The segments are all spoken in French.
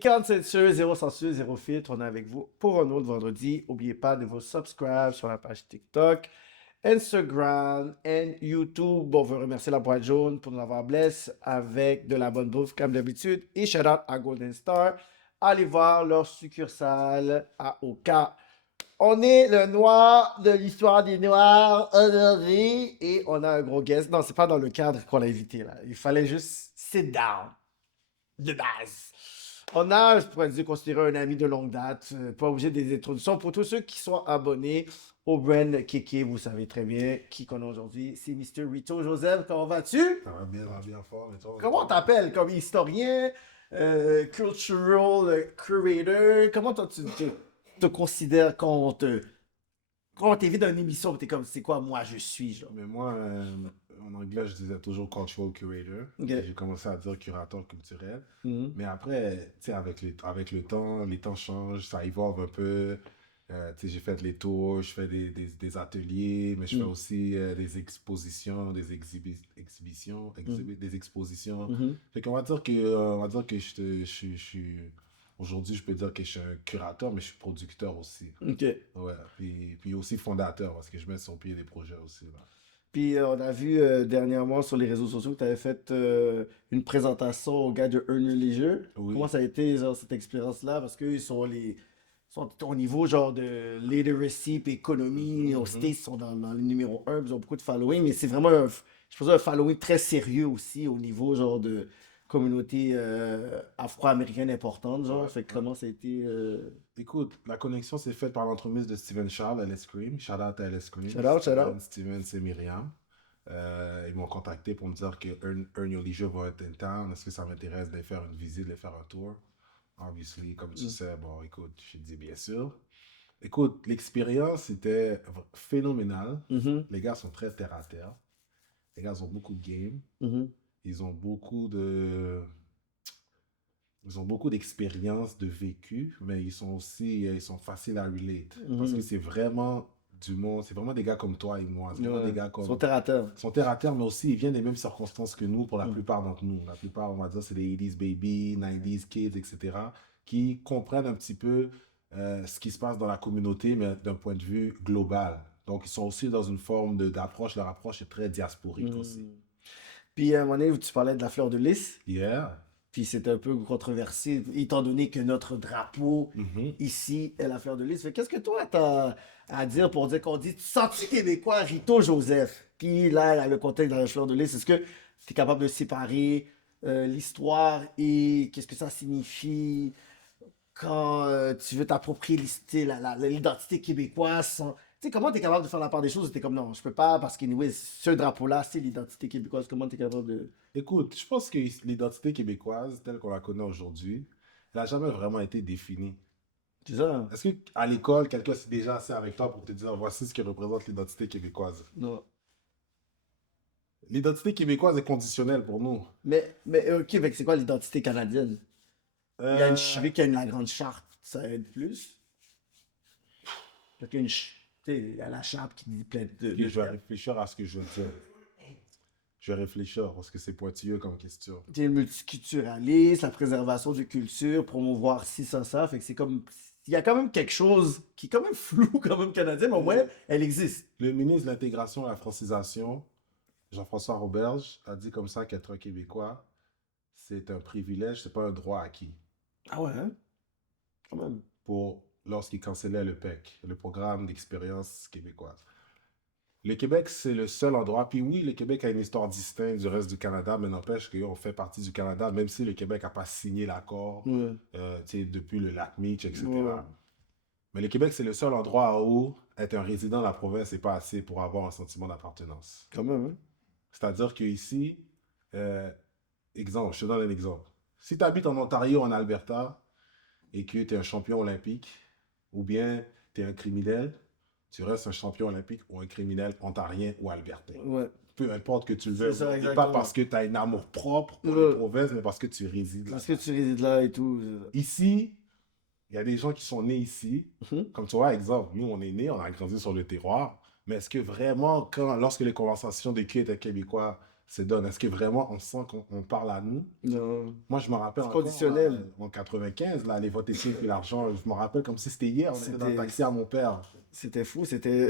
47 sur 0 censure, 0 filtre. On est avec vous pour un autre vendredi. N'oubliez pas de vous subscribe sur la page TikTok, Instagram et YouTube. On veut remercier la boîte jaune pour nous avoir blessé avec de la bonne bouffe comme d'habitude. Et shout out à Golden Star. Allez voir leur succursale à Oka. On est le noir de l'histoire des noirs aujourd'hui et on a un gros guest. Non, c'est pas dans le cadre qu'on l'a invité là. Il fallait juste sit down. De base. On a, je pourrais dire, considéré un ami de longue date, pas obligé des introductions. Pour tous ceux qui sont abonnés au brand Kéké, vous savez très bien qui qu'on a aujourd'hui. C'est Mr. Rito Joseph. Comment vas-tu? Ça va bien fort. Et toi, Comment on t'appelle? Comme historien, cultural curator? Comment toi, tu te considères quand on t'invite dans une émission, t'es comme, c'est quoi moi je suis, genre? Mais moi, en anglais, je disais toujours cultural curator. Ok. Et j'ai commencé à dire curateur culturel. Mhm. Mais après, tu sais, avec le temps, les temps changent, ça évolue un peu. Tu sais, j'ai fait les tours, je fais des ateliers, mais je fais Mhm. aussi des expositions, des expositions. Mhm. Fait qu'on va dire que je suis... Aujourd'hui, je peux dire que je suis un curateur, mais je suis producteur aussi. Ok. Ouais, puis aussi fondateur, parce que je mets sur pied des projets aussi, là. Puis on a vu dernièrement sur les réseaux sociaux que tu avais fait une présentation aux gars de Earn Your Leisure. Oui. Comment ça a été genre, cette expérience-là? Parce qu'ils sont au niveau genre de literacy et économie. Aux States, ils sont dans le numéro un, ils ont beaucoup de following, mais c'est vraiment je pense un following très sérieux aussi au niveau genre de communauté afro-américaine importante. Genre. Ouais, Fait que ouais. comment ça a été. Écoute, la connexion s'est faite par l'entremise de Steven Charles, LS Cream. Shout out à LS Cream. Shout out, shout out. Steven, c'est Myriam. Ils m'ont contacté pour me dire que Earn Your Leisure va être in town. Est-ce que ça m'intéresse de faire une visite, de faire un tour? Obviously, comme tu sais, bon, écoute, je te dis bien sûr. Écoute, l'expérience était phénoménale. Mhm, Les gars sont très terre à terre. Les gars ont beaucoup de game. mhm, Ils ont beaucoup de... Ils ont beaucoup d'expérience, de vécu, mais ils sont aussi, ils sont faciles à relate. Parce que mhm. c'est vraiment du monde, c'est vraiment des gars comme toi et moi. C'est vraiment Ouais. des gars Ils sont comme... terre à terre. Ils sont terre à terre, mais aussi ils viennent des mêmes circonstances que nous pour la Mhm. plupart d'entre nous. La plupart, on va dire, c'est des 80s baby, 90s kids, etc. qui comprennent un petit peu ce qui se passe dans la communauté, mais d'un point de vue global. Donc, ils sont aussi dans une forme d'approche. Leur approche est très diasporique aussi. Mhm. Puis à un moment donné, tu parlais de la fleur de lys, Yeah. puis c'est un peu controversé, étant donné que notre drapeau Mhm. ici est la fleur de lys. Fait qu'est-ce que toi, t'as à dire pour dire qu'on dit, tu sens-tu québécois, Rito Joseph? Puis là, le contexte de la fleur de lys, est-ce que tu es capable de séparer l'histoire et qu'est-ce que ça signifie quand tu veux t'approprier l'identité québécoise Tu sais, comment tu es capable de faire la part des choses? Tu es comme, non, je peux pas, parce que anyway, ce drapeau-là, c'est l'identité québécoise. Comment tu es capable de... Écoute, je pense que l'identité québécoise, telle qu'on la connaît aujourd'hui, elle n'a jamais vraiment été définie. C'est ça? Hein? Est-ce qu'à l'école, quelqu'un s'est déjà assis avec toi pour te dire voici ce qui représente l'identité québécoise? Non. L'identité québécoise est conditionnelle pour nous. Mais ok, fait que c'est quoi l'identité canadienne? Je Euh, sais qu'il y a la grande charte, ça aide plus. Fait qu'il y a tu sais, il y a la charte qui dit plein ok, je vais réfléchir à ce que je veux dire. Je vais réfléchir parce que c'est pointilleux comme question. Tu sais, le multiculturalisme, la préservation de culture, promouvoir ci, ça. Fait que c'est comme. Il y a quand même quelque chose qui est quand même flou, quand même canadien, mais au moins, elle existe. Le ministre de l'Intégration et de la Francisation, Jean-François Roberge, a dit comme ça qu'être un Québécois, c'est un privilège, c'est pas un droit acquis. Ah ouais, hein? Quand même. Pour lorsqu'il cancellait le PEC, le programme d'expérience québécoise. Le Québec, c'est le seul endroit. Puis oui, le Québec a une histoire distincte du reste du Canada, mais n'empêche qu'on fait partie du Canada, même si le Québec n'a pas signé l'accord Ouais. depuis le lac Meach, etc. Ouais. Mais le Québec, c'est le seul endroit où être un résident de la province n'est pas assez pour avoir un sentiment d'appartenance. Quand même, hein? C'est-à-dire qu'ici, exemple, je te donne un exemple. Si tu habites en Ontario, en Alberta, et que tu es un champion olympique, ou bien tu es un criminel, tu restes un champion olympique ou un criminel ontarien ou albertain. Ouais. Peu importe que tu le C'est veuilles. ça, Et pas exactement. parce que tu as un amour propre pour Ouais. les provinces, mais parce que tu résides là. Parce que tu résides là et tout. Ici, il y a des gens qui sont nés ici. Mhm. Comme tu vois, exemple, nous, on est nés, on a grandi sur le terroir. Mais est-ce que vraiment, lorsque les conversations de qui était québécois se donnent, est-ce que vraiment on sent qu'on parle à nous? Non. Moi, je me rappelle C'est encore, là, conditionnel. en 95, là, les votes et puis l'argent, je me rappelle comme si c'était hier, on était dans le C'était, taxi à mon père. c'était fou, c'était...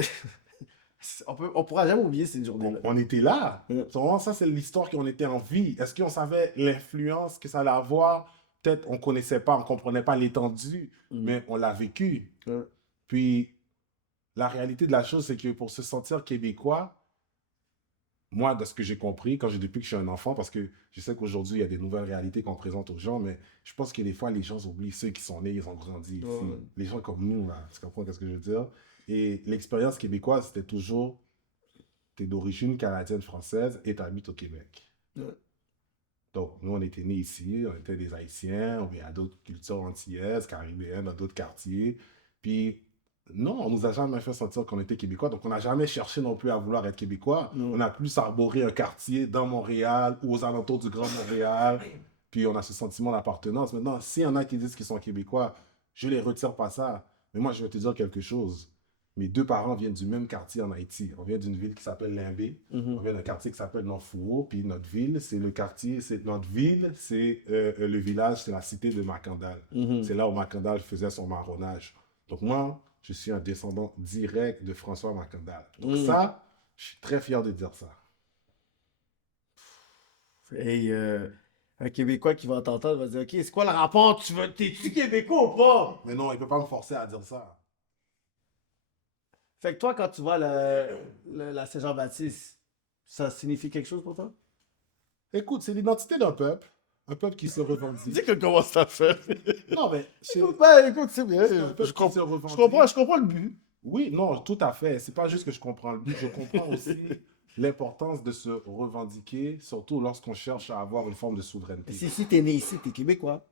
on pourra jamais oublier cette On, journée-là. on était là. Ouais. C'est vraiment ça, c'est l'histoire qu'on était en vie. Est-ce qu'on savait l'influence que ça allait avoir? Peut-être on connaissait pas, on comprenait pas l'étendue, Mm. mais on l'a vécu. Ouais. Puis, la réalité de la chose, c'est que pour se sentir québécois, moi, de ce que j'ai compris, depuis que je suis un enfant, parce que je sais qu'aujourd'hui, il y a des nouvelles réalités qu'on présente aux gens, mais je pense que des fois, les gens oublient ceux qui sont nés, ils ont grandi ici. Ouais. Les gens comme nous, là, tu comprends ce que je veux dire? Et l'expérience québécoise, c'était toujours, t'es d'origine canadienne-française et t'habites au Québec. Ouais. Donc, nous, on était nés ici, on était des Haïtiens, il y a d'autres cultures antillaises, caribéennes, dans d'autres quartiers. Puis, non, on nous a jamais fait sentir qu'on était Québécois, donc on n'a jamais cherché non plus à vouloir être Québécois. Non. On a plus arboré un quartier dans Montréal ou aux alentours du Grand Montréal, puis on a ce sentiment d'appartenance. Maintenant, s'il y en a qui disent qu'ils sont Québécois, je les retire pas ça. Mais moi, je vais te dire quelque chose. Mes deux parents viennent du même quartier en Haïti. On vient d'une ville qui s'appelle Limbé. On vient d'un quartier qui s'appelle Nord-Fouro. Puis notre ville, c'est le quartier, c'est notre ville, c'est le village, c'est la cité de Macandal. C'est là où Macandal faisait son marronnage. Donc moi, je suis un descendant direct de François Macandal. Donc ça, je suis très fier de dire ça. Hey, un Québécois qui va t'entendre va dire, OK, c'est quoi le rapport? T'es-tu Québécois ou pas? Mais non, il ne peut pas me forcer à dire ça. Fait que toi, quand tu vois la Saint-Jean-Baptiste, ça signifie quelque chose pour toi? Écoute, c'est l'identité d'un peuple. Un peuple qui se revendique. Dis que commence à faire. Non, mais c'est Écoute, ben, écoute, c'est bien. un peuple qui se revendique. Je comprends le but. Oui, non, tout à fait. C'est pas juste que je comprends le but, je comprends aussi l'importance de se revendiquer, surtout lorsqu'on cherche à avoir une forme de souveraineté. Si t'es né ici, t'es Québécois.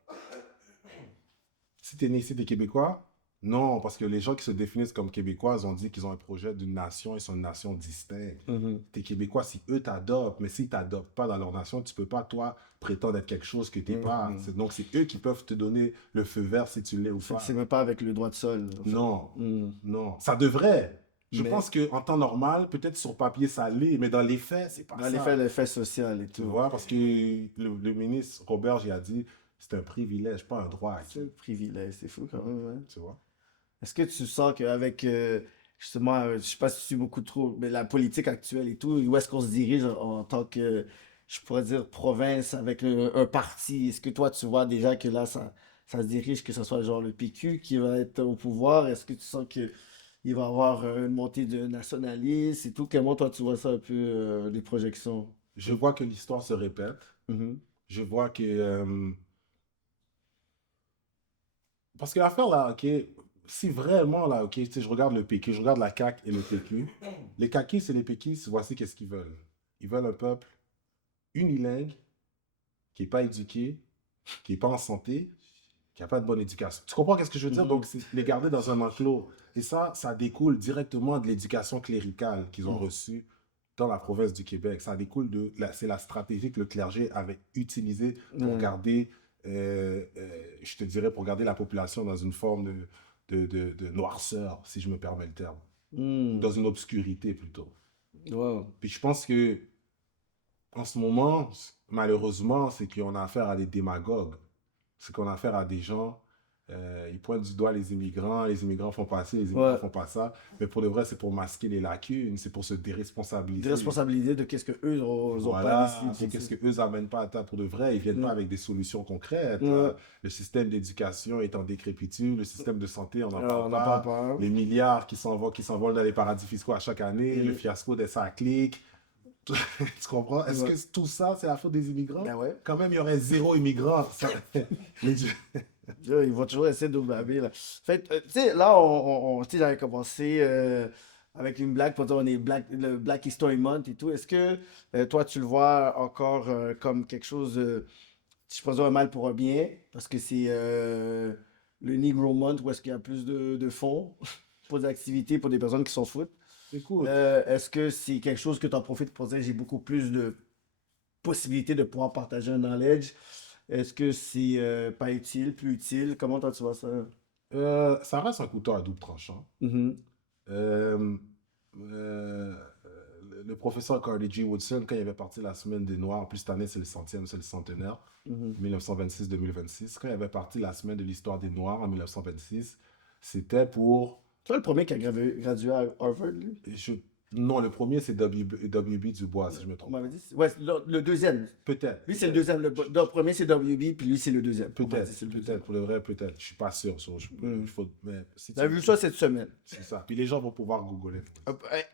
Si tu es né ici, tu es Québécois? Non, parce que les gens qui se définissent comme Québécois, ils ont dit qu'ils ont un projet d'une nation, ils sont une nation distincte. Tu es Québécois si eux t'adoptent, mais s'ils t'adoptent pas dans leur nation, tu peux pas, toi, prétendre être quelque chose que tu n'es pas. Donc, c'est eux qui peuvent te donner le feu vert si tu l'es ou pas. C'est même pas avec le droit de sol. En fait. Non, non. Ça devrait. Je Mais- pense qu'en temps normal, peut-être sur papier, ça l'est, mais dans les faits, c'est pas Dans ça. les faits, le fait social et Tu tout. vois, parce que le ministre Robert, j'ai dit, c'est un privilège, pas un droit C'est acquis. un privilège, c'est fou quand même. Hein. Tu vois? Est-ce que tu sens qu'avec, justement, je sais pas si tu suis beaucoup trop, mais la politique actuelle et tout, où est-ce qu'on se dirige en tant que, je pourrais dire, province avec un parti? Est-ce que toi, tu vois déjà que là, ça se dirige, que ce soit genre le PQ qui va être au pouvoir? Est-ce que tu sens que il va y avoir une montée de nationalisme et tout? Comment toi, tu vois ça un peu, les projections? Je vois que l'histoire se répète. Mhm. Je vois que... parce que l'affaire, là, OK, si vraiment, là, OK, tu sais, je regarde le PQ, je regarde la CAQ et le PQ. Les caquistes et les péquistes, voici qu'est-ce qu'ils veulent. Ils veulent un peuple unilingue, qui n'est pas éduqué, qui n'est pas en santé, qui n'a pas de bonne éducation. Tu comprends qu'est-ce que je veux dire? Donc, c'est les garder dans un enclos. Et ça découle directement de l'éducation cléricale qu'ils ont reçue dans la province du Québec. Ça découle c'est la stratégie que le clergé avait utilisée pour garder, je te dirais, pour garder la population dans une forme de noirceur, si je me permets le terme. Dans une obscurité, plutôt. Wow. Puis je pense que, en ce moment, malheureusement, c'est qu'on a affaire à des démagogues. C'est qu'on a affaire à des gens, ils pointent du doigt les immigrants font pas ci, les immigrants font pas ça. Mais pour le vrai, c'est pour masquer les lacunes, c'est pour se déresponsabiliser. Déresponsabiliser de qu'est-ce qu'eux ont Voilà, pas décidé. qu'est-ce qu'eux amènent pas à table pour de vrai. Ils viennent pas avec des solutions concrètes. Le système d'éducation est en décrépitude, le système de santé, on n'en parle pas. Les milliards qui s'envolent dans les paradis fiscaux à chaque année, le fiasco des sacs clics. Tu comprends? Est-ce que tout ça, c'est la faute des immigrants? Ben ouais. Quand même, il y aurait zéro immigrant. Ils vont toujours essayer de blâmer, là. Fait, tu sais, là, tu sais, j'avais commencé avec une blague pour dire on est le Black History Month et tout. Est-ce que toi, tu le vois encore comme quelque chose, je pourrais dire un mal pour un bien, parce que c'est le Negro Month où est-ce qu'il y a plus de fonds pour des activités, pour des personnes qui s'en foutent? Écoute, Est-ce que c'est quelque chose que tu en profites pour dire j'ai beaucoup plus de possibilités de pouvoir partager un knowledge? Est-ce que c'est pas utile, plus utile? Comment toi tu vois ça? ça reste un couteau à double tranchant. Mhm. Euh, le professeur Carnegie Woodson, quand il avait parti la semaine des Noirs, en plus cette année c'est le centième, c'est le centenaire, Mhm. 1926-2026, quand il avait parti la semaine de l'histoire des Noirs en 1926, c'était pour... C'est le premier qui a gradué à Harvard, lui? Je, non, le premier c'est W.B. Du Bois, si je me On trompe m'avait pas. dit. Ouais, le deuxième. Peut-être, Lui, c'est le peut-être. deuxième. Le premier, c'est WB, puis lui, c'est le deuxième. On m'a dit c'est Peut-être, le deuxième. peut-être, pour le vrai, peut-être. Je suis pas sûr. Hmm. Mais si J'avais vu ça cette semaine. c'est ça. Puis les gens vont pouvoir googler.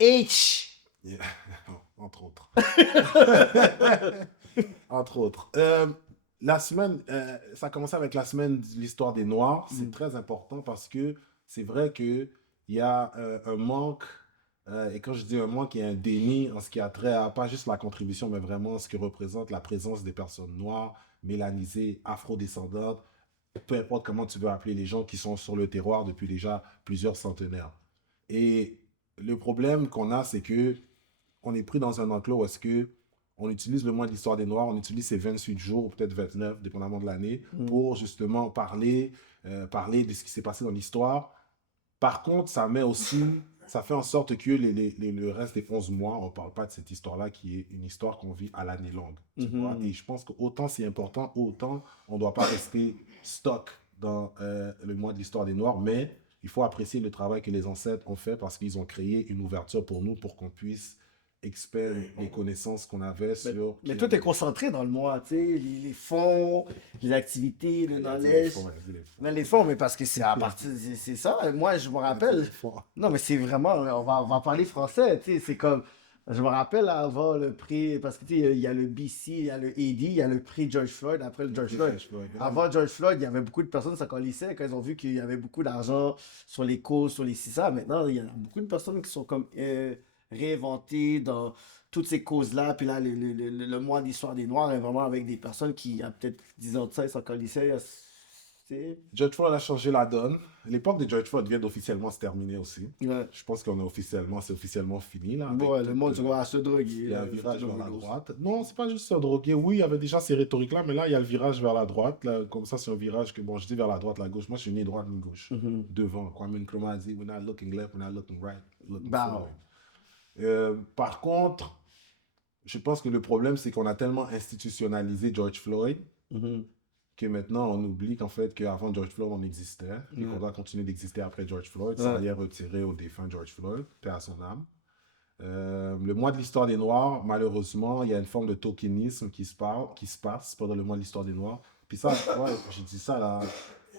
H! Yeah. Entre autres. Entre autres. La semaine, ça a commencé avec la semaine de l'histoire des Noirs. C'est très important parce que c'est vrai qu'il y a un manque, et quand je dis un manque, il y a un déni en ce qui a trait à pas juste la contribution, mais vraiment ce que représente la présence des personnes noires, mélanisées, afrodescendantes, peu importe comment tu veux appeler les gens qui sont sur le terroir depuis déjà plusieurs centenaires. Et le problème qu'on a, c'est que on est pris dans un enclos où est-ce que on utilise le mois de l'histoire des Noirs, on utilise ces 28 jours, ou peut-être 29, dépendamment de l'année, pour justement parler de ce qui s'est passé dans l'histoire. Par contre, ça fait en sorte que le reste des 11 mois, on ne parle pas de cette histoire-là qui est une histoire qu'on vit à l'année longue. Tu vois? Et je pense qu'autant c'est important, autant on ne doit pas rester stock dans le mois de l'histoire des Noirs, mais il faut apprécier le travail que les ancêtres ont fait parce qu'ils ont créé une ouverture pour nous pour qu'on puisse exprimer les connaissances qu'on avait sur... Mais toi, t'es concentré dans le mois, tu sais, les fonds, les activités, le knowledge. Dans les fonds, mais parce que c'est à partir, c'est ça. Moi, je me rappelle. Non, mais c'est vraiment, on va parler français, tu sais, c'est comme, je me rappelle avant le prix, parce que tu sais, il y a le BC, il y a le AD, il y a le prix George Floyd, après le George Floyd. Avant George Floyd, il y avait beaucoup de personnes qui s'en calissaient quand ils ont vu qu'il y avait beaucoup d'argent sur les causes, sur les CISA. Maintenant, il y a beaucoup de personnes qui sont comme réinventées dans toutes ces causes-là. Puis là, le mois d'histoire des Noirs est vraiment avec des personnes qui, il y a peut-être 10 ans de ça, ils s'en calissaient. George Floyd a changé la donne. L'époque de George Floyd vient d'officiellement se terminer aussi. Ouais. Je pense c'est officiellement fini là. Bon, le monde se voit à se droguer. Il y a un virage vers la droite. Non, c'est pas juste se droguer. Oui, il y avait déjà ces rhétoriques-là, mais là, il y a le virage vers la droite. Là, comme ça, c'est un virage que, bon, je dis vers la droite, la gauche. Moi, je suis ni droite ni gauche. Devant. Kwame Nkrumah a dit, we're not looking left, we're not looking right, we're looking forward. Par contre, je pense que le problème, c'est qu'on a tellement institutionnalisé George Floyd que maintenant, on oublie qu'en fait, qu'avant George Floyd, on existait et qu'on doit continuer d'exister après George Floyd, sans rien retirer au défunt George Floyd, paix à son âme. Le mois de l'histoire des Noirs, malheureusement, il y a une forme de tokenisme qui se passe pendant le mois de l'histoire des Noirs. Puis ça, ouais, je dis ça là,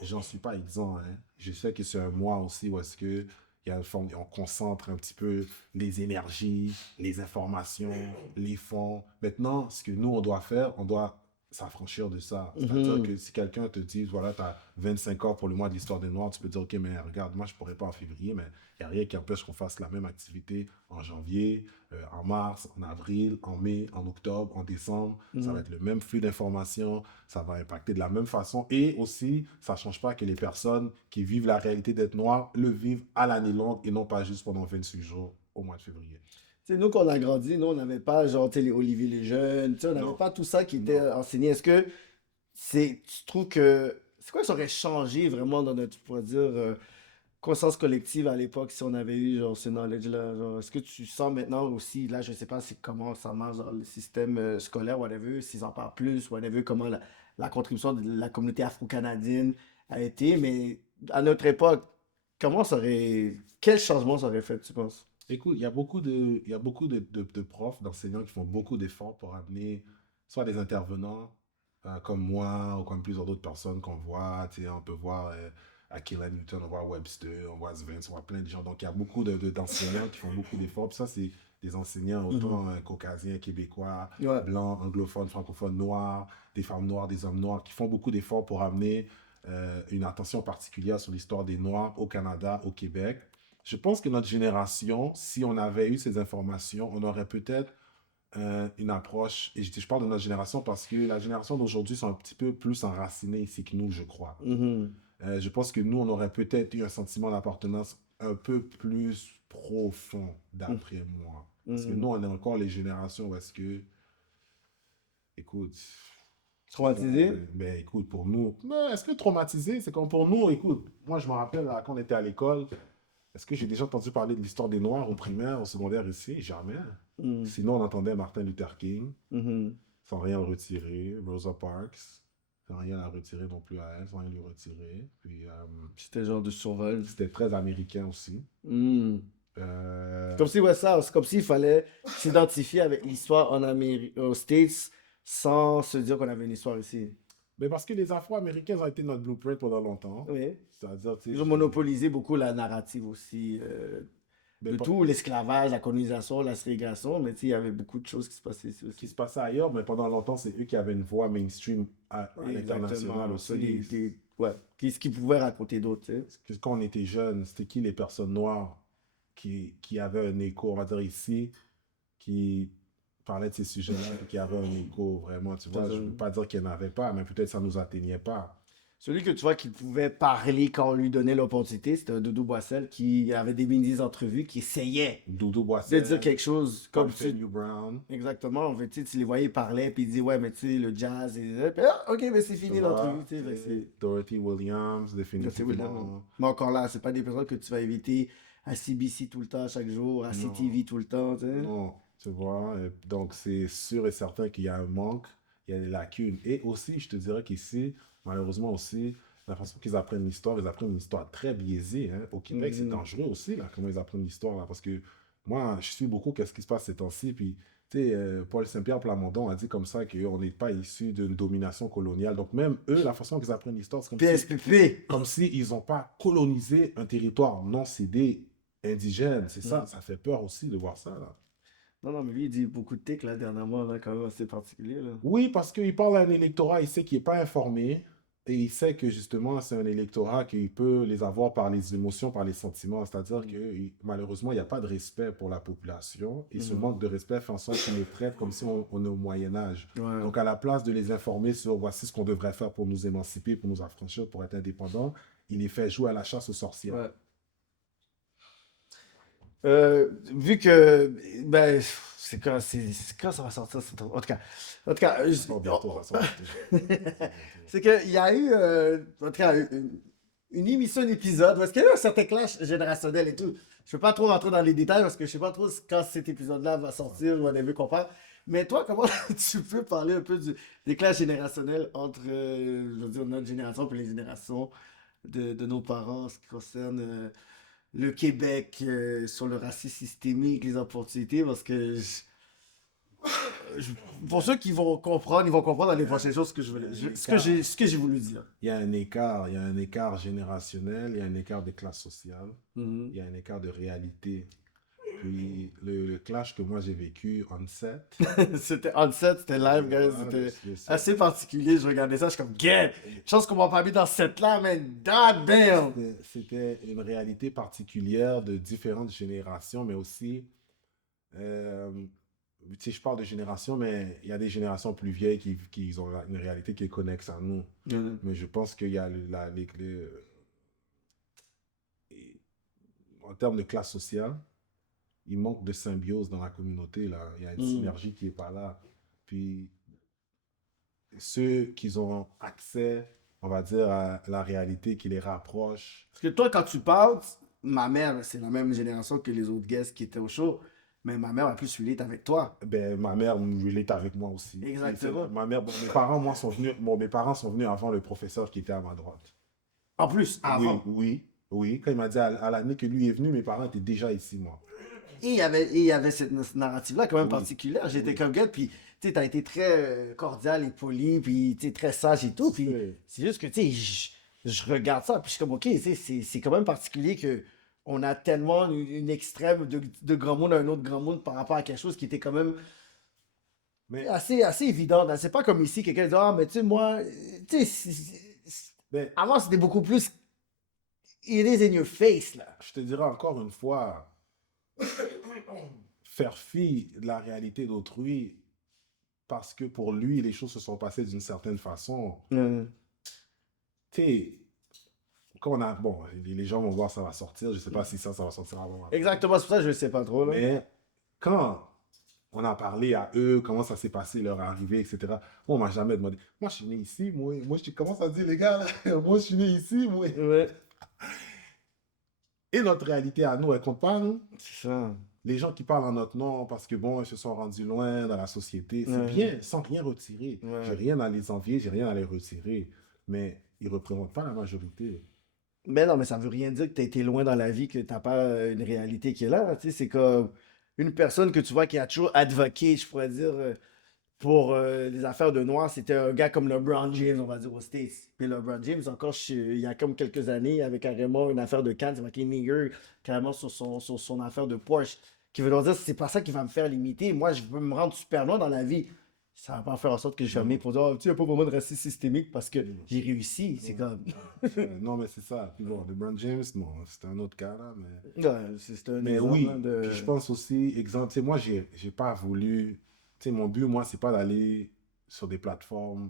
j'en suis pas exempt. Hein. Je sais que c'est un mois aussi où est-ce que il y a une forme, on concentre un petit peu les énergies, les informations, les fonds. Maintenant, ce que nous, on doit faire, on doit s'affranchir de ça. C'est-à-dire que si quelqu'un te dit, voilà, tu as 25 ans pour le mois de l'histoire des Noirs, tu peux dire, OK, mais regarde, moi, je ne pourrais pas en février, mais il n'y a rien qui empêche qu'on fasse la même activité en janvier, en mars, en avril, en mai, en octobre, en décembre. Ça va être le même flux d'informations, ça va impacter de la même façon. Et aussi, ça ne change pas que les personnes qui vivent la réalité d'être noires le vivent à l'année longue et non pas juste pendant 28 jours au mois de février. Tu sais, nous, quand on a grandi, nous, on n'avait pas, genre, tu sais, les Olivier les Jeunes, tu sais, on n'avait pas tout ça qui était enseigné. Est-ce que tu trouves que, c'est quoi que ça aurait changé vraiment dans notre, tu pourrais dire, conscience collective à l'époque si on avait eu, genre, ce knowledge-là? Genre, est-ce que tu sens maintenant aussi, là, je sais pas c'est comment ça marche dans le système scolaire, whatever, s'ils en parlent plus, whatever, comment la contribution de la communauté afro-canadienne a été, mais à notre époque, quel changement ça aurait fait, tu penses? Écoute, il y a beaucoup de profs, d'enseignants qui font beaucoup d'efforts pour amener soit des intervenants comme moi ou comme plusieurs d'autres personnes qu'on voit. Tu sais, on peut voir Akila Newton, on voit Webster, on voit Svens, on voit plein de gens. Donc, il y a beaucoup d'enseignants qui font beaucoup d'efforts. Puis ça, c'est des enseignants autant caucasiens, québécois, Ouais. blancs, anglophones, francophones, noirs, des femmes noires, des hommes noirs, qui font beaucoup d'efforts pour amener une attention particulière sur l'histoire des Noirs au Canada, au Québec. Je pense que notre génération, si on avait eu ces informations, on aurait peut-être une approche, et je parle de notre génération parce que la génération d'aujourd'hui sont un petit peu plus enracinée ici que nous, je crois. Je pense que nous, on aurait peut-être eu un sentiment d'appartenance un peu plus profond, d'après moi. Parce que nous, on est encore les générations où est-ce que, écoute, Traumatisé? ben écoute, pour nous, est-ce que traumatisé, c'est comme pour nous, écoute, moi je me rappelle là, quand on était à l'école, Est-ce que j'ai déjà entendu parler de l'histoire des Noirs au primaire, au secondaire ici? Jamais. Mm. Sinon, on entendait Martin Luther King, Mhm. sans rien retirer. Rosa Parks, sans rien à retirer non plus à elle, sans rien lui retirer. Puis, C'était genre de survol. c'était très américain aussi. Mm. Euh, Comme si, ouais, ça, c'est comme s'il fallait s'identifier avec l'histoire en Amérique, aux States sans se dire qu'on avait une histoire ici. mais parce que les Afro-Américains ont été notre blueprint pendant longtemps. Oui. C'est-à-dire, tu sais, Ils ont monopolisé beaucoup la narrative aussi mais de tout, l'esclavage, la colonisation, la ségrégation, mais tu sais, il y avait beaucoup de choses qui se passaient ici qui aussi. se passait ailleurs, mais pendant longtemps, c'est eux qui avaient une voix mainstream à l'international Exactement. aussi. Ouais, ce qu'ils pouvaient raconter d'autres, tu sais. Parce que quand on était jeunes, c'était qui les personnes noires qui avaient un écho, on va dire ici, qui parlaient de ces sujets-là, qui avaient un écho vraiment, tu vois. Je ne veux pas dire qu'il n'y en avait pas, mais peut-être ça ne nous atteignait pas. Celui que tu vois qui pouvait parler quand on lui donnait l'opportunité, c'était un Doudou Boissel qui avait des mini-entrevues, qui essayait Doudou de Boissel, dire quelque chose comme Humphrey tu. Brown, Exactement, en fait, tu les voyais parler, puis ils disaient, ouais, mais tu sais, le jazz, et puis, ah, ok, mais c'est tu fini l'entrevue, vois, tu sais, fait que c'est. Dorothy Williams, C'est William. définitivement. Mais encore là, c'est pas des personnes que tu vas inviter à CBC tout le temps, chaque jour, à Non, CTV tout le temps, tu sais. non, tu vois. Donc, c'est sûr et certain qu'il y a un manque, il y a des lacunes. Et aussi, je te dirais qu'ici, malheureusement aussi, la façon qu'ils apprennent l'histoire, ils apprennent une histoire très biaisée. Hein. Au Québec, c'est Mhm. dangereux aussi, là, comment ils apprennent l'histoire, là. Parce que moi, je suis beaucoup qu'est-ce qui se passe ces temps-ci. Puis, tu sais, Paul Saint-Pierre Plamondon a dit comme ça qu'on n'est pas issu d'une domination coloniale. Donc, même eux, la façon qu'ils apprennent l'histoire, c'est PSPP. comme si ils n'ont pas colonisé un territoire non cédé indigène. C'est ça, ça fait peur aussi de voir ça, là. Non, non, mais lui, il dit beaucoup de tics, là, dernièrement, là, quand même assez particulier, là. Oui, parce qu'il parle à un électorat, il sait qu'il n'est pas informé et il sait que justement, c'est un électorat qui peut les avoir par les émotions, par les sentiments. C'est-à-dire que malheureusement, il n'y a pas de respect pour la population et ce manque de respect fait en sorte qu'on les traite comme si on est au Moyen Âge. Ouais. Donc, à la place de les informer sur voici ce qu'on devrait faire pour nous émanciper, pour nous affranchir, pour être indépendants, il les fait jouer à la chasse aux sorcières. Ouais. Vu que, ben, c'est quand ça va sortir, en tout cas, Oh, bientôt, ça sort bientôt. c'est qu'il y a eu, en tout cas, une émission, un épisode, parce qu'il y a eu un certain clash générationnel et tout. Je ne peux pas trop rentrer dans les détails parce que je ne sais pas trop quand cet épisode-là va sortir ou on a vu qu'on parle. Mais toi, comment tu peux parler un peu des clashs générationnels entre, je veux dire, notre génération et les générations de nos parents en ce qui concerne le Québec sur le racisme systémique, les opportunités, parce que je- pour ceux qui vont comprendre, ils vont comprendre dans les prochaines choses ce que je voulais, ce que j'ai voulu dire. Il y a un écart générationnel, il y a un écart de classe sociale, Mhm. il y a un écart de réalité. Puis le clash que moi j'ai vécu on set, C'était on set, c'était live, guys, c'était assez particulier. Je regardais ça, je suis comme, get! Chance qu'on m'a pas mis dans cette là, man. God damn! c'était une réalité particulière de différentes générations, mais aussi, euh, tu sais, je parle de génération, mais il y a des générations plus vieilles qui ont une réalité qui est connexe à nous. Mhm. Mais je pense qu'il y a en termes de classe sociale, il manque de symbiose dans la communauté, là. Il y a une Mhm. synergie qui n'est pas là. Puis ceux qui ont accès, on va dire, à la réalité qui les rapproche. Parce que toi, quand tu parles, ma mère, c'est la même génération que les autres guests qui étaient au show, mais ma mère a plus relate avec toi. Ben, ma mère relate avec moi aussi. Exactement. Ma mère, bon, mes parents, moi, sont venus, bon, mes parents sont venus avant le professeur qui était à ma droite. En plus, Oui, avant. oui, oui. Quand il m'a dit à l'année que lui est venu, mes parents étaient déjà ici, moi. Et il y avait cette narrative-là quand même Oui, particulière. J'étais oui. comme gars, puis tu sais, t'as été très cordial et poli, puis tu sais, très sage et tout. Puis C'est- c'est juste que, tu sais, je regarde ça, puis je suis comme, ok, tu sais, c'est quand même particulier que on a tellement une extrême de grand monde à un autre grand monde par rapport à quelque chose qui était quand même Mais, assez évident. Là. C'est pas comme ici, quelqu'un dit, ah, mais tu sais, moi, tu sais, mais avant c'était beaucoup plus it is in your face, là. je te dirais encore une fois, faire fi de la réalité d'autrui parce que pour lui, les choses se sont passées d'une certaine façon. Tu sais, quand on a. Bon, les gens vont voir, ça va sortir. Je sais pas si ça va sortir avant. Exactement, c'est pour ça que je ne sais pas trop, là. Mais quand on a parlé à eux, comment ça s'est passé, leur arrivée, etc., moi, on m'a jamais demandé. Moi, je suis né ici, moi je commence à dire, les gars, là, moi, je suis né ici, moi. Ouais. Et notre réalité à nous, elle compte pas, nous. C'est ça. Les gens qui parlent en notre nom parce que bon, ils se sont rendus loin dans la société, c'est Ouais, bien, sans rien retirer. J'ai ouais. rien à les envier, j'ai rien à les retirer. Mais ils représentent pas la majorité. Mais non, mais ça veut rien dire que tu as été loin dans la vie, que t'as pas une réalité qui est là. Tu sais, c'est comme une personne que tu vois qui a toujours advoqué, je pourrais dire, pour les affaires de noirs, c'était un gars comme LeBron James, on va dire, aux States. Puis LeBron James, encore, il y a comme quelques années, il avait carrément une affaire de Cannes, c'est marqué nigger, carrément sur son affaire de Porsche. Qui veut donc dire, c'est pas ça qui va me faire limiter. Moi, je veux me rendre super loin dans la vie. Ça va pas faire en sorte que je sois Non, pour dire, oh, tu sais, il n'y a pas vraiment de racisme systémique parce que non, j'ai réussi. C'est non. comme. Non, mais c'est ça. Puis bon, LeBron James, bon, c'est un autre cas là. Ouais, c'est un Mais exemple hein, oui, de. puis je pense aussi, exemple, tu sais, moi, j'ai pas voulu. Tu sais, mon but, moi, c'est pas d'aller sur des plateformes,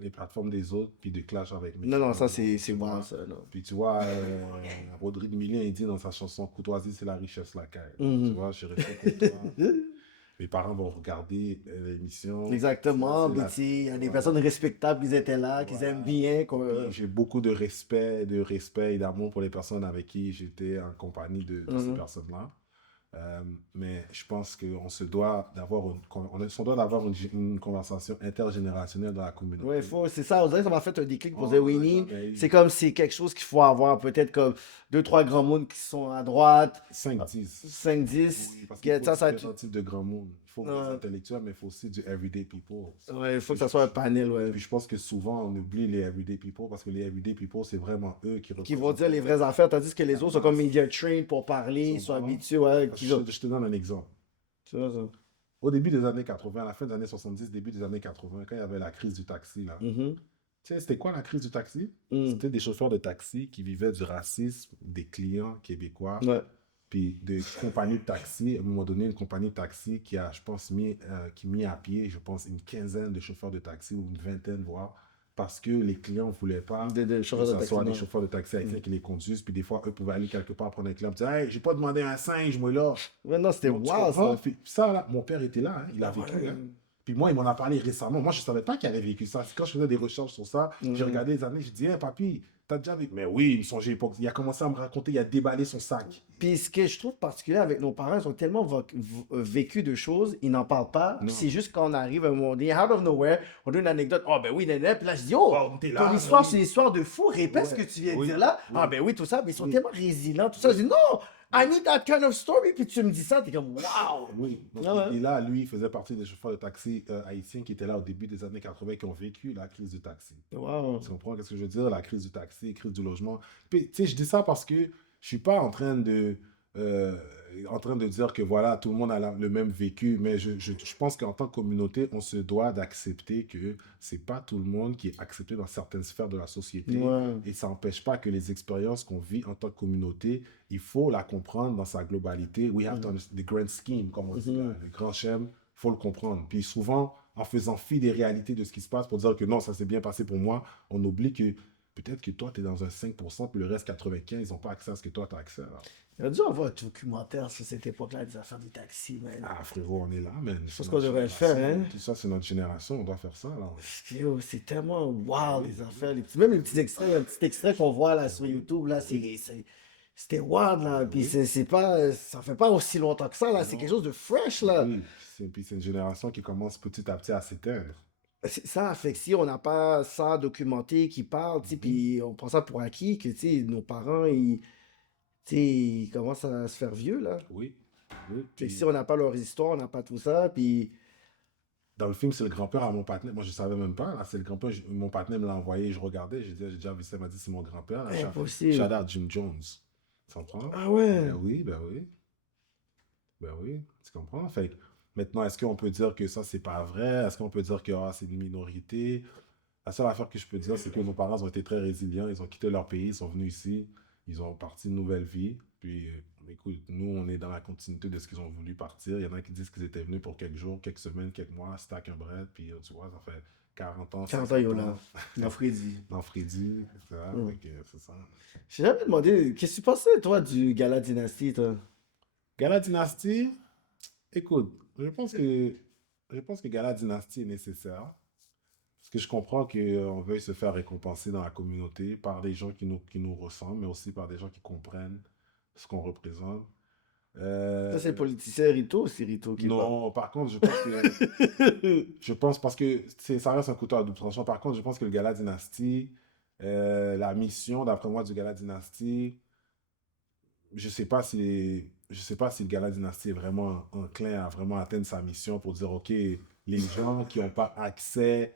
les plateformes des autres, puis de clash avec mes Non, non, ça, frères, non, c'est tu moi, vois. ça, non. Puis tu vois, Rodrigue Millien, il dit dans sa chanson Courtoisie, c'est la richesse, la caille. Tu Mhm. vois, je suis resté courtois. Mes parents vont regarder l'émission. Exactement. Puis, La... tu sais, il y a des Voilà. personnes respectables qui étaient là, qui aiment Voilà. bien. Puis j'ai beaucoup de respect et d'amour pour les personnes avec qui j'étais en compagnie de ces Mhm. personnes-là. Mais je pense qu'on se doit d'avoir on doit d'avoir une conversation intergénérationnelle dans la Ouais, communauté. faut, c'est ça. On dirait que ça m'a fait un déclic pour dire On n'a winning. jamais C'est eu comme c'est quelque chose qu'il faut avoir. Peut-être comme deux, trois grands mondes qui sont à droite, 5-10. 5 10. Oui, parce qu'il faut Ça, différents types de grands mondes. Il faut des intellectuels, mais il faut aussi du everyday people. ouais, il faut Puis que ça soit un panel, ouais. puis je pense que souvent on oublie les everyday people parce que les everyday people, c'est vraiment eux qui Qui vont représentent dire les vraies affaires, tandis que les la autres sont comme masse. media trained pour Ils parler, ils sont sont bons. habitués, ouais. Je te donne un exemple. Tu vois ça? Au début des années 80, à la fin des années 70, début des années 80, quand il y avait la crise du taxi, là, Mhm. tu sais, c'était quoi la crise du taxi? Mm. C'était des chauffeurs de taxi qui vivaient du racisme des clients québécois, Ouais. puis des compagnies de taxi. À un moment donné, une compagnie de taxi qui a, je pense, mis à pied, je pense, une quinzaine de chauffeurs de taxi ou une vingtaine, voire, parce que les clients ne voulaient pas Des que chauffeurs de ce taxi, soit des non. chauffeurs de taxi haïtiens qui les conduisent. Puis des fois, eux pouvaient aller quelque part prendre un client et dire hey, j'ai pas demandé un singe, moi là. Ouais, non, c'était Donc, tu wow, comprends? ça. Puis ça, là, mon père était là, hein, il a vécu. Ouais. Hein. Puis moi, il m'en a parlé récemment. Moi, je ne savais pas qu'il avait vécu ça. Quand je faisais des recherches sur ça, j'ai Mhm. regardé les années, je dis, hey, papy, t'as déjà vécu. Mais oui, il songeait pas. Il a commencé à me raconter, il a déballé son sac. Puis ce que je trouve particulier avec nos parents, ils ont tellement vécu de choses, ils n'en parlent pas. Puis Non. c'est juste quand on arrive à un moment donné, out of nowhere, on donne une anecdote. Oh ben oui, nanana. Puis là, je dis, oh, Oh, t'es ton là, histoire, oui. c'est une histoire de fou. Répète ce que Ouais. tu viens de Oui. dire là. Oui. Ah ben oui, tout ça. Mais ils sont Oui. tellement résilients, tout ça. Je dis, non, I need that kind of story. Puis tu me dis ça, t'es comme, wow. Oui. Donc, Ah ouais. et là, lui, il faisait partie des chauffeurs de taxi haïtiens qui étaient là au début des années 80 qui ont vécu la crise du taxi. Wow. Tu comprends ce que je veux dire? La crise du taxi, la crise du logement. Puis, tu sais, je dis ça parce que je suis pas euh, en train de dire que voilà, tout le monde a le même vécu, mais je pense qu'en tant que communauté, on se doit d'accepter que c'est pas tout le monde qui est accepté dans certaines sphères de la société. Ouais. Et ça n'empêche pas que les expériences qu'on vit en tant que communauté, il faut la comprendre dans sa globalité. We have to understand the grand scheme, comme on dit, là, le grand schéma, il faut le comprendre. Puis souvent, en faisant fi des réalités de ce qui se passe pour dire que non, ça s'est bien passé pour moi, on oublie que peut-être que toi, tu es dans un 5%, puis le reste 95%, ils n'ont pas accès à ce que toi, tu as accès. Là. Il a dû avoir un documentaire sur cette époque-là, des affaires des taxis, man. Ah, frérot, on est là, man. Je pense qu'on devrait le faire, hein. Tout ça, c'est notre génération, on doit faire ça. Là. Yo, c'est tellement wow les affaires. Même les petits extraits, un petit extrait qu'on voit là sur YouTube, là, c'était wild là. Puis c'est pas, ça fait pas aussi longtemps que ça là. C'est quelque chose de fresh là. Oui, puis c'est une génération qui commence petit à petit à s'éteindre. C'est ça, fait que si on n'a pas ça documenté qui parle, tu sais, puis on prend ça pour acquis que tu sais, nos parents, tu sais, ils commencent à se faire vieux là. Oui, oui. Fait que Puis si on n'a pas leur histoire, on n'a pas tout ça, puis dans le film, c'est le grand-père à mon partenaire. Moi, je savais même pas. Là, c'est le grand-père. Mon partenaire me l'a envoyé. Je regardais. J'ai déjà vu ça. Il m'a dit c'est mon grand-père. Là, impossible. shout out Jim Jones. Tu comprends? Ah ouais. Ben oui, ben oui. Ben oui. Tu comprends? Fait que maintenant, est-ce qu'on peut dire que ça, c'est pas vrai? Est-ce qu'on peut dire que c'est une minorité? La seule affaire que je peux dire, c'est que nos parents ont été très résilients. Ils ont quitté leur pays. Ils sont venus ici. Ils ont parti une nouvelle vie. Puis, écoute, nous, on est dans la continuité de ce qu'ils ont voulu partir. Il y en a qui disent qu'ils étaient venus pour quelques jours, quelques semaines, quelques mois, stack un bread, puis tu vois, ça fait 40 ans, 40 ans, 50 yo ans. là. Dans Freddy. Dans Freddy, c'est ça. Mm. Fait que c'est ça. J'ai jamais demandé, qu'est-ce que tu pensais toi du Gala Dynasty, toi? Gala Dynasty, écoute, je pense que Gala Dynasty est nécessaire. que je comprends qu'on veuille se faire récompenser dans la communauté par des gens qui nous ressemblent, mais aussi par des gens qui comprennent ce qu'on représente. Ça, c'est le Euh, politicien Rito ou c'est Rito qui parle? non, par contre, je pense parce que ça reste un couteau à double tranchant. Par contre, je pense que le Gala Dynasty, la mission, d'après moi, du Gala Dynasty, je sais pas si le Gala Dynasty est vraiment enclin à vraiment atteindre sa mission pour dire, OK, les gens qui n'ont pas accès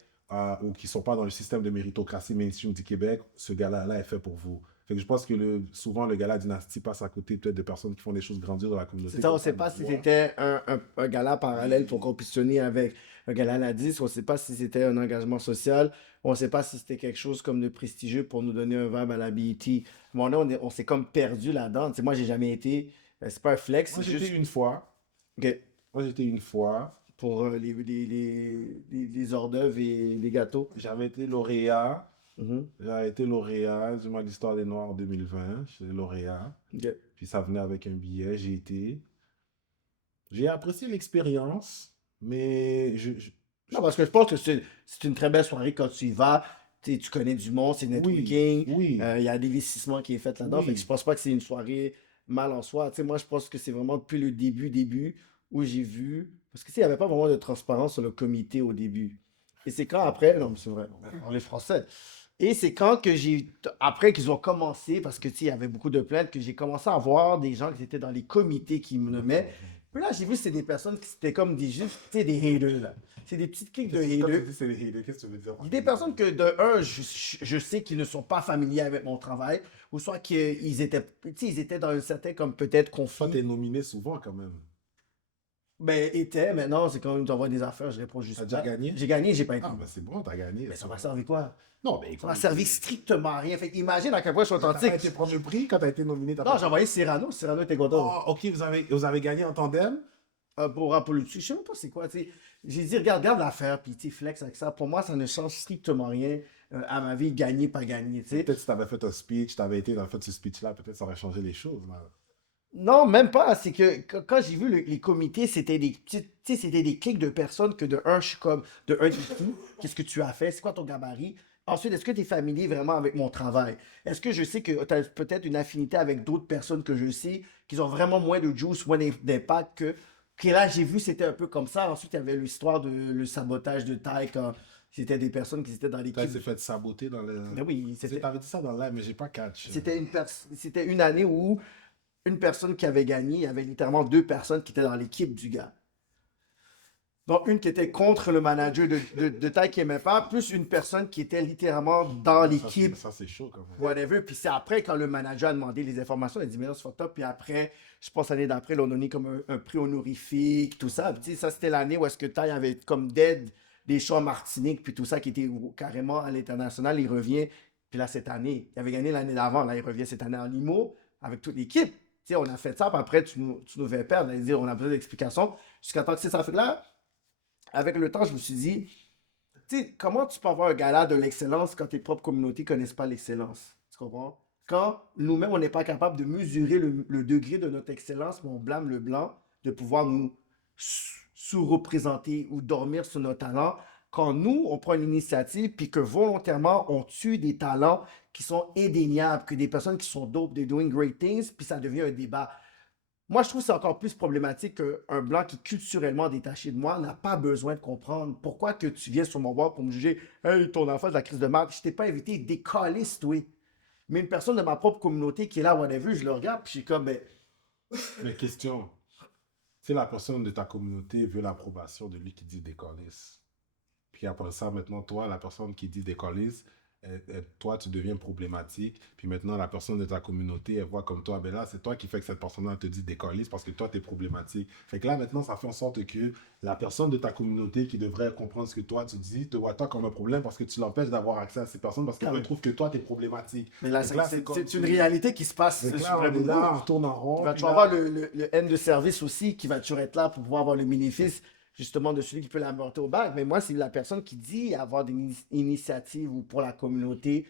ou qui ne sont pas dans le système de méritocratie mainstream du Québec, ce gala-là est fait pour vous. Fait que je pense que souvent, le Gala Dynasty passe à côté peut-être de personnes qui font des choses grandioses dans la C'est communauté. ça, on Comme ne sait ça, pas si moi. c'était un gala parallèle pour compétitionner avec un gala à la 10. On ne sait pas si c'était un engagement social. On ne sait pas si c'était quelque chose comme de prestigieux pour nous donner un vibe à la BET. Bon, là, on s'est comme perdu là-dedans. Tu sais, moi, j'ai jamais été. C'est pas un flex, Moi, c'est j'étais juste une fois. que Moi, j'étais une fois. pour les hors d'œuvre et les gâteaux. J'avais été lauréat. Mhm. J'avais été lauréat du mois de l'histoire des Noirs en 2020. J'étais lauréat. Ok. Puis ça venait avec un billet. J'ai été. J'ai apprécié l'expérience, mais Non, parce que je pense que c'est une très belle soirée quand tu y vas. Tu connais du monde, c'est oui, networking. oui, Il y a des investissement qui est fait là-dedans. Fait que je oui. pense pas que c'est une soirée mal en soi. Tu sais, moi, je pense que c'est vraiment depuis le début, où j'ai vu. Parce que tu sais, il n'y avait pas vraiment de transparence sur le comité au début. Et c'est quand après. Non, mais c'est vrai, on est français. Et c'est quand que après qu'ils ont commencé, parce que tu sais, il y avait beaucoup de plaintes, que j'ai commencé à voir des gens qui étaient dans les comités qui me nommaient. Puis là, j'ai vu que c'était des personnes qui c'était comme des juste, tu sais, des haters, là. C'est des petites cliques de Quand tu haters. dis c'est les haters, qu'est-ce que tu veux dire par Des haters? personnes que, de un, je sais qu'ils ne sont pas familiers avec mon travail, ou soit qu'ils étaient, tu sais, ils étaient dans un certain, comme peut-être, Toi, t'es conflit. nominé souvent quand même. Ben, étaient, maintenant, c'est quand ils t'envoient des affaires, je réponds juste T'as déjà pas. gagné? J'ai gagné, j'ai pas été. Ah, ben c'est bon, t'as gagné. Mais ça Ça m'a va. servi quoi? Non, mais Ça m'a écoute, servi strictement à rien. Fait que imagine à quel point je suis t'as pas authentique. été prendre le prix quand t'as été nominé, t'as Non, pas. j'ai envoyé Cyrano. Cyrano était content. Oh, ok, vous avez gagné en tandem? Pour rap politique, je sais même pas c'est quoi, tu sais. J'ai dit, regarde l'affaire, puis tu sais, flex avec ça. Pour moi, ça ne change strictement rien à ma vie, gagner, pas gagner, tu sais. Peut-être si t'avais fait un speech, t'avais été dans le fait de ce speech-là, peut-être ça aurait changé les choses, là. Non, même pas. C'est que quand j'ai vu les comités, c'était des petites, tu sais, c'était des clics de personnes que de un, je suis comme, de un, t'es qui? Qu'est-ce que tu as fait? C'est quoi ton gabarit? Ensuite, est-ce que tu es familier vraiment avec mon travail? Est-ce que je sais que tu as peut-être une affinité avec d'autres personnes que je sais qui ont vraiment moins de juice, moins d'impact que là, j'ai vu, c'était un peu comme ça. Ensuite, il y avait l'histoire de le sabotage de taille quand c'était des personnes qui étaient dans T'as l'équipe. s'est fait saboter dans le. Mais oui, T'avais dit ça dans le live, mais j'ai pas catch. c'était une année où une personne qui avait gagné, il y avait littéralement deux personnes qui étaient dans l'équipe du gars. Donc, une qui était contre le manager de taille qui n'aimait pas, plus une personne qui était littéralement dans l'équipe, Ça, c'est chaud quand même. whatever. Puis c'est après, quand le manager a demandé les informations, il a dit, mais non, c'est fucked up. Puis après, je pense l'année d'après, l'on a donné comme un prix honorifique, tout ça. Puis, tu sais, ça, c'était l'année où est-ce que Taille avait comme d'aide des shows en Martinique, puis tout ça, qui était carrément à l'international. Il revient. Puis là, cette année, il avait gagné l'année d'avant. Là, il revient cette année en limo avec toute l'équipe. Tu sais, on a fait ça, puis après, tu nous fais perdre. On dire, on a besoin d'explications. Jusqu'à temps que c'est ça. Fait que là, avec le temps, je me suis dit, tu sais, comment tu peux avoir un gala de l'excellence quand tes propres communautés ne connaissent pas l'excellence? Tu comprends? Quand nous-mêmes, on n'est pas capable de mesurer le degré de notre excellence, mais on blâme le blanc de pouvoir nous sous-représenter ou dormir sur nos talents. Quand nous, on prend une initiative, puis que volontairement, on tue des talents qui sont indéniables, que des personnes qui sont dope, they're doing great things, puis ça devient un débat. Moi, je trouve que c'est encore plus problématique qu'un blanc qui est culturellement détaché de moi n'a pas besoin de comprendre pourquoi que tu viens sur mon bord pour me juger. Hey, ton enfant de la crise de marque, je t'ai pas invité, décaliste, oui. Mais une personne de ma propre communauté qui est là, whatever, je le regarde, puis je suis comme, ben, Mais question, si la personne de ta communauté veut l'approbation de lui qui dit décalisse, puis après ça, maintenant, toi, la personne qui dit décalisse, toi, tu deviens problématique. Puis maintenant, la personne de ta communauté, elle voit comme toi, ben là, c'est toi qui fais que cette personne-là te dit décalisse parce que toi, tu es problématique. Fait que là, maintenant, ça fait en sorte que la personne de ta communauté qui devrait comprendre ce que toi, tu dis, te voit toi comme un problème parce que tu l'empêches d'avoir accès à ces personnes parce qu'elle trouve que toi, tu es problématique. mais là, Fait que là, c'est une réalité qui se passe. Fait que sur là, le on est boulot. là, on retourne en rond. Il va puis toujours là- avoir le N de service aussi qui va toujours être là pour pouvoir avoir le bénéfice justement de celui qui peut l'apporter au bac. Mais moi, c'est la personne qui dit avoir des initiatives ou pour la communauté,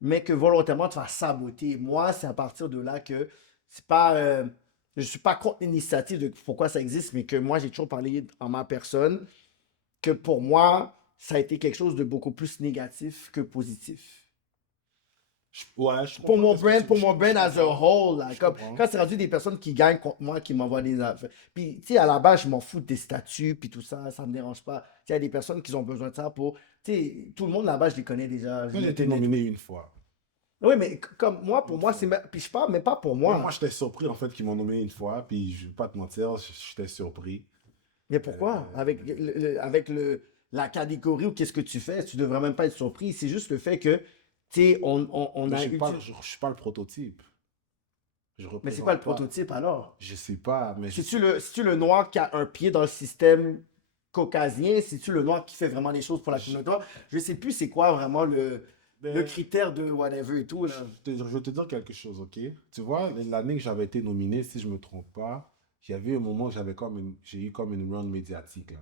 mais que volontairement tu vas saboter. Moi, c'est à partir de là que c'est pas. Je suis pas contre l'initiative de pourquoi ça existe, mais que moi, j'ai toujours parlé en ma personne que pour moi, ça a été quelque chose de beaucoup plus négatif que positif. Ouais, je Pour comprends mon qu'est-ce que brand, tu- pour je- mon brand je as a comprends. whole, là, Je comme, comprends. quand c'est rendu des personnes qui gagnent contre moi, qui m'envoient des affaires. Puis, tu sais, à la base, je m'en fous des statuts, puis tout ça, ça me dérange pas. Tu sais, il y a des personnes qui ont besoin de ça pour. Tu sais, tout le monde là-bas, je les connais déjà. Je Moi, j'ai les été connais. nominé une fois. Oui, mais comme moi, pour Une moi, fois. Puis je parle, mais pas pour Même moi, moi. j'étais surpris en fait qu'ils m'ont nominé une fois, puis je vais pas te mentir, j'étais surpris. Mais pourquoi? Euh, Avec la catégorie ou qu'est-ce que tu fais, tu devrais même pas être surpris. C'est juste le fait que, tu sais, on mais a je suis eu. pas, je suis pas le prototype. Je Mais c'est quoi le représente pas. prototype alors? Je sais pas, mais je Si-tu sais. le noir qui a un pied dans le système caucasien, si-tu le noir qui fait vraiment les choses pour la Je, communauté noire? Je sais plus c'est quoi vraiment le ben, critère de whatever et tout, là. je vais te dire quelque chose, ok? Tu vois, l'année que j'avais été nominé, si je me trompe pas, il y avait un moment où j'ai eu comme une run médiatique, là.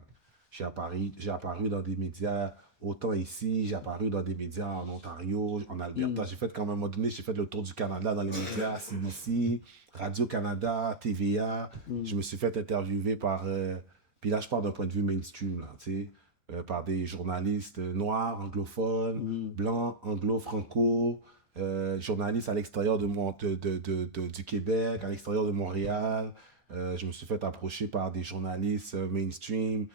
J'ai apparu dans des médias, autant ici, j'ai apparu dans des médias en Ontario, en Alberta. Mm. J'ai fait, quand même, à un moment donné, j'ai fait le tour du Canada dans les médias, CBC, Radio-Canada, TVA. Mm. Je me suis fait interviewer puis là, je parle d'un point de vue mainstream, là, tu sais, par des journalistes noirs, anglophones, Mm. blancs, anglo-franco, journalistes à l'extérieur du Québec, à l'extérieur de Montréal. Je me suis fait approcher par des journalistes mainstream,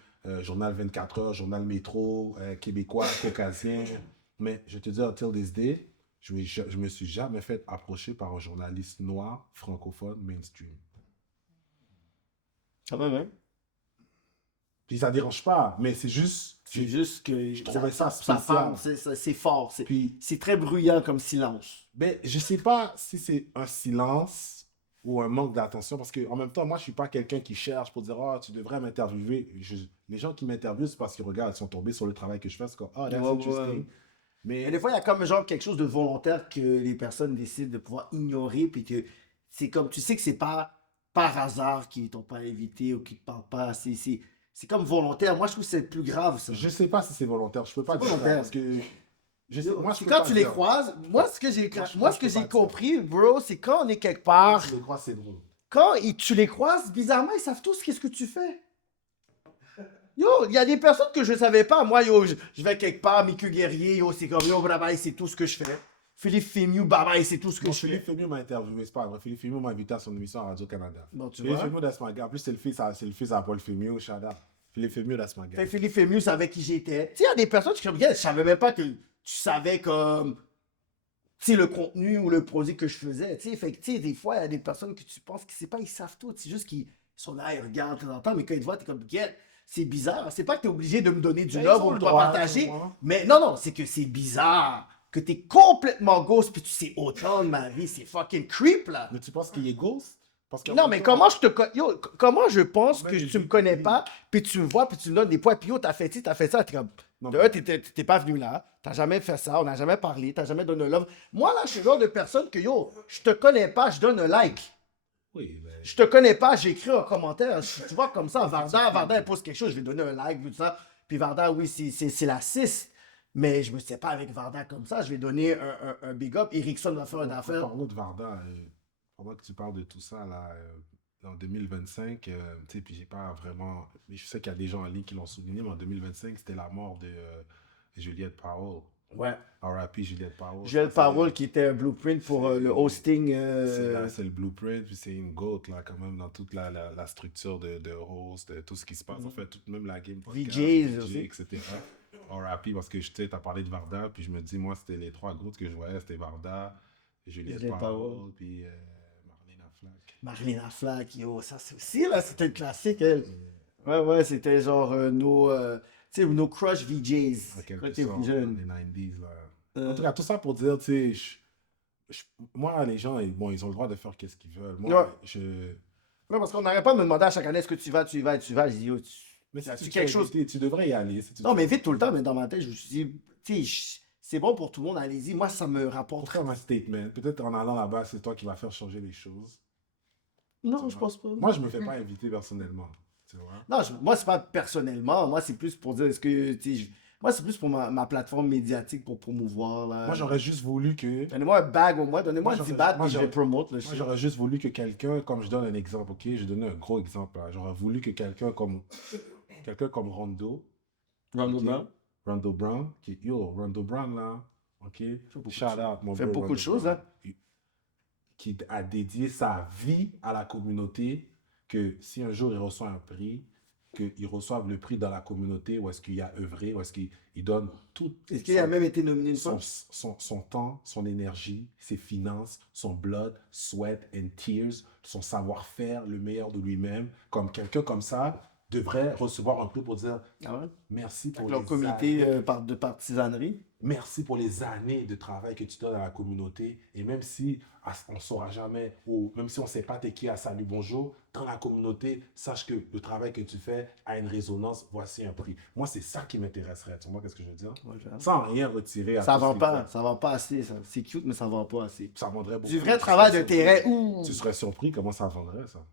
Journal 24 heures, Journal Métro, québécois, caucasien. Mais je te dis, until this day, je me suis jamais fait approcher par un journaliste noir, francophone, mainstream. Quand même, hein? Puis ça dérange pas, mais c'est juste, C'est juste que je trouvais ça ça spécial. parle, c'est fort, Puis, c'est très bruyant comme silence. ben, je sais pas si c'est un silence ou un manque d'attention, parce que en même temps, moi, je suis pas quelqu'un qui cherche pour dire, oh, tu devrais m'interviewer. Les gens qui m'interviewent, c'est parce qu'ils regardent, ils sont tombés sur le travail que je fais, c'est comme, oh, that's Ouais, interesting. ouais. Mais Et des fois, il y a comme genre quelque chose de volontaire que les personnes décident de pouvoir ignorer, puis que c'est comme, tu sais que c'est pas par hasard qu'ils t'ont pas invité ou qu'ils te parlent pas, c'est comme volontaire. Moi, je trouve que c'est plus grave, ça. je sais pas si c'est volontaire, je peux pas C'est dire ça, volontaire. parce que moi, je C'est peux quand pas tu les dire. croises, moi, ce que j'ai Moi, ce je que peux pas j'ai dire. compris, bro, c'est quand on est quelque Quand part, tu le crois, c'est drôle. tu les croises, bizarrement, ils savent tous qu'est-ce que tu fais. Yo, il y a des personnes que je savais pas. Moi, yo, je vais quelque part, Mickey Guerrier, yo, c'est comme, yo, bye c'est tout ce que je fais. Philippe Fémieux, bye c'est tout ce que Non, je Philippe fais. Fémieux m'a interviewé, c'est pas vrai. Philippe Fémieux m'a invité à son émission à Radio-Canada. Bon, tu Philippe vois. Fémieux, that's my guy. En plus, c'est le fils à Paul Fémieux, shout out. Philippe Fémieux, that's my guy. Fait que Philippe Fémieux savait qui j'étais. Tu sais, il y a des personnes qui sont comme, je savais même pas que tu savais comme, tu sais, le contenu ou le produit que je faisais. Tu sais, fait que, tu sais, des fois, il y a des personnes que tu penses qu'ils savent pas, ils savent tout. C'est juste qu'ils sont là, ils regardent de temps en temps, mais quand ils te voient, t'es comme, get, c'est bizarre. C'est pas que t'es obligé de me donner du Ben, love ils ont ou de le te droit, partager, tu vois. mais non, c'est que c'est bizarre. Que t'es complètement ghost, puis tu sais autant de ma vie, c'est fucking creep, là. Mais tu penses qu'il est ghost? Parce qu'en Non, même mais temps- comment je te yo, comment je pense Même que les tu me vies connais privées. pas, puis tu me vois, puis tu me donnes des points, puis yo, t'as fait ci, t'as fait ça, t'es comme, Non, de mais- un, t'es pas venu là, t'as jamais fait ça, on n'a jamais parlé, t'as jamais donné un love. Moi, là, je suis le genre de personne que yo, je te connais pas, je donne un like. Oui, mais... Je te connais pas, j'écris un commentaire. Tu vois, comme ça, Varda, elle pose quelque chose, je vais donner un like, tout ça. Puis Varda, oui, c'est la 6. Mais je me sais pas avec Varda comme ça, je vais donner un big up. Erickson va faire une affaire. Parlons de Varda. Pendant que tu parles de tout ça, là, en 2025, tu sais, puis j'ai pas vraiment... Mais je sais qu'il y a des gens en ligne qui l'ont souligné, mais en 2025, c'était la mort de Juliette Powell. Ouais. R.I.P. Juliette Powell. Joel Ça, Powell qui était un blueprint pour c'est- le hosting. c'est le blueprint, puis c'est une goat, là, quand même, dans toute la structure de host, tout ce qui se passe. En fait, même la game podcast, VJs aussi. etc. R.I.P. parce que, tu sais, t'as parlé de Varda, puis je me dis, moi, c'était les trois gouttes que je voyais, c'était Varda, Juliette Juliette Powell, Powell. puis Marlena Flack. Marlena Flack, yo, ça c'est aussi, là, c'était un classique, elle. Ouais, c'était genre tu sais, nos crush VJs En quand quelque t'es sorte, plus jeune. les 90s, là. Euh, En tout cas, tout ça pour dire, tu sais, moi, les gens, bon, ils ont le droit de faire qu'est-ce qu'ils veulent. Ouais. Moi, Ouais, parce qu'on n'arrête pas de me demander à chaque année, est-ce que tu vas, tu vas. Je dis, yo, mais si as-tu tu te quelque fais chose? inviter, tu devrais y aller. Si tu te Non, fais mais vite tout le temps, mais dans ma tête, je me suis dit, tu sais, c'est bon pour tout le monde, allez-y. Moi, ça me rapporte. pour faire un statement. Peut-être en allant là-bas, c'est toi qui vas faire changer les choses. Non, je pense pas. Moi, je me fais pas inviter personnellement. Tu vois? Non, moi, c'est pas personnellement. Moi, c'est plus pour dire, est-ce que, tu sais, moi, c'est plus pour ma plateforme médiatique pour promouvoir, là. Moi, j'aurais juste voulu que. Donnez-moi un bag au moins, donnez-moi Moi, un petit j'aurais- bag, moi, puis je vais j'aurais- promote le Moi, shit. j'aurais juste voulu que quelqu'un, comme je donne un exemple, ok? Je donne un gros exemple. Là. J'aurais voulu que quelqu'un comme Rondo, Ronald ok, Brown. Rondo Brown, Rondo Brown là, ok, shout out, mon Fait bro beaucoup de Rondo choses, Brown, hein. qui a dédié sa vie à la communauté, que si un jour il reçoit un prix, qu'il reçoive le prix dans la communauté où est-ce qu'il a œuvré, où est-ce qu'il donne tout Est-ce qu'il a même été nominé une son, fois? son temps, son énergie, ses finances, son blood, sweat and tears, son savoir-faire, le meilleur de lui-même, comme quelqu'un comme ça devrait recevoir un prix pour dire Ah ouais? merci pour Avec leur comité de partisanerie. merci pour les années de travail que tu donnes à la communauté. Et même si on ne saura jamais, ou même si on ne sait pas t'es qui à Salut Bonjour, dans la communauté, sache que le travail que tu fais a une résonance. Voici un prix. Moi, c'est ça qui m'intéresserait. Tu vois ce que je veux dire? Ouais, Sans rien retirer à ça tout ce vend qu'il pas, fait. ça vend pas assez. Ça. C'est cute, mais ça vend pas assez. Ça vendrait beaucoup. Du vrai travail de terrain, ouh! Tu serais surpris comment ça vendrait, ça.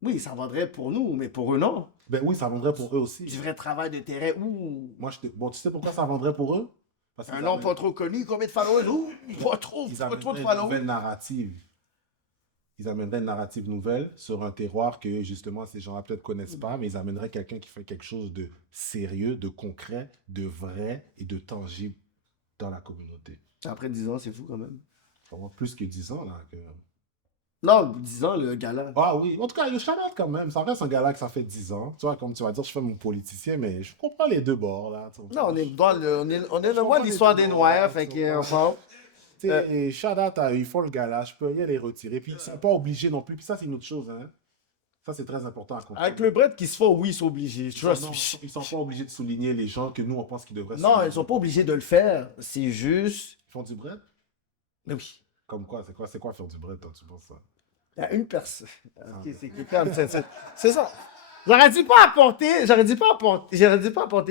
Oui, ça vendrait pour nous, mais pour eux, non. Ben oui, ça vendrait pour eux aussi. Du vrai travail de terrain, ouh! Moi, bon, tu sais pourquoi ça vendrait pour eux? Parce Un nom pas trop connu, combien de followers? Ouh! Pas trop, ils pas trop de amèneraient une followers. nouvelle narrative. Ils amèneraient une narrative nouvelle sur un terroir que justement ces gens-là peut-être connaissent pas, mais ils amèneraient quelqu'un qui fait quelque chose de sérieux, de concret, de vrai et de tangible dans la communauté. Après 10 ans, c'est fou quand même. Vraiment plus que 10 ans là. Non, 10 ans, le gala. Ah oui, en tout cas, il shout out quand même. Ça reste un gars là que ça fait 10 ans. Tu vois, comme tu vas dire, je fais mon politicien, mais je comprends les deux bords là. Non, on est le mois de l'histoire des Noirs, fait qu'on parle. Tu sais, shout out à eux, ils font le gala, je peux rien les retirer. Puis ils sont pas obligés non plus. Puis ça, c'est une autre chose, hein. Ça, c'est très important à comprendre. Avec le bread qui se fait, oui, ils sont obligés. Non, ils sont pas obligés de souligner les gens que nous, on pense qu'ils devraient Non, souligner. ils sont pas obligés de le faire. C'est juste. Ils font du bread? Mais oui. Comme quoi? C'est quoi faire du bread, toi, tu penses ça? Il y a une personne. Ok, c'est quelqu'un. C'est ça. J'aurais dû pas apporter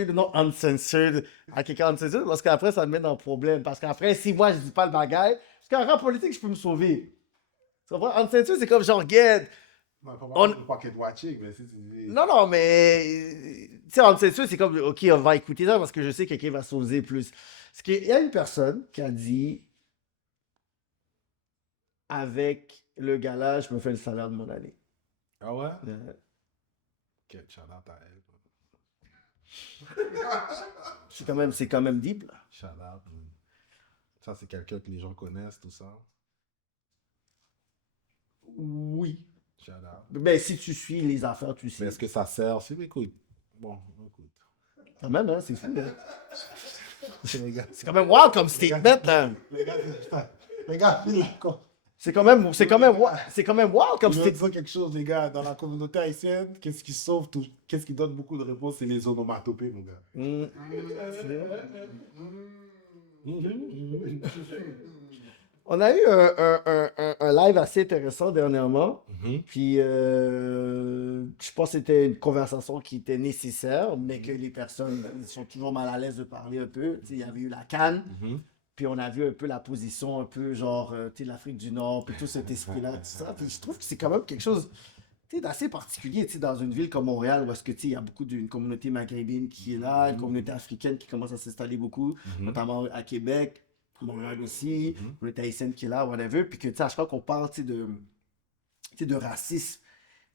le nom uncensored à quelqu'un uncensored parce qu'après, ça me met dans le problème. Parce qu'après, si moi, je dis pas le bagaille, parce qu'en rap politique, je peux me sauver. Tu comprends? Uncensored, c'est comme genre, get. Non, il faut On- pas le pocket watching, mais si tu dis... Non, non, mais. Tu sais, uncensored, c'est comme, ok, on va écouter ça parce que je sais que quelqu'un va s'oser plus. Parce qu'il y a une personne qui a dit, avec le gala, je me fais le salaire de mon année. Ah ouais? Euh, Ok, shout out à elle. c'est quand même deep, là. Shout out. Ça, c'est quelqu'un que les gens connaissent, tout ça. Oui. Shout out. Ben, si tu suis les affaires, tu sais. Mais est-ce que ça sert? Écoute. Bon, écoute. Quand même, hein, c'est fou, hein. Les gars, C'est quand même wow comme statement, là. les gars, C'est quand même wow comme je vais statement. dire quelque chose, les gars. Dans la communauté haïtienne, qu'est-ce qui sauve tout, qu'est-ce qui donne beaucoup de réponses, c'est les onomatopées, mon gars. On a eu un live assez intéressant dernièrement. Puis, je pense que c'était une conversation qui était nécessaire, mais que les personnes ils sont toujours mal à l'aise de parler un peu. Tu sais, il y avait eu la CAN, puis on a vu un peu la position, un peu genre, tu sais, l'Afrique du Nord, puis tout cet esprit-là, tout ça. Puis je trouve que c'est quand même quelque chose, tu sais, d'assez particulier, tu sais, dans une ville comme Montréal, où est-ce que, tu sais, il y a beaucoup d'une communauté maghrébine qui est là, une communauté africaine qui commence à s'installer beaucoup, notamment à Québec, Montréal aussi, communauté haïtienne qui est là, whatever. Puis que, tu sais, à chaque fois qu'on parle, tu sais, de racisme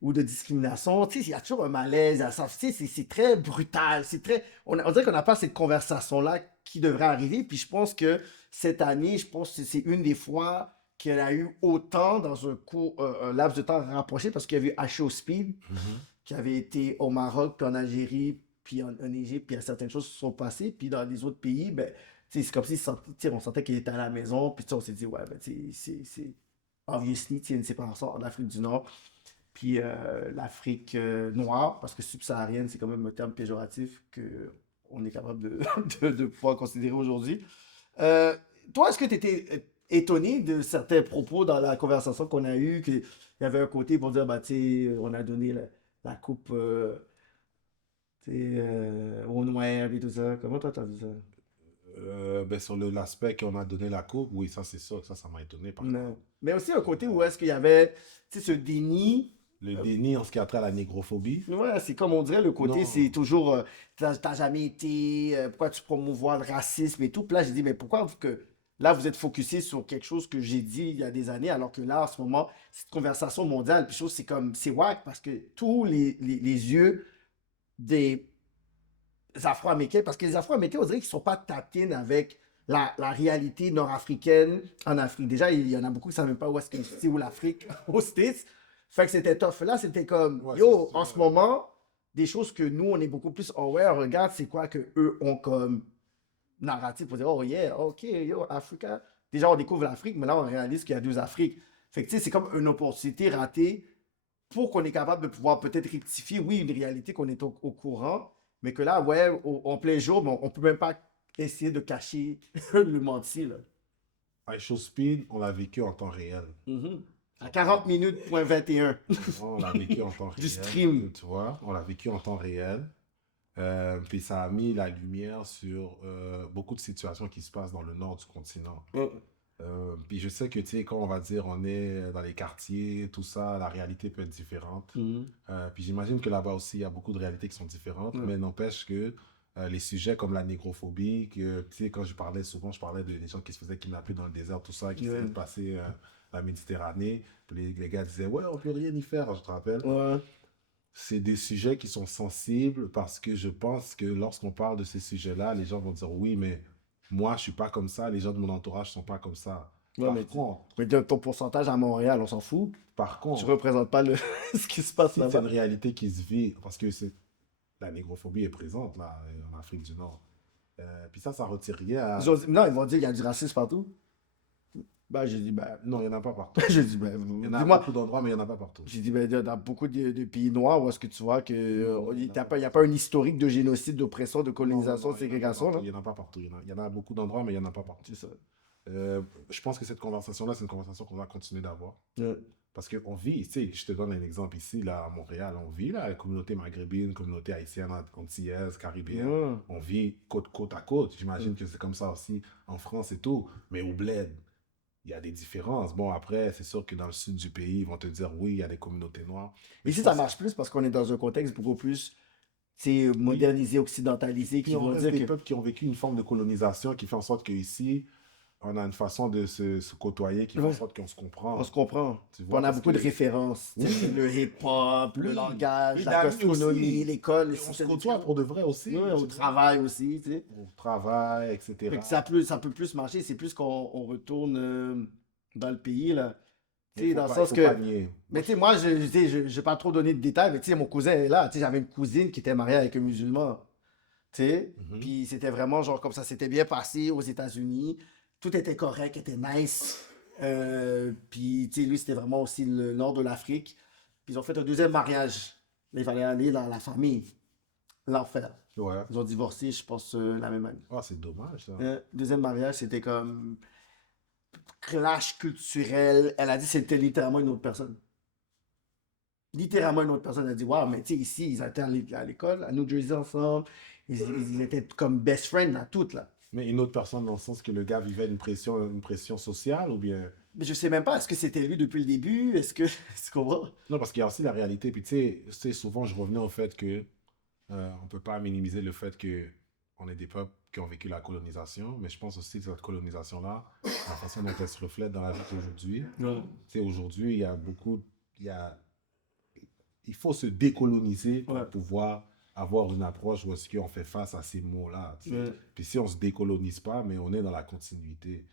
ou de discrimination, tu sais, il y a toujours un malaise, tu sais, c'est très brutal, c'est très... On dirait qu'on n'a pas cette conversation-là qui devrait arriver, puis je pense que cette année, je pense que c'est une des fois qu'il y a eu autant dans un laps de temps rapproché, parce qu'il y a eu H.O. Speed, qui avait été au Maroc, puis en Algérie, puis en Égypte, puis il y a certaines choses qui se sont passées, puis dans les autres pays, ben, tu sais, c'est comme si on sentait qu'il était à la maison, puis tu sais, on s'est dit, ouais, ben, tu sais, c'est obviously, tu sais, il y a une séparation entre l'Afrique du Nord puis l'Afrique noire, parce que subsaharienne, c'est quand même un terme péjoratif qu'on est capable de pouvoir considérer aujourd'hui. Toi, est-ce que tu étais étonné de certains propos dans la conversation qu'on a eue, qu'il y avait un côté pour dire, bah, tu sais, on a donné la coupe tu sais, aux Noirs et tout ça. Comment toi, t'as vu ça? Ben, sur l'aspect qu'on a donné la coupe, oui, ça c'est sûr, ça m'a étonné. Par Non. Mais aussi un côté où est-ce qu'il y avait, tu sais, ce déni. Le déni en ce qui a trait à la négrophobie. Ouais, c'est comme on dirait, le côté, Non. c'est toujours, t'as jamais été, pourquoi tu promouvois le racisme et tout. Puis là, j'ai dit, mais pourquoi que là, vous êtes focusé sur quelque chose que j'ai dit il y a des années, alors que là, en ce moment, cette conversation mondiale, puis chose, c'est comme, c'est wack, parce que tous les yeux des Afro-Américains, parce que les Afro-Américains, on dirait qu'ils ne sont pas taqués avec la réalité nord-africaine en Afrique. Déjà, il y en a beaucoup qui ne savent même pas où est-ce que c'est, où l'Afrique, aux States. Fait que c'était tough. Là, c'était comme, Ouais, yo, en ce moment, des choses que nous, on est beaucoup plus aware. Regarde, c'est quoi que eux ont comme narratif pour dire, oh yeah, ok, yo, Africa. Déjà, on découvre l'Afrique, mais là, on réalise qu'il y a deux Afriques. Fait que, tu sais, c'est comme une opportunité ratée pour qu'on est capable de pouvoir peut-être rectifier, oui, une réalité qu'on est au courant, mais que là, ouais, en plein jour, bon, on peut même pas essayer de cacher le menti, là. Show Speed, on l'a vécu en temps réel. Mhm. À 40 minutes, point 21 On l'a vécu en temps du réel. stream. Tu vois, on l'a vécu en temps réel. Puis ça a mis la lumière sur beaucoup de situations qui se passent dans le nord du continent. Puis je sais que, tu sais, quand on va dire on est dans les quartiers, tout ça, la réalité peut être différente. Mhm. Puis j'imagine que là-bas aussi, il y a beaucoup de réalités qui sont différentes, mais n'empêche que les sujets comme la négrophobie, que, tu sais, quand je parlais souvent, je parlais des gens qui se faisaient kidnapper dans le désert, tout ça, qui essayaient de passer la Méditerranée. Puis les gars disaient, ouais, on peut rien y faire, je te rappelle. Ouais. C'est des sujets qui sont sensibles parce que je pense que lorsqu'on parle de ces sujets-là, les gens vont dire oui, mais moi, je suis pas comme ça, les gens de mon entourage sont pas comme ça. Ouais, Par mais, contre, mais ton pourcentage à Montréal, on s'en fout. par Tu contre, représentes pas le, ce qui se passe si c'est là-bas. une réalité qui se vit, parce que la négrophobie est présente là, en Afrique du Nord. Puis ça retire rien à... Non, ils vont dire qu'il y a du racisme partout. Ben, j'ai dit, ben, Non, il n'y en a pas partout. j'ai dit, ben, Il y en a à dis-moi, beaucoup d'endroits, mais il n'y en a pas partout. j'ai dit, ben, dans beaucoup de pays noirs, où est-ce que tu vois que Non, il il y en a pas n'y a partout. pas un historique de génocide, d'oppression, de colonisation, de Non, il n'y en a pas ségrégation, là? partout. Il y en a pas partout. Il y en a à beaucoup d'endroits, mais il n'y en a pas partout. C'est ça. Je pense que cette conversation-là, c'est une conversation qu'on va continuer d'avoir. Ouais. Parce qu'on vit, tu sais, je te donne un exemple ici, là, à Montréal, on vit, là, la communauté maghrébine, communauté haïtienne, antillaise, caribéenne, Ouais. on vit côte à côte. J'imagine que c'est comme ça aussi en France et tout. Mais au bled, il y a des différences. Bon, après, c'est sûr que dans le sud du pays, ils vont te dire, oui, il y a des communautés noires. Mais Ici, je ça pense marche plus parce qu'on est dans un contexte beaucoup plus, tu sais, oui. modernisé, occidentalisé, Puis qui on vont reste dire des que. peuples qui ont vécu une forme de colonisation qui fait en sorte qu'ici, on a une façon de se côtoyer qui fait en Ouais. sorte qu'on se On comprend. se comprend. Tu Puis vois, on a parce beaucoup que... de références. Tu sais, Oui. le hip-hop, le Oui. langage, Et la d'amis gastronomie, aussi. l'école, le Et on se système côtoie pour de vrai aussi. ouais, tu au vois. travail aussi, tu sais. Au travail, Fait etc. que ça peut plus marcher, c'est plus qu'on retourne dans le pays, là. Mais Tu sais, dans le il sens faut pas que. nier. Mais tu sais, moi, je vais pas trop donner de détails, mais tu sais, mon cousin est là. Tu sais, j'avais une cousine qui était mariée avec un musulman. Tu sais, Mhm. puis c'était vraiment genre comme ça, c'était bien passé aux États-Unis. Tout était correct, était nice. Puis, tu sais, lui, c'était vraiment aussi le nord de l'Afrique. Puis ils ont fait un deuxième mariage. Mais il fallait aller dans la famille. L'enfer. Ouais. Ils ont divorcé, je pense, la même année. Ah, c'est dommage, ça. Deuxième mariage, c'était comme clash culturel. Elle a dit que c'était littéralement une autre personne. Littéralement une autre personne. Elle a dit, waouh, mais tu sais, ici, ils étaient à l'école, à New Jersey ensemble. Ils étaient comme best friends, là, toutes, là. Mais une autre personne dans le sens que le gars vivait une pression sociale ou bien... Mais je sais même pas, est-ce que c'était lui depuis le début? Est-ce que. Est-ce qu'on voit? Non, parce qu'il y a aussi la réalité. Puis tu sais, souvent, je revenais au fait que on peut pas minimiser le fait que on est des peuples qui ont vécu la colonisation, mais je pense aussi que cette colonisation-là, la façon dont elle se reflète dans la vie d'aujourd'hui, Ouais. tu sais, aujourd'hui, il y a beaucoup... Il faut se décoloniser pour Ouais. pouvoir avoir une approche où est-ce qu'on fait face à ces mots-là. Tu sais. Ouais. Puis si on se décolonise pas, mais on est dans la continuité.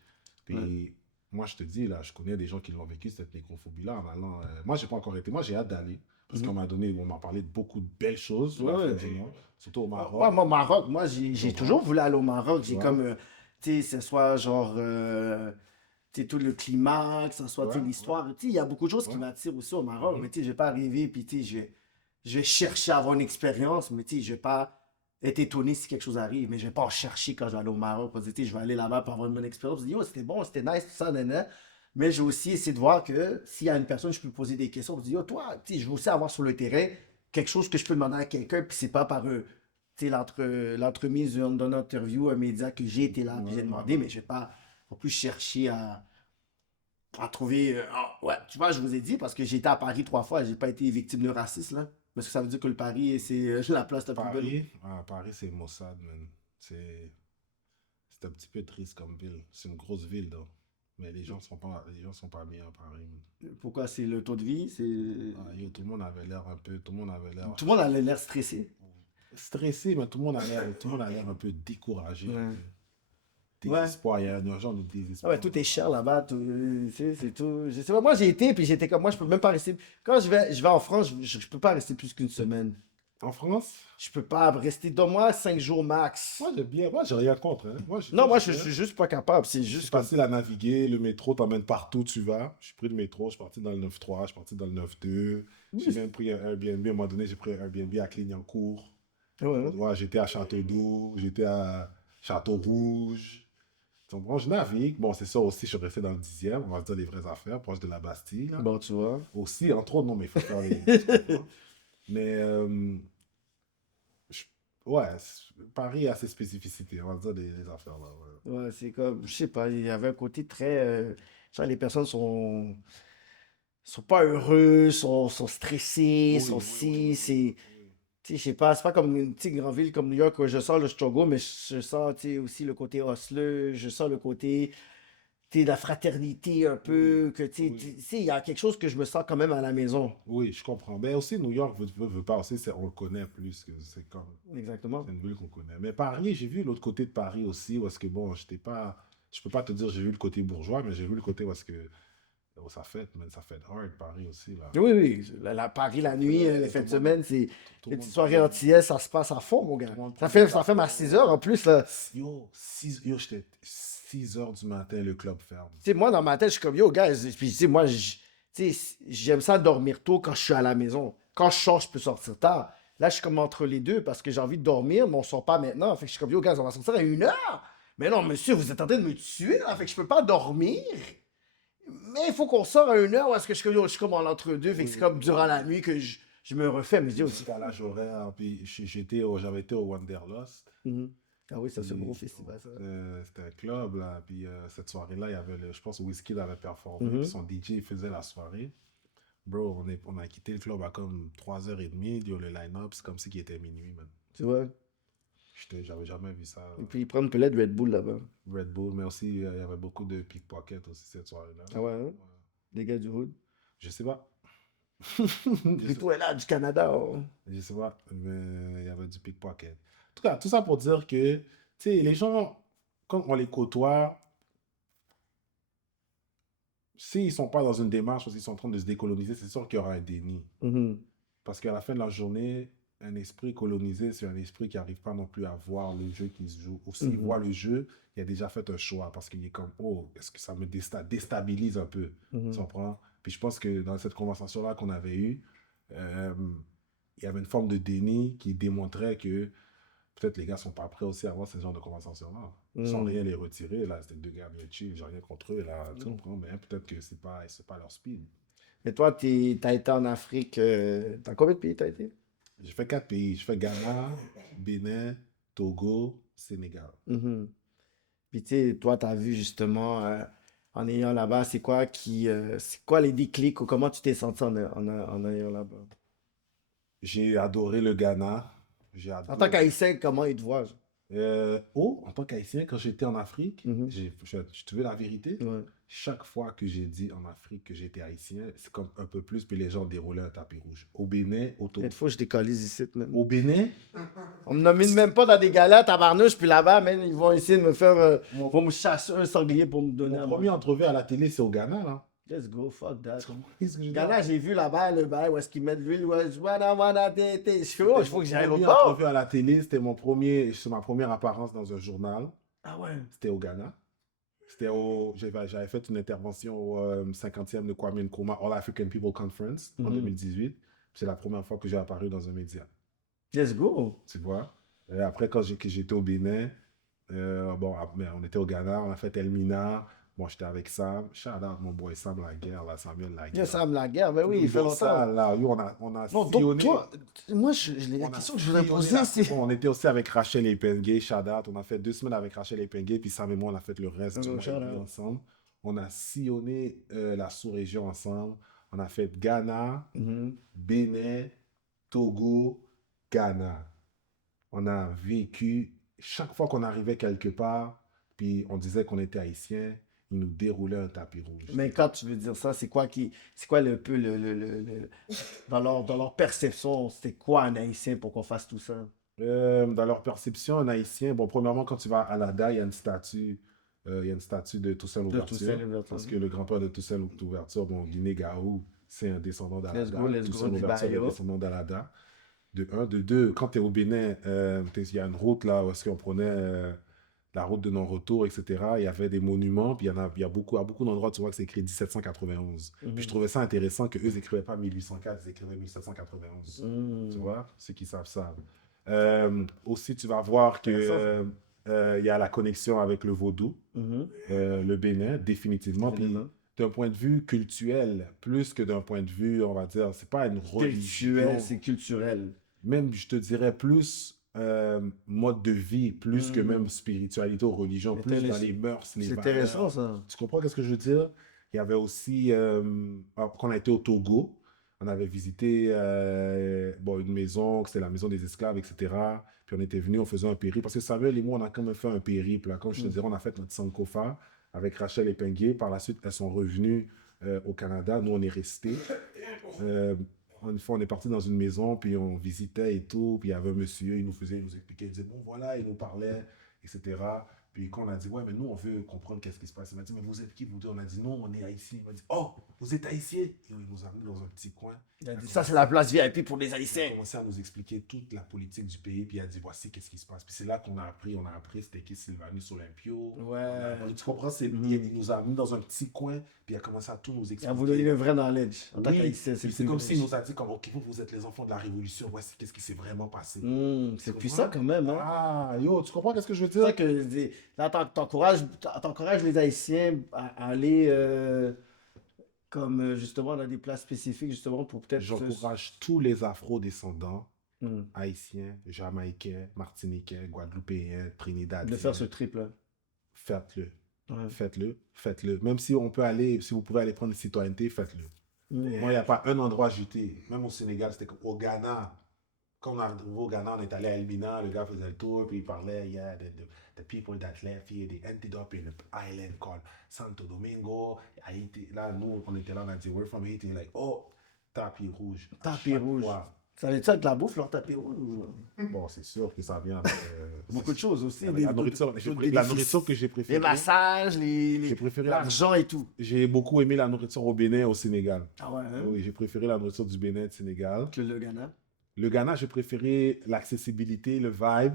Puis moi, je te dis, là, je connais des gens qui l'ont vécu, cette négrophobie-là, en allant... moi, j'ai pas encore été. Moi, j'ai hâte d'aller. Parce qu'on m'a donné, on m'a parlé de beaucoup de belles choses sur Ouais, l'Afrique du Nord, surtout au Maroc. Ouais, moi, au Maroc, moi, j'ai Ouais. toujours voulu aller au Maroc. J'ai Ouais. comme, tu sais, ce soit genre, tu sais, tout le climat, que ce soit, tu sais, Ouais, l'histoire. Tu sais, il y a beaucoup de choses qui Ouais. m'attirent aussi au Maroc. Mhm. Mais tu sais, je vais pas arriver, puis tu sais, je vais chercher à avoir une expérience, mais tu sais, je vais pas être étonné si quelque chose arrive. Mais je vais pas en chercher quand je vais aller au Maroc. Parce que, tu sais, je vais aller là-bas pour avoir une bonne expérience. Je dis, yo, c'était bon, c'était nice, tout ça, nanana. Mais j'ai aussi essayé de voir que s'il y a une personne, je peux poser des questions. Je dis, yo, toi, tu sais, je veux aussi avoir sur le terrain quelque chose que je peux demander à quelqu'un, puis c'est pas par eux. Tu sais, l'entremise d'une interview, un média que j'ai été là, puis j'ai demandé, mais je vais pas non plus chercher à trouver. Ouais, tu vois, je vous ai dit, parce que j'ai été à Paris 3 fois, j'ai pas été victime de racisme, là. Parce que ça veut dire que le Paris, c'est la place la plus belle. Paris, c'est Mossad, man. C'est un petit peu triste comme ville. C'est une grosse ville, donc. Mais les gens sont pas bien à Paris, man. Pourquoi c'est le taux de vie? C'est. Tout le monde avait l'air un peu, tout le monde avait l'air... Tout le monde a l'air stressé. stressé, mais tout le monde a l'air un peu découragé. Ouais. Ouais. Désespoir, il y a un genre de Ah désespoir. ouais, tout est cher là-bas, c'est tout. Je sais pas, moi j'ai été, puis j'étais comme moi, je peux même pas rester. Quand je vais en France, je peux pas rester plus qu'une semaine. En France, Je peux pas rester, donne-moi 5 jours max. moi, j'aime bien. Moi, j'ai rien contre. Hein. Non, moi je j'aime bien. suis juste pas capable, c'est C'est juste comme. facile à naviguer. Le métro t'emmène partout où tu vas. J'ai pris le métro, je suis parti dans le 9-3, je suis parti dans le 9-2. J'ai Oui, même pris un Airbnb. À un moment donné, j'ai pris un Airbnb à Clignancourt. ouais, ouais. Ouais, j'étais à Château-d'Eau, j'étais à Château-Rouge. Donc, bon, je navigue. Bon, c'est ça aussi, je suis resté dans le 10e, on va se dire les vraies affaires, proche de la Bastille. Là. Bon, tu vois. Aussi, entre autres, non, mais il faut faire les. Tu comprends? Mais, je- ouais, Paris a ses spécificités, on va se dire les affaires là. Ouais. Ouais, c'est comme, je sais pas, il y avait un côté très. Genre, les personnes sont pas heureux, sont stressés, Oui, sont oui, oui, ci, oui, c'est. oui. Tu sais, je sais pas, c'est pas comme une petite grande ville comme New York où je sens le struggle, mais je sens, tu sais, aussi le côté hustleux, je sens le côté, tu sais, de la fraternité un Oui, peu, que, oui, tu sais, il y a quelque chose que je me sens quand même à la maison. oui, je comprends. Mais aussi, New York, veut pas aussi, on le connaît plus, que c'est comme. Exactement. C'est une ville qu'on connaît. Mais Paris, j'ai vu l'autre côté de Paris aussi, où est-ce que, bon, j'étais pas. Je peux pas te dire j'ai vu le côté bourgeois, mais j'ai vu le côté où est-ce que. Oh, ça fait hard, Paris aussi, là. Oui, oui, Paris la nuit, les Tout fêtes le de monde, semaine, c'est tout le les petites monde soirées prenait. antillaises, ça se passe à fond, mon gars. Tout le monde Ça prenait fait, de ça fait à l'alcool. 6 heures en plus, là. Yo, j'étais 6 heures du matin, le club ferme. Tu sais, moi, dans ma tête, je suis comme, yo, guys, puis, tu sais, moi, tu sais, j'aime ça dormir tôt quand je suis à la maison. Quand je sors, je peux sortir tard. Là, je suis comme entre les deux parce que j'ai envie de dormir, mais on sort pas maintenant. Fait que je suis comme, yo, guys, on va sortir à 1 heure. Mais non, monsieur, vous êtes en train de me tuer, là. Fait que je peux pas dormir. Mais il faut qu'on sorte à 1 heure parce que je suis comme en entre-deux. Fait que Oui, c'est oui, comme oui, durant oui. la nuit que je me refais. Mais je dis, Le oh, c'est. décalage horaire, puis j'avais été au Wanderlust. Mhm. Ah oui, ça, c'est un gros Puis, festival, ça. c'était un club, là. Puis cette soirée-là, il y avait, je pense, Wizkid avait performé. Puis Mhm. son DJ faisait la soirée. Bro, on a quitté le club à comme 3h30. Yo, le line-up, c'est comme si il était minuit, man. Tu vois? J'avais jamais vu ça. Et puis, ils prennent peut-être Red Bull là-bas. Red Bull, mais aussi, il y avait beaucoup de pickpockets aussi cette soirée-là. Ah ouais, hein? Ouais. Les gars du hood. Je sais pas. Je sais, Plutôt là, du Canada. Oh. je sais pas, mais il y avait du pickpocket. En tout cas, tout ça pour dire que, tu sais, les gens, quand on les côtoie, s'ils sont pas dans une démarche ou s'ils sont en train de se décoloniser, c'est sûr qu'il y aura un déni. Mhm. Parce qu'à la fin de la journée, un esprit colonisé, c'est un esprit qui n'arrive pas non plus à voir le jeu qui se joue. Ou s'il Mhm. voit le jeu, il a déjà fait un choix parce qu'il est comme, oh, est-ce que ça me déstabilise un peu? Mhm. Tu comprends? Puis je pense que dans cette conversation-là qu'on avait eue, euh, il y avait une forme de déni qui démontrait que peut-être les gars sont pas prêts aussi à avoir ce genre de conversation-là. Sans Mhm. rien les retirer, là, c'était deux gars bien chill, j'ai rien contre eux, là, tu Mhm. comprends? Mais peut-être que c'est pas leur speed. Et toi, t'as été en Afrique. Dans combien de pays t'as été? J'ai fait 4 pays. Je fais Ghana, Bénin, Togo, Sénégal. Mhm. Puis tu sais, toi, t'as vu justement, en ayant là-bas, c'est quoi les déclics ou comment tu t'es senti en ayant là-bas? J'ai adoré le Ghana. J'ai En tant adoré. qu'Haïtien, comment ils te voient? Genre? En tant qu'Haïtien, quand j'étais en Afrique, Mhm. je te veux la vérité. Ouais. Chaque fois que j'ai dit en Afrique que j'étais haïtien, c'est comme un peu plus, puis les gens déroulaient un tapis rouge. Au Bénin, Une fois, je décalise ici, même. Au Bénin, On me nomine même pas dans des galas, tabarnouche, puis là-bas, man, ils vont essayer de me faire. mon, Vont me chasser un sanglier pour me donner mon à premier manger. entrevue à la télé, c'est au Ghana, là. Let's go, fuck that. Qu'est-ce que je veux dire? Ghana, j'ai vu là-bas le bail où est-ce qu'ils mettent l'huile, ouais, wana, je fais, oh, il faut que j'aille Mon l'autre premier bord. entrevue à la télé, c'est ma première apparence dans un journal. Ah ouais. C'était au Ghana. J'avais fait une intervention au 50e de Kwame Nkrumah All African People Conference en Mhm. 2018. C'est la première fois que j'ai apparu dans un média. Let's go. Tu vois? Et après, que j'étais au Bénin, mais on était au Ghana, on a fait Elmina. Bon, j'étais avec Sam. Shout out mon boy Sam Laguerre, là, Samuel Il y a Laguerre. Sam Laguerre, ben oui, il fait Donc ça, longtemps. là, oui, on a Non, donc sillonné. toi, moi, la On a question que je voudrais sillonné poser, c'est. Bon, on était aussi avec Rachel Epengue, shout out. On a fait 2 semaines avec Rachel Epengue, puis Sam et moi, on a fait le reste du mois et Shout demi out. ensemble. On a sillonné la sous-région ensemble. On a fait Ghana, Mhm. Bénin, Togo, Ghana. On a vécu, chaque fois qu'on arrivait quelque part, puis on disait qu'on était haïtien, ils nous déroulaient un tapis rouge. Mais quand tu veux dire ça, c'est quoi le peu dans leur perception, c'était quoi un haïtien pour qu'on fasse tout ça? Dans leur perception, un Haïtien, bon, premièrement, quand tu vas à Alada, il y a une statue de Toussaint De tout ça, Louverture, parce que le grand-père de Toussaint Louverture, bon, Guinée Gaou, c'est un descendant d'Alada. Let's go, Toussaint Louverture est un Libayo. descendant d'Alada. De un. De deux, quand tu es au Bénin, il y a une route là où est-ce qu'on prenait la route de non-retour, etc. Il y avait des monuments, puis il y a beaucoup, à beaucoup d'endroits, tu vois que c'est écrit 1791. Puis je trouvais ça intéressant qu'eux n'écrivaient pas 1804, ils écrivaient 1791. Tu vois, ceux qui savent ça. Aussi, tu vas voir que il y a la connexion avec le vaudou, le Bénin, définitivement. Puis d'un point de vue culturel, plus que d'un point de vue, on va dire, c'est pas une religion. Culturel, c'est culturel. Même, je te dirais, plus mode de vie, plus que même spiritualité ou religion, plus dans les mœurs, les C'est valeurs. intéressant, ça. Tu comprends ce que je veux dire? Il y avait aussi, quand on a été au Togo, on avait visité une maison, c'était la maison des esclaves, etc. Puis on était venu, on faisait un périple. Parce que Samuel et moi, on a quand même fait un périple. Là. Comme je te dirais, on a fait notre Sankofa avec Rachel et Pengué. Par la suite, elles sont revenues au Canada. Nous, on est restés. Une fois, on est parti dans une maison, puis on visitait et tout. Puis il y avait un monsieur, il nous expliquait, il disait, bon, voilà, il nous parlait, etc. Puis quand on a dit, ouais, mais nous, on veut comprendre qu'est-ce qui se passe. Il m'a dit, mais vous êtes qui, vous deux? On a dit, non, on est haïtien. Il m'a dit, oh, vous êtes haïtien? Et il nous a mis dans un petit coin. Il a dit, ça, c'est la place VIP pour les Il a Haïtiens. commencé à nous expliquer toute la politique du pays, puis il a dit, voici qu'est-ce qui se passe. Puis c'est là qu'on a appris, c'était qui Sylvanus Olympio. Ouais. Tu comprends? Il nous a mis dans un petit coin, puis il a commencé à tout nous expliquer. Il a vous donné le vrai knowledge. En tant Oui, qu'Haïtien, puis c'est comme s'il nous a dit, comme, ok, vous êtes les enfants de la Révolution, voici qu'est-ce qui s'est vraiment passé. C'est puissant quand même, hein. Ah, yo, tu comprends qu'est-ce que je veux C'est dire? ça que je dis. Là, t'encourages les Haïtiens à aller comme justement dans des places spécifiques, justement, pour peut-être. J'encourage tous les afro-descendants, Hmm. haïtiens, jamaïcains, martiniquais, guadeloupéens, trinidadiens. De faire ce trip-là. Faites-le. Ouais. Faites-le. Même si vous pouvez aller prendre une citoyenneté, faites-le. Moi, il n'y a pas un endroit jeté. Même au Sénégal, c'était au Ghana. Quand on est arrivé au Ghana, on est allé à Elmina, le gars faisait le tour, puis il parlait, yeah, the people that left here, they ended up in an island called Santo Domingo, Haïti. Là, nous, on était là, on a dit, we're from Haiti. Like, oh, tapis rouge. Tapis rouge. Ça allait être avec la bouffe, leur tapis rouge? Bon, c'est sûr que ça vient avec, beaucoup de choses aussi. La nourriture que j'ai préférée. Les massages, J'ai préféré l'argent et tout. J'ai beaucoup aimé la nourriture au Bénin et au Sénégal. Ah ouais, hein? Oui, j'ai préféré la nourriture du Bénin et du Sénégal. Que le Ghana. Le Ghana, j'ai préféré l'accessibilité, le vibe.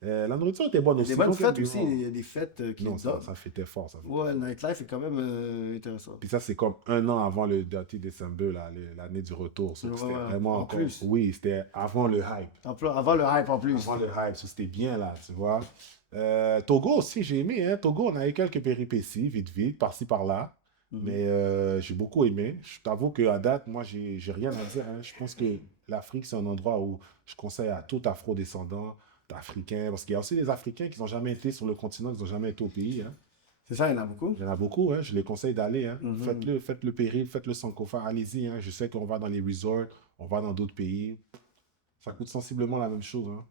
La nourriture était bonne aussi. Des bonnes fêtes aussi, il y a des fêtes qui... Non, ça fêtait fort. Ça fêtait ouais, le nightlife est quand même intéressant. Puis ça, c'est comme un an avant le Dirty December, l'année du retour. So, c'était vraiment en plus. Oui, c'était avant le hype. Avant le hype en plus. Avant le hype, so, c'était bien là, tu vois. Togo aussi, j'ai aimé. Hein. Togo, on a eu quelques péripéties, vite, par-ci, par-là. Mais j'ai beaucoup aimé. Je t'avoue qu'à date, moi, j'ai rien à dire. Hein. Je pense que l'Afrique, c'est un endroit où je conseille à tout afro-descendant, d'Africains, parce qu'il y a aussi des Africains qui n'ont jamais été sur le continent, qui n'ont jamais été au pays. Hein. C'est ça, il y en a beaucoup. Il y en a beaucoup, hein. Je les conseille d'aller. Hein. Faites le périple, faites le Sankofa, allez-y. Hein. Je sais qu'on va dans les resorts, on va dans d'autres pays. Ça coûte sensiblement la même chose. Hein.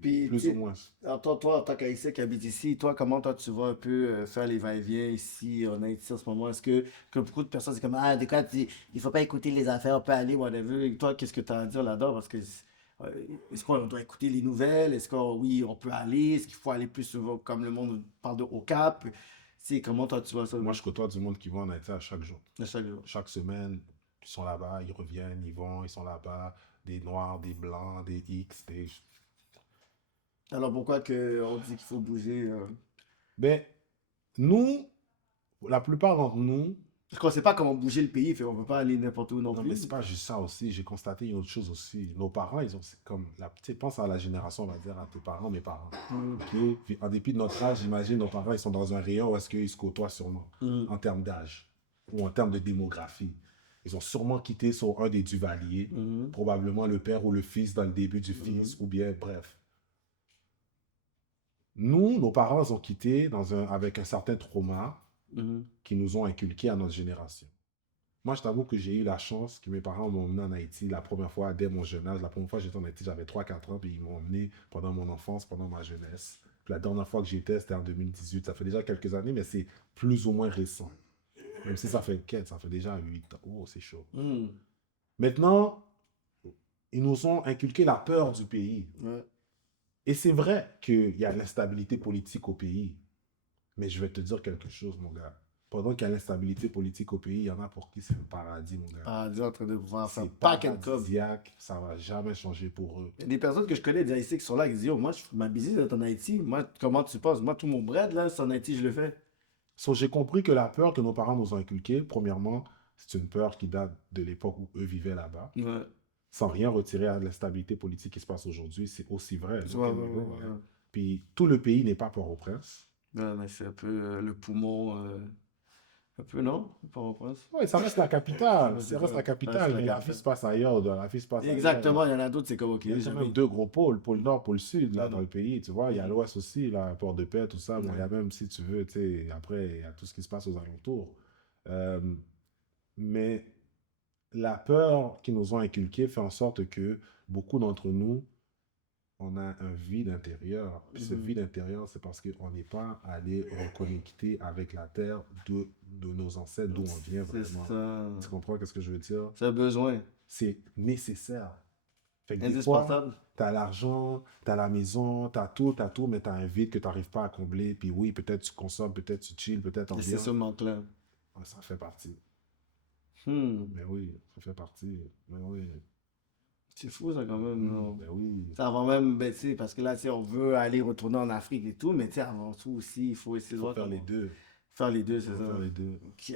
Puis, plus ou moins. Alors toi, en tant qu'Haïtien qui habite ici, toi, comment toi, tu vas un peu faire les va-et-vient ici en Haïti en ce moment? Est-ce que beaucoup de personnes disent comme, ah, des fois, il faut pas écouter les affaires, on peut aller, whatever. Et toi, qu'est-ce que tu as à dire là-dedans? Parce que est-ce qu'on doit écouter les nouvelles? Est-ce qu'on, oui, on peut aller? Est-ce qu'il faut aller plus souvent, comme le monde parle de au Cap? C'est comment toi, tu vois ça? Moi, je côtoie du monde qui va en Haïti à chaque jour. À chaque jour. Chaque semaine, ils sont là-bas, ils reviennent, ils vont, ils sont là-bas. Des noirs, des blancs, des X, des... Alors pourquoi on dit qu'il faut bouger? Ben, nous, la plupart d'entre nous... Parce qu'on ne sait pas comment bouger le pays, on ne peut pas aller n'importe où non plus. Non, mais c'est pas juste ça aussi. J'ai constaté une autre chose aussi. Nos parents, ils ont comme... pense à la génération, on va dire, à tes parents, mes parents. Okay? Puis, en dépit de notre âge, j'imagine, nos parents, ils sont dans un rayon où est-ce qu'ils se côtoient sûrement, en termes d'âge ou en termes de démographie. Ils ont sûrement quitté sur un des Duvaliers, probablement le père ou le fils dans le début du fils, ou bien, bref. Nous, nos parents ont quitté avec un certain trauma qui nous ont inculqué à notre génération. Moi, je t'avoue que j'ai eu la chance que mes parents m'ont emmené en Haïti la première fois dès mon jeune âge. La première fois que j'étais en Haïti, j'avais 3-4 ans, puis ils m'ont emmené pendant mon enfance, pendant ma jeunesse. Puis la dernière fois que j'étais, c'était en 2018. Ça fait déjà quelques années, mais c'est plus ou moins récent. Même si ça fait déjà 8 ans. Oh, c'est chaud. Maintenant, ils nous ont inculqué la peur du pays. Ouais. Et c'est vrai qu'il y a l'instabilité politique au pays. Mais je vais te dire quelque chose, mon gars. Pendant qu'il y a l'instabilité politique au pays, il y en a pour qui c'est le paradis, mon gars. Paradis en train de pouvoir C'est faire pack and cob. paradisiaque, ça va jamais changer pour eux. Il y a des personnes que je connais, des Haïtiens qui sont là, qui disent, yo, moi, je fais ma business d'être en Haïti. Moi, comment tu penses? Moi, tout mon bread, là, c'est en Haïti, je le fais. So, j'ai compris que la peur que nos parents nous ont inculquée, premièrement, c'est une peur qui date de l'époque où eux vivaient là-bas. Ouais. Sans rien retirer à l'instabilité politique qui se passe aujourd'hui, c'est aussi vrai. Ouais, Look at me, bro, ouais. hein. Puis tout le pays n'est pas Port-au-Prince. Ouais, mais c'est un peu le poumon. Un peu, non? Port-au-Prince. Oui, ça reste la capitale. Ouais, c'est Ça reste ça. la Ça reste capitale. la Mais la vie capitale. se passe ailleurs. La vie se passe ailleurs. Exactement, il y en a d'autres, c'est comme, ok, Il y a quand jamais. même deux gros pôles, pôle nord, pôle sud, là, Ouais, dans non. le pays, tu vois. Il y a l'ouest aussi, là, Port-de-Paix, tout ça. Bon, il y a Ouais. même, si tu veux, tu sais, après, il y a tout ce qui se passe aux alentours. Euh, mais la peur qu'ils nous ont inculquée fait en sorte que beaucoup d'entre nous, on a un vide intérieur. Puis ce Mhm. vide intérieur, c'est parce qu'on n'est pas allé reconnecter avec la terre de nos ancêtres, d'où on vient C'est vraiment. ça. Tu comprends ce que je veux dire? C'est un besoin. C'est nécessaire. Fait que des fois, Indispensable. tu as l'argent, tu as la maison, tu as tout, mais tu as un vide que tu n'arrives pas à combler. Puis oui, peut-être tu consommes, peut-être tu chill, peut-être en Et c'est bien. ce manque-là. Ouais, ça fait partie. Hmm. Mais oui, ça fait partie. Mais oui. C'est fou, ça, quand même, non? Ben oui. Ça, avant même, ben, tu sais, parce que là, tu sais, on veut aller retourner en Afrique et tout, mais tu sais, avant tout aussi, il faut essayer Il de faut voir faire les comment deux. faire les deux, Il c'est faut ça. faire les deux. Ok.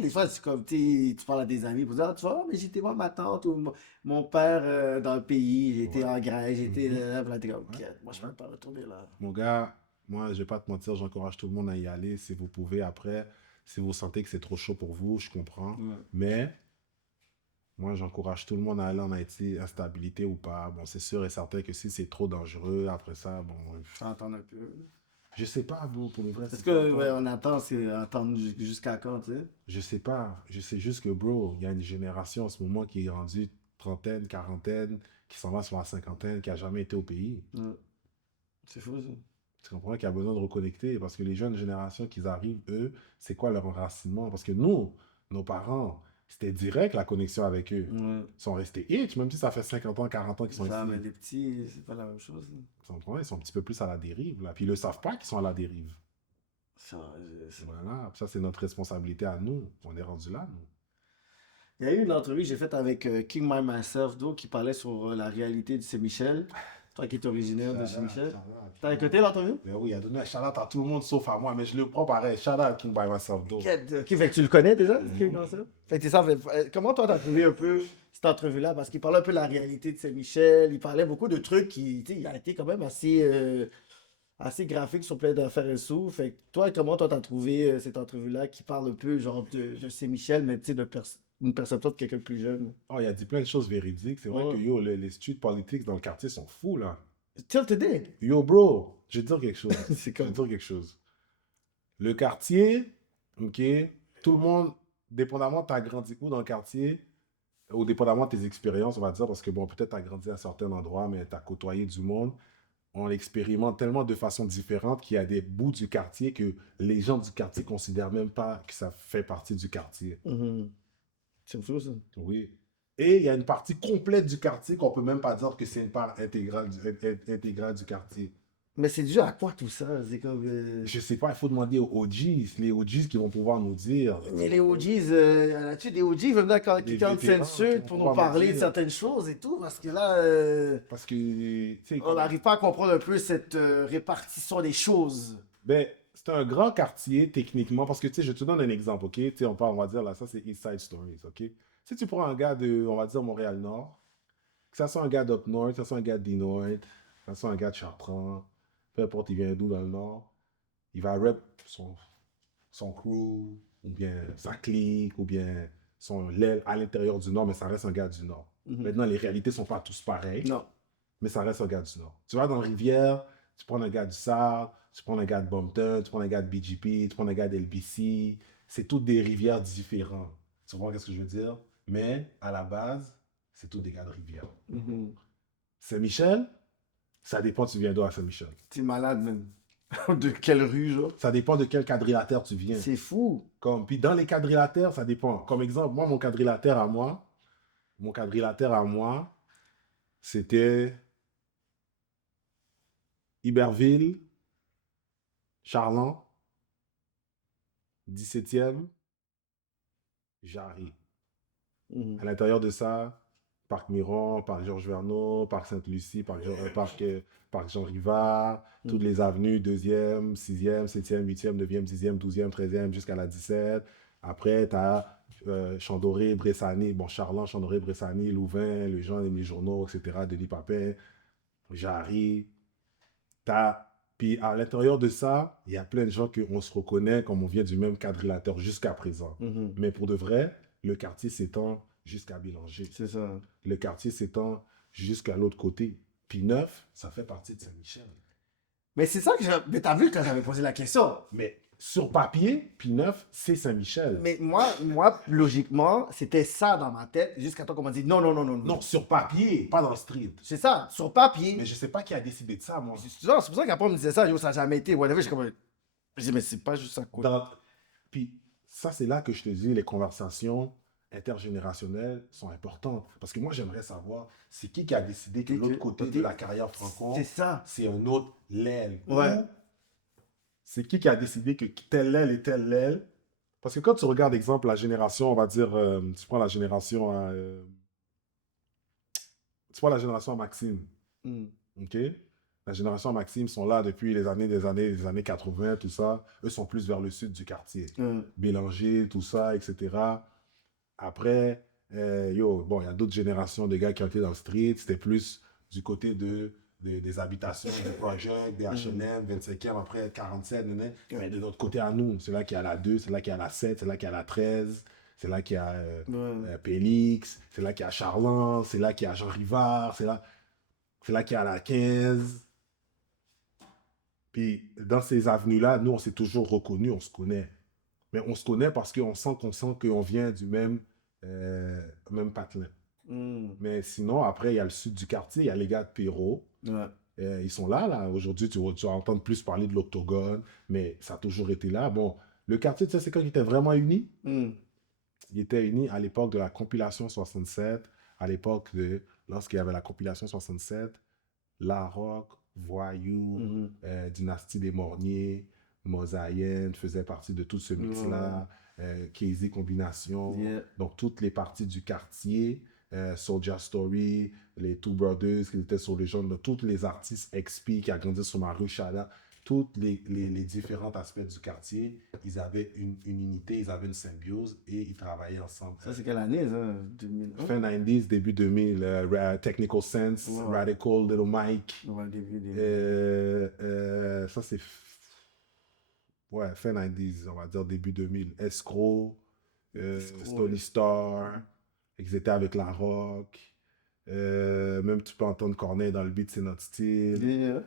Des fois, c'est comme, tu parles à des amis pour dire, ah, tu vois, mais j'étais moi, ma tante ou mon père dans le pays, j'étais Ouais. en Grèce, j'étais Mhm. là, puis là, t'es comme, ok, Ouais. moi, je peux pas retourner là. Mon gars, moi, je vais pas te mentir, j'encourage tout le monde à y aller si vous pouvez. Après, si vous sentez que c'est trop chaud pour vous, je comprends. Ouais. Mais moi, j'encourage tout le monde à aller en Haïti, instabilité ou pas. Bon, c'est sûr et certain que si c'est trop dangereux, après ça, bon, Faut entendre un peu. je sais pas, bro, pour le vrai, Est-ce c'est que, pas. ouais, on attend, c'est attendre jusqu'à quand, tu sais? Je sais pas. Je sais juste que, bro, il y a une génération en ce moment qui est rendue trentaine, quarantaine, qui s'en va sur la cinquantaine, qui a jamais été au pays. Ouais. C'est fou, ça. Tu comprends qu'il y a besoin de reconnecter parce que les jeunes générations qui arrivent, eux, c'est quoi leur enracinement? Parce que nous, nos parents, c'était direct la connexion avec eux. Ouais. Ils sont restés hitch, même si ça fait 50 ans, 40 ans qu'ils sont Ça, ici. mais des petits, c'est pas la même chose. Tu comprends? Ils sont un petit peu plus à la dérive, là. Puis ils ne le savent pas qu'ils sont à la dérive. Ça, Voilà. Puis ça, c'est notre responsabilité à nous. On est rendu là, nous. Il y a eu une entrevue que j'ai faite avec King My Myself, qui parlait sur la réalité du Saint-Michel. Toi qui es originaire de Saint-Michel. T'as écouté l'entrevue? Mais oui, il a donné un shout-out à tout le monde sauf à moi, mais je le prends pareil. Shout-out King by myself, though. Ok, fait que tu le connais déjà, King Myself? Fait que c'est ça, comment toi t'as trouvé un peu cette entrevue-là? Parce qu'il parlait un peu de la réalité de Saint-Michel, il parlait beaucoup de trucs qui, tu sais, il a été quand même assez graphique sur plein d'affaires et sous. Fait que toi, comment toi t'as trouvé cette entrevue-là qui parle un peu genre de Saint-Michel, mais tu sais, une perception de quelqu'un de plus jeune? Oh, il a dit plein de choses véridiques. C'est vrai Ouais. que yo, les street politics dans le quartier sont fous, là. Till today. Yo, bro, je vais te dire quelque chose. C'est Je vais comme. te dire quelque chose. Le quartier, ok, tout le monde, dépendamment t'as grandi où dans le quartier, ou dépendamment de tes expériences, on va dire, parce que bon, peut-être t'as grandi à un certain endroit, mais t'as côtoyé du monde, on l'expérimente tellement de façon différente qu'il y a des bouts du quartier que les gens du quartier considèrent même pas que ça fait partie du quartier. Mhm. C'est fou ça. Oui. Et il y a une partie complète du quartier qu'on peut même pas dire que c'est une part intégrale du quartier. Mais c'est dû à quoi tout ça? C'est comme. Je sais pas, il faut demander aux OGs, les OGs qui vont pouvoir nous dire. Mais les OGs, y en a-tu des OGs venant quand Des qui cantent vétérans censure qui pour vont nous pouvoir parler nous de dire. certaines choses et tout? Parce que là, Parce que, tu sais, on n'arrive pas à comprendre un peu cette répartition des choses. ben, c'est un grand quartier techniquement, parce que, tu sais, je te donne un exemple, ok? Tu sais, on va dire, là, ça c'est East Side Stories, ok? Si tu prends un gars de, on va dire, Montréal-Nord, que ça soit un gars d'Up North, que ça soit un gars d'I-Nord, que ça soit un gars de Chartrand, peu importe il vient d'où dans le Nord, il va rep son crew, ou bien sa clique, ou bien son l'aile à l'intérieur du Nord, mais ça reste un gars du Nord. Mhm. Maintenant, les réalités sont pas tous pareilles, Non. mais ça reste un gars du Nord. Tu vas dans Rivière, tu prends un gars du Sard, tu prends un gars de Bompton, tu prends un gars de BGP, tu prends un gars d'LBC, c'est toutes des rivières différentes. Tu comprends ce que je veux dire? Mais à la base, c'est tous des gars de rivière. Mhm. Saint-Michel, ça dépend tu viens d'où à Saint-Michel. T'es malade, même. De quelle rue, genre? Ça dépend de quel quadrilatère tu viens. C'est fou. Puis dans les quadrilatères, ça dépend. Comme exemple, moi, mon quadrilatère à moi, c'était Iberville, Charland, 17e, Jarry. Mhm. À l'intérieur de ça, Parc Miron, Parc Georges Verneau, Parc Sainte-Lucie, Parc Jean Rivard, toutes Mhm. les avenues, 2e, 6e, 7e, 8e, 9e, 10e, 12e, 13e, jusqu'à la 17. Après, tu as Chandoré, Bressani, bon, Charland, Chandoré, Bressani, Louvain, Le Jean, les journaux, etc., Denis Papin, Jarry. Puis à l'intérieur de ça, il y a plein de gens qu'on se reconnaît comme on vient du même quadrilatère jusqu'à présent. Mhm. Mais pour de vrai, le quartier s'étend jusqu'à Bélanger. C'est ça. Le quartier s'étend jusqu'à l'autre côté. Puis neuf, ça fait partie de Saint-Michel. Mais c'est ça que j'ai. Mais t'as vu quand j'avais posé la question. Mais sur papier, puis neuf, c'est Saint-Michel. Mais moi, logiquement, c'était ça dans ma tête jusqu'à toi qu'on m'a dit non, non, non, non, non. Non, sur papier, pas dans le street. C'est ça, sur papier. Mais je sais pas qui a décidé de ça, moi. C'est ça, c'est pour ça qu'après on me disait ça, yo, ça n'a jamais été. Whatever, je dis, mais c'est pas juste ça, quoi. Puis ça, c'est là que je te dis, les conversations intergénérationnelles sont importantes. Parce que moi, j'aimerais savoir, c'est qui a décidé que l'autre côté de la carrière franco, C'est ça. c'est un autre l'aile. Ouais. Ou c'est qui a décidé que telle aile et telle aile. Parce que quand tu regardes, exemple, la génération, on va dire, tu prends la génération à, tu prends la génération à Maxime, Mm. ok? La génération à Maxime sont là depuis les années 80, tout ça. Eux sont plus vers le sud du quartier. Mm. Bélanger, tout ça, etc. Après, bon, il y a d'autres générations de gars qui ont été dans le street. C'était plus du côté des habitations, des projects, des H&M, 25e, après 47, mais de notre côté à nous, c'est là qu'il y a la 2, c'est là qu'il y a la 7, c'est là qu'il y a la 13, c'est là qu'il y a Pélix, c'est là qu'il y a Charland, c'est là qu'il y a Jean Rivard, c'est là qu'il y a la 15. Puis dans ces avenues-là, nous, on s'est toujours reconnus, on se connaît. Mais on se connaît parce qu'on sent qu'on vient du même patelin. Mm. Mais sinon, après, il y a le sud du quartier, il y a les gars de Perrault. Ouais. Ils sont là. Aujourd'hui, tu vas entendre plus parler de l'Octogone, mais ça a toujours été là. Bon, le quartier, tu sais, c'est quand il était vraiment uni. Mm. Il était uni à l'époque de la compilation 67, lorsqu'il y avait la compilation 67, La Rock, Voyou, Dynastie des Morniers, Mosaïenne faisait partie de tout ce mix-là, Casey Combination, donc toutes les parties du quartier, Soulja Story, les Two Brothers qui étaient sur les jeunes, tous les artistes XP qui a grandi sur ma rue Chada, tous les différents aspects du quartier, ils avaient une unité, ils avaient une symbiose et ils travaillaient ensemble. Ça, c'est quelle année, ça? 2001? Fin 90s, début 2000, Technical Sense, Radical, Little Mike. Ouais, début. Ça, c'est ouais, fin 90s, on va dire début 2000. Escrow, Stony Star, ils étaient avec La Rock. Même tu peux entendre Corneille dans le beat, c'est notre style.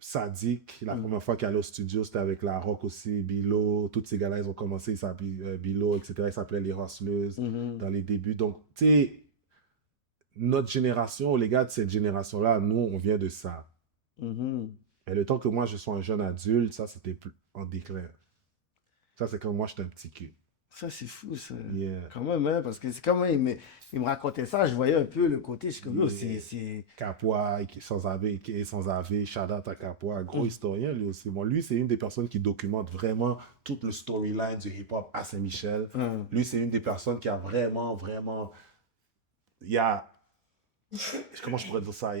Sadik, la première fois qu'il allait au studio, c'était avec La Rock aussi, Bilo, tous ces gars-là, ils ont commencé, ils s'appelaient Bilo, etc. Ils s'appelaient les Hustlers dans les débuts. Donc, tu sais, notre génération, les gars de cette génération-là, nous, on vient de ça. Et le temps que moi, je sois un jeune adulte, ça, c'était en déclin. Ça, c'est quand moi, j'étais un petit cul. Ça, c'est fou, ça. Yeah. Quand même, hein, parce que c'est comme il me racontait ça, je voyais un peu le côté, je suis comme, c'est... Capois, sans AV, shout out à Capois, gros historien lui aussi. Bon, lui, c'est une des personnes qui documente vraiment tout le storyline du hip-hop à Saint-Michel. Lui, c'est une des personnes qui a vraiment, comment je pourrais dire ça?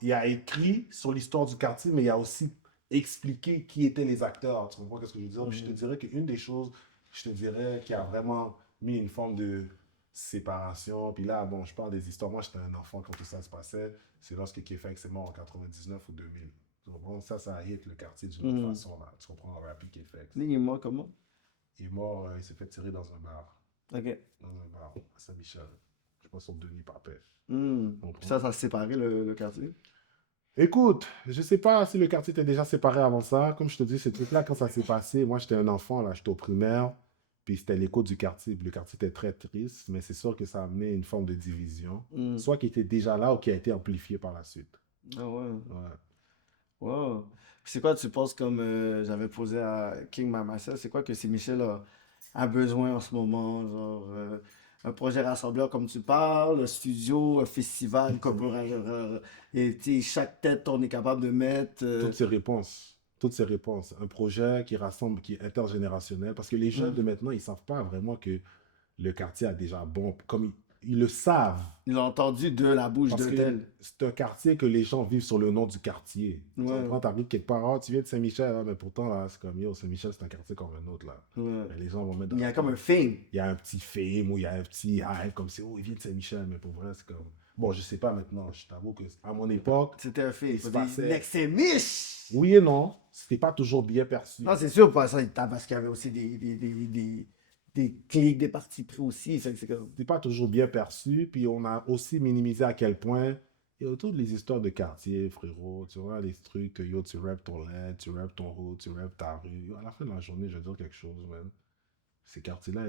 Il a écrit sur l'histoire du quartier, mais il a aussi expliqué qui étaient les acteurs. Tu comprends ce que je veux dire? Je te dirais qu'une des choses, qui a vraiment mis une forme de séparation. Puis là, bon, je parle des histoires. Moi, j'étais un enfant quand tout ça se passait. C'est lorsque K-Flex est mort en 99 ou 2000. Tu comprends? Ça a hit le quartier d'une autre façon. Là. Tu comprends? On va appeler K-Flex. Il est mort comment? Il est mort, il s'est fait tirer dans un bar. Ok. Dans un bar à Saint-Michel. Je pense sur Denis Papet. Ça a séparé le quartier? Écoute, je sais pas si le quartier était déjà séparé avant ça. Comme je te dis, ce truc-là, quand ça s'est passé, moi, j'étais un enfant, là, j'étais au primaire, puis c'était l'écho du quartier. Puis le quartier était très triste, mais c'est sûr que ça a amené une forme de division, soit qui était déjà là ou qui a été amplifiée par la suite. Ah ouais. Ouais. Wow. C'est quoi, tu penses, comme j'avais posé à King Mamassa, c'est quoi que Saint-Michel a besoin en ce moment, genre, un projet rassembleur comme tu parles, un studio, un festival, comme et tu sais, chaque tête on est capable de mettre. Toutes ces réponses. Toutes ces réponses. Un projet qui rassemble, qui est intergénérationnel. Parce que les jeunes de maintenant, ils ne savent pas vraiment que le quartier a déjà bon. Comme ils le savent. Ils l'ont entendu de la bouche Parce d'un que tel. c'est un quartier que les gens vivent sur le nom du quartier. Tu Ouais, comprends, t'arrives quelque part, ah, tu viens de Saint-Michel, ah, mais pourtant, là, c'est comme, yo, Saint-Michel, c'est un quartier comme un autre, là. ouais. Mais les gens vont mettre Il dans y la a comme tête. un fame. Il y a un petit film ou il y a un petit hype, comme si, oh, il vient de Saint-Michel, mais pour vrai, c'est comme... Bon, je sais pas maintenant, je t'avoue que à mon époque, C'était un fame. il se Des passait... next c'est Mich! Oui et non, c'était pas toujours bien perçu. Non, c'est sûr, pas ça, parce qu'il y avait aussi des clics, des partis pris aussi. Fait que c'est comme. C'est pas toujours bien perçu. Puis on a aussi minimisé à quel point il y a toutes les histoires de quartier, frérot. Tu vois, les trucs que yo, tu rappes ton land, tu rappes ton hood, tu rappes ta rue. Yo, à la fin de la journée, je vais dire quelque chose, man. Ces quartiers-là,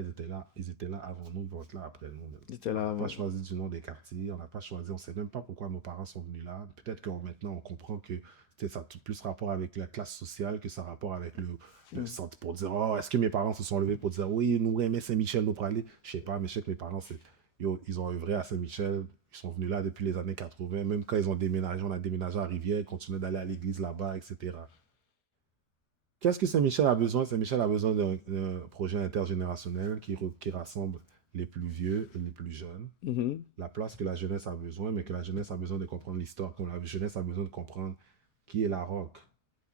ils étaient là avant nous, ils vont être là après nous, man. C'était On là n'a pas avant. choisi du nom des quartiers, on n'a pas choisi, on sait même pas pourquoi nos parents sont venus là. Peut-être que maintenant on comprend que ça a tout plus rapport avec la classe sociale que ça a rapport avec le centre pour dire, oh, est-ce que mes parents se sont levés pour dire, oui, nous aimons Saint-Michel, nous praler. Je sais pas, mais je sais que mes parents, yo, ils ont œuvré à Saint-Michel, ils sont venus là depuis les années 80, même quand ils ont déménagé, on a déménagé à Rivière, ils continuaient d'aller à l'église là-bas, etc. Qu'est-ce que Saint-Michel a besoin? Saint-Michel a besoin d'un projet intergénérationnel qui rassemble les plus vieux et les plus jeunes. Mhm. La place que la jeunesse a besoin, mais que la jeunesse a besoin de comprendre l'histoire, que la jeunesse a besoin de comprendre qui est la rock,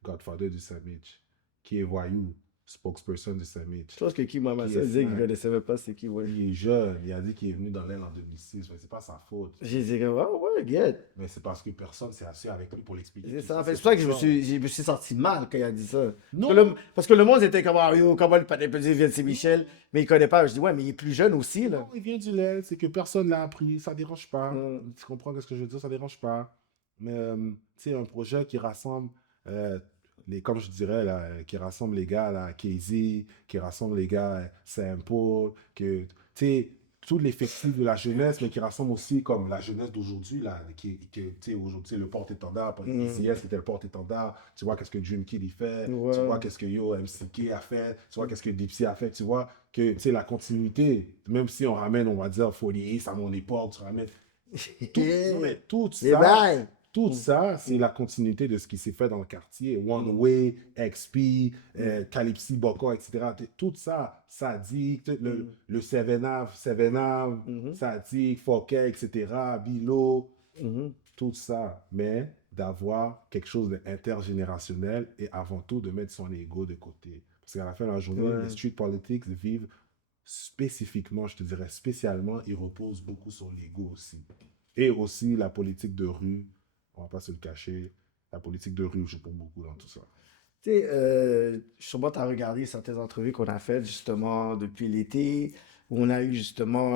Godfather du Saint-Mich, qui est Voyou, spokesperson du Je Saint-Mich, pense que qui m'a qui massé est disait qu'il ne Snack, connaissait même pas c'est qui, ouais. il est jeune, il a dit qu'il est venu dans l'aile en 2006, mais c'est pas sa faute. J'ai dit, oh ouais, get. Mais c'est parce que personne s'est assis avec lui pour l'expliquer. C'est que ça. ça, En fait, c'est c'est pour ça son que sort. je me suis senti mal quand il a dit ça. Non, Parce que le monde était comme, ah, yo, comment le patin petit vient de Saint-Michel, mais il connaît pas. Je dis, ouais, mais il est plus jeune aussi, là. non, il vient du lait, c'est que personne l'a appris, ça dérange pas. Hum, Tu comprends ce que je veux dire, ça dérange pas. Mais tu sais, un projet qui rassemble euh, comme je dirais là, qui rassemble les gars là, KZ, qui rassemble les gars Saint-Paul, que tu sais tout l'effectif de la jeunesse, mais qui rassemble aussi comme la jeunesse d'aujourd'hui là, tu sais aujourd'hui le porte-étendard, Easy S était le porte-étendard. Tu vois qu'est-ce que Dream Kid il fait, tu ouais. vois qu'est-ce que Yo MCK a fait, tu vois qu'est-ce que Dipsy a fait, tu vois que tu sais la continuité, même si on ramène on va dire Folie à mon époque, tu ramènes tout, non, mais tout Et ça, bye. tout ça, c'est la continuité de ce qui s'est fait dans le quartier. One Way, XP, Calypsy, Boko, etc. Tout ça, ça dit le 7-Ave, 7-Ave, ça dit Foké, etc., Bilo, tout ça. Mais d'avoir quelque chose d'intergénérationnel et avant tout de mettre son ego de côté. Parce qu'à la fin de la journée, Ouais. les street politics vivent spécifiquement, je te dirais spécialement, ils reposent beaucoup sur l'ego aussi. Et aussi la politique de rue, on va pas se le cacher, la politique de rue joue pour beaucoup dans tout ça. Tu sais, sûrement, tu as regardé certaines entrevues qu'on a faites justement depuis l'été, où on a eu justement,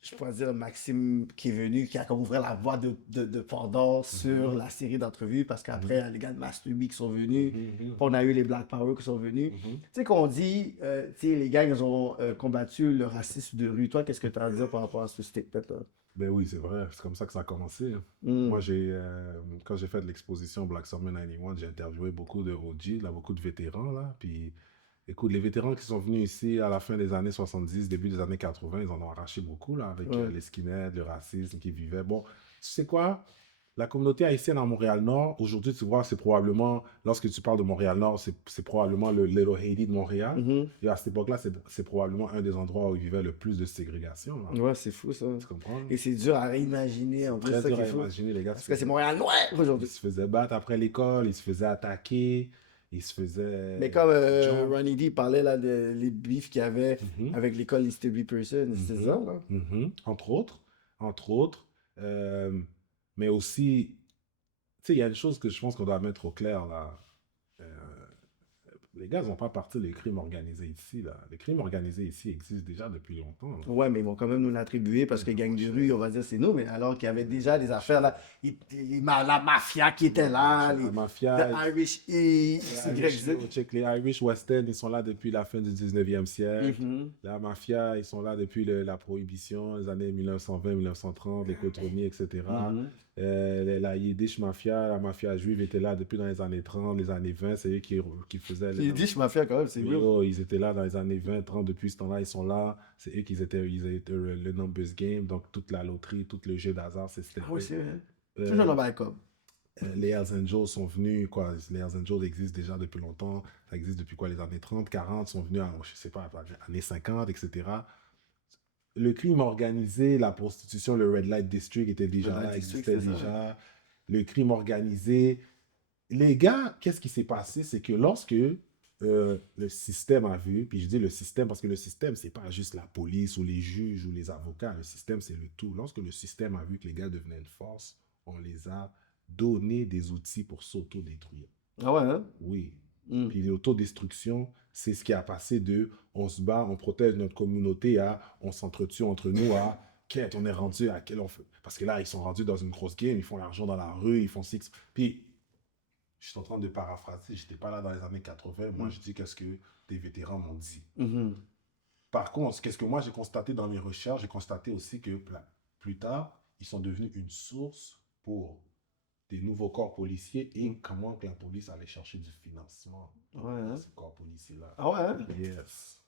je pourrais dire, Maxime qui est venu, qui a comme ouvert la voie de Pandore sur la série d'entrevues, parce qu'après, il y a les gars de Master B qui sont venus, puis on a eu les Black Power qui sont venus. Tu sais, qu'on dit, tu sais, les gars, ils ont combattu le racisme de rue. Toi, qu'est-ce que tu as à dire par rapport à ce statement-là? Ben oui, c'est vrai, c'est comme ça que ça a commencé. Mm. Moi, quand j'ai fait l'exposition Black Summer 91, j'ai interviewé beaucoup de OG, là, beaucoup de vétérans, là, puis écoute, les vétérans qui sont venus ici à la fin des années 70, début des années 80, ils en ont arraché beaucoup, là, avec Ouais. les skinheads, le racisme qu'ils vivaient. Bon, tu sais quoi? La communauté haïtienne à Montréal-Nord, aujourd'hui, tu vois, c'est probablement, lorsque tu parles de Montréal-Nord, c'est probablement le Little Haiti de Montréal. Mhm. Et à cette époque-là, c'est probablement un des endroits où il vivait le plus de ségrégation, là. Ouais, c'est fou ça. Tu comprends? Et c'est dur à imaginer en plus, Très c'est ça dur qu'il à faut. imaginer, les gars. Parce que c'est Montréal noir Ils aujourd'hui. se faisaient battre après l'école, ils se faisaient attaquer, ils se faisaient... Mais comme jump. Ronnie D parlait là de les bifs qu'il y avait Mhm. avec l'école East Person, c'est Mhm. ça là? Mhm. Entre autres. Mais aussi, tu sais, il y a une chose que je pense qu'on doit mettre au clair, là. Euh, les gars, ils n'ont pas parti les crimes organisés ici, là. Les crimes organisés ici existent déjà depuis longtemps, là. Ouais, mais ils vont quand même nous l'attribuer parce que gang de rue, on va dire c'est nous, mais alors qu'il y avait déjà des affaires là, la mafia qui était là, La les mafia, the Irish E, check les Irish West End, ils sont là depuis la fin du 19e siècle. Mhm. La mafia, ils sont là depuis la prohibition, les années 1920, 1930, les cotonniers, etc. Mhm. La Yiddish Mafia, la mafia juive était là depuis dans les années 30, les années 20. C'est eux qui faisaient Il dit, je mafia quand même, c'est mais real. yo, ils étaient là dans les années 20, 30, depuis ce temps-là, ils sont là. C'est eux qui étaient le numbers game, donc toute la loterie, tout le jeu d'hasard, c'était Ah oui, eux. c'est vrai. Toujours Euh, dans le comme. les Hells Angels sont venus, quoi. Les Hells Angels existent déjà depuis longtemps. Ça existe depuis quoi, les années 30, 40, sont venus, je sais pas, années 50, etc. Le crime organisé, la prostitution, le Red Light District était Le déjà Light là, District, existait c'est ça. déjà. Le crime organisé. Les gars, qu'est-ce qui s'est passé? C'est que lorsque le système a vu, puis je dis le système parce que le système, c'est pas juste la police ou les juges ou les avocats, le système, c'est le tout. Lorsque le système a vu que les gars devenaient une force, on les a donné des outils pour s'auto-détruire. Ah ouais, hein? Oui. Mm. Puis l'autodestruction, c'est ce qui a passé de on se bat, on protège notre communauté à on s'entretue entre nous à quête, on est rendu à quel on fait. Parce que là, ils sont rendus dans une grosse game, ils font l'argent dans la rue, ils font six. Puis je suis en train de paraphraser, j'étais pas là dans les années 80, moi je dis qu'est-ce que des vétérans m'ont dit. Mhm. Par contre, qu'est-ce que moi j'ai constaté dans mes recherches, j'ai constaté aussi que plus tard, ils sont devenus une source pour des nouveaux corps policiers et comment que la police allait chercher du financement Ouais, dans hein? ces corps policiers-là. Ah ouais, hein? Yes.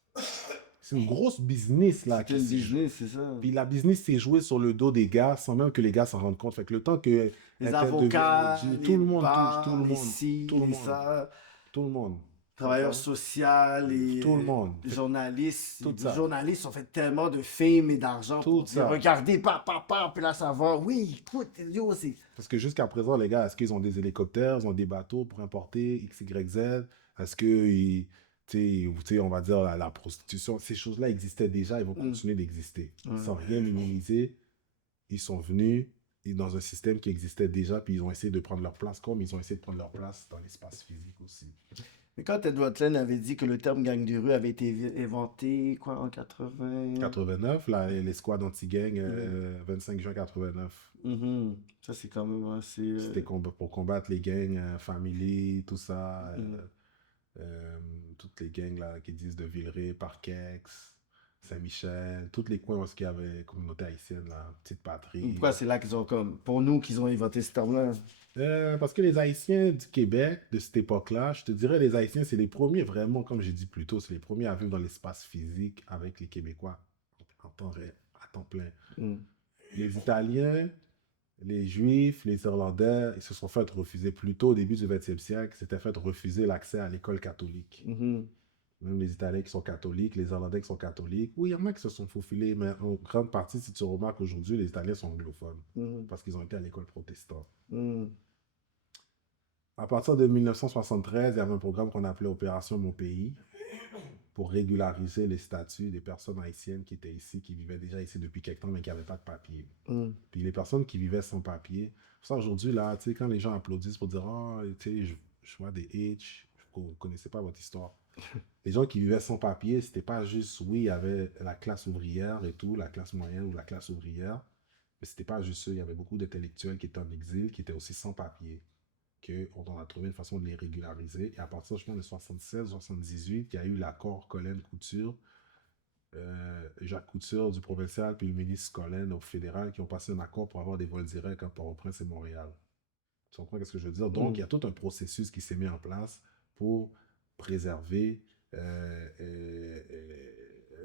C'est une grosse business là. C'était le business, c'est ça. Puis la business s'est jouée sur le dos des gars sans même que les gars s'en rendent compte. Fait que le temps que Les Intel avocats, devienne OG, les tout le monde touche, bars, tout le les monde, ci, tout le les monde, ça, tout le monde. travailleurs Comprends? sociaux, les Tout le monde. journalistes. Tout Les ça. journalistes ont fait tellement de fame et d'argent Tout pour dire, ça. regardez, puis là ça va. Oui, écoute, yo, c'est... Parce que jusqu'à présent, les gars, est-ce qu'ils ont des hélicoptères, ils ont des bateaux pour importer X, Y, Z? Est-ce que, tu sais, on va dire, la prostitution, ces choses-là existaient déjà, ils vont continuer d'exister. Sans rien minimiser, ils sont venus dans un système qui existait déjà, puis ils ont essayé de prendre leur place, comme ils ont essayé de prendre leur place dans l'espace physique aussi. Mais quand Edward Lane avait dit que le terme gang de rue avait été inventé, quoi, en 80... 89, là, les squads anti-gang, 25 juin 89. Mhm. Ça, c'est quand même assez... C'était pour combattre les gangs, Family, tout ça. Toutes les gangs là, qui disent de Villeray, Parkex, Saint-Michel, tous les coins où il y avait communauté haïtienne, là, petite patrie. Pourquoi c'est là qu'ils ont comme... Pour nous, qu'ils ont inventé ce terme-là. Parce que les Haïtiens du Québec, de cette époque-là, je te dirais, les Haïtiens, c'est les premiers, vraiment, comme j'ai dit plus tôt, c'est les premiers à vivre dans l'espace physique avec les Québécois en temps réel, à temps plein. Mm. Les Italiens, les Juifs, les Irlandais, ils se sont fait refuser plus tôt, au début du 20e siècle, s'étaient fait refuser l'accès à l'école catholique. Mhm. Même les Italiens qui sont catholiques, les Irlandais qui sont catholiques. Oui, il y en a qui se sont faufilés, mais en grande partie, si tu remarques aujourd'hui, les Italiens sont anglophones Mhm. parce qu'ils ont été à l'école protestante. Mhm. À partir de 1973, il y avait un programme qu'on appelait Opération Mon Pays pour régulariser les statuts des personnes haïtiennes qui étaient ici, qui vivaient déjà ici depuis quelque temps, mais qui n'avaient pas de papier. Mhm. Puis les personnes qui vivaient sans papier, ça aujourd'hui, là, tu sais, quand les gens applaudissent pour dire « Ah, tu sais, je vois des H, vous ne connaissez pas votre histoire. » Les gens qui vivaient sans papier, c'était pas juste, oui, il y avait la classe ouvrière et tout, la classe moyenne ou la classe ouvrière, mais c'était pas juste eux, il y avait beaucoup d'intellectuels qui étaient en exil, qui étaient aussi sans papier, qu'on a trouvé une façon de les régulariser. Et à partir je pense, de 76-78, il y a eu l'accord Collen-Couture, Jacques Couture du provincial, puis le ministre Collen au fédéral, qui ont passé un accord pour avoir des vols directs entre Port-au-Prince et Montréal. Tu comprends ce que je veux dire? Donc, il y a tout un processus qui s'est mis en place pour préserver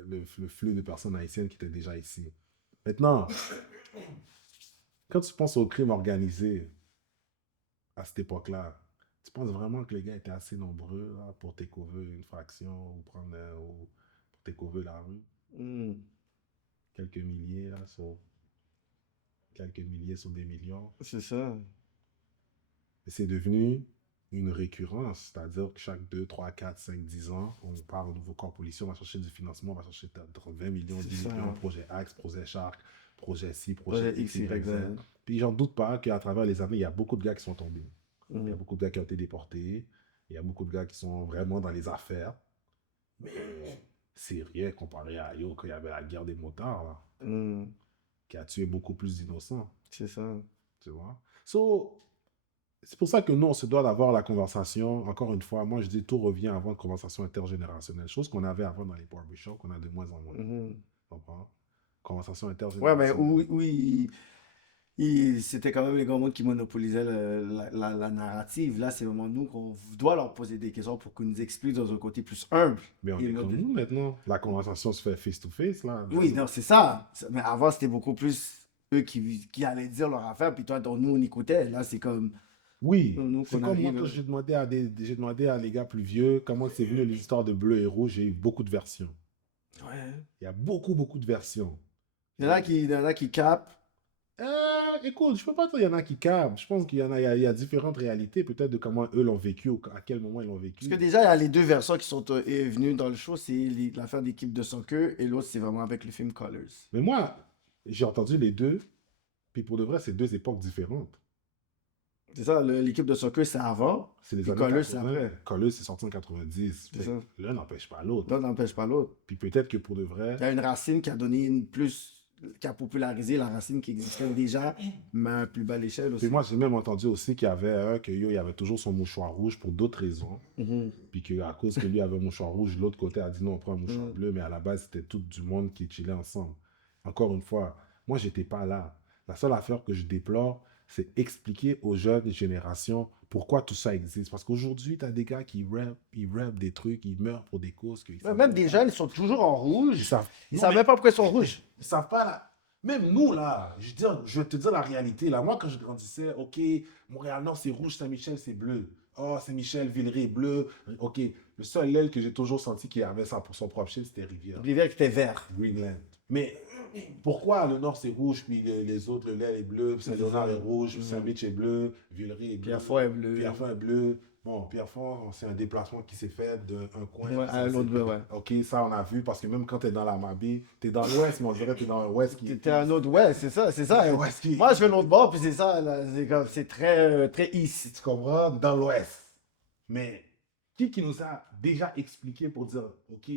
le flux de personnes haïtiennes qui étaient déjà ici. Maintenant, quand tu penses au crime organisé à cette époque-là, tu penses vraiment que les gars étaient assez nombreux là, pour takeover une fraction ou pour takeover la rue? Mhm. Quelques milliers, là, quelques milliers sur des millions. C'est ça. Et c'est devenu une récurrence, c'est-à-dire que chaque 2, 3, 4, 5, 10 ans, on part au nouveau corps policier, on va chercher du financement, on va chercher 20 millions, 10 millions, projet Axe, projet Shark, projet ci, projet X, Y, Z. Puis j'en doute pas qu'à travers les années, il y a beaucoup de gars qui sont tombés. Il y a beaucoup de gars qui ont été déportés, il y a beaucoup de gars qui sont vraiment dans les affaires. Mais c'est rien comparé à yo, quand il y avait la guerre des motards, là, qui a tué beaucoup plus d'innocents. C'est ça. Tu vois? So, c'est pour ça que nous, on se doit d'avoir la conversation. Encore une fois, moi, je dis tout revient avant une conversation intergénérationnelle. Chose qu'on avait avant dans les barbershops, qu'on a de moins en moins. Tu comprends? Conversation Ouais, mais intergénérationnelle. oui, C'était quand même les grands mondes qui monopolisaient la narrative. Là, c'est vraiment nous qu'on doit leur poser des questions pour qu'ils nous expliquent dans un côté plus humble. Mais on Et est comme nous maintenant. La conversation se fait face-to-face, là. oui, non, c'est ça. Mais avant, c'était beaucoup plus eux qui allaient dire leur affaire, puis toi, donc, nous, on écoutait. Là, c'est comme Oui, nous c'est qu'on comme moi arrive. quand j'ai demandé à les gars plus vieux comment c'est venu les histoires de bleu et rouge, j'ai eu beaucoup de versions. Ouais. Il y a beaucoup, beaucoup de versions. Il y en a qui capent. Écoute, je peux pas dire qu'il y en a qui capent. Je pense qu'il y en a, il y a différentes réalités, peut-être de comment eux l'ont vécu, ou à quel moment ils l'ont Parce que vécu. déjà, il y a les deux versions qui sont venues dans le show. C'est l'affaire d'équipe de soccer et l'autre, c'est vraiment avec le film Colors. Mais moi, j'ai entendu les deux, puis pour de vrai, c'est deux époques différentes. C'est ça, l'équipe de soccer, c'est avant. C'est les Puis années Colors, c'est 80. après. Colors, c'est sorti en 90. C'est Fait ça. que l'un n'empêche pas l'autre. L'un n'empêche pas l'autre. Puis peut-être que pour de vrai, Il y a une racine qui a donné une plus. Qui a popularisé la racine qui existait déjà, mais à plus belle échelle aussi. puis moi, j'ai même entendu aussi qu'il y avait un, que yo, il avait toujours son mouchoir rouge pour d'autres raisons. Mhm. Puis qu'à cause que lui avait un mouchoir rouge, l'autre côté a dit non, on prend un mouchoir Mhm. bleu, mais à la base, c'était tout du monde qui chillait ensemble. Encore une fois, moi, j'étais pas là. La seule affaire que je déplore, c'est expliquer aux jeunes générations pourquoi tout ça existe. Parce qu'aujourd'hui, tu as des gars qui rappent des trucs, ils meurent pour des causes qu'ils savent Même même des pas. jeunes, ils sont toujours en Ils rouge. savent. Ils Non, savent mais même pas pourquoi ils sont rouges. ils savent pas là. Même nous là, je vais te dire la réalité là. Moi quand je grandissais, ok, Montréal-Nord c'est rouge, Saint-Michel c'est bleu. Oh, Saint-Michel, Villeray, bleu. Ok, le seul aile que j'ai toujours senti qui avait ça pour son propre chef, c'était Rivière, Rivière qui était vert. Greenland. Mais pourquoi le Nord c'est rouge, puis les autres, le lait est bleu, puis Saint-Léonard est rouge, puis Saint-Mich est bleu, Villeray est bleu, Pierrefonds est bleu. Pierrefonds est bleu. Bon, Pierrefonds, c'est un déplacement qui s'est fait d'un coin Ouais, à l'autre, ouais. Ok, ça on a vu parce que même quand t'es dans la Mabé, t'es dans l'ouest, mais on dirait que t'es dans l'ouest qui est. C'était un autre, ouais, c'est ça, c'est ça. Ouais, ce qui- Moi, je vais de l'autre bord, puis c'est ça, là, c'est très east. Tu comprends? Dans l'ouest. Mais qui nous a déjà expliqué pour dire, ok,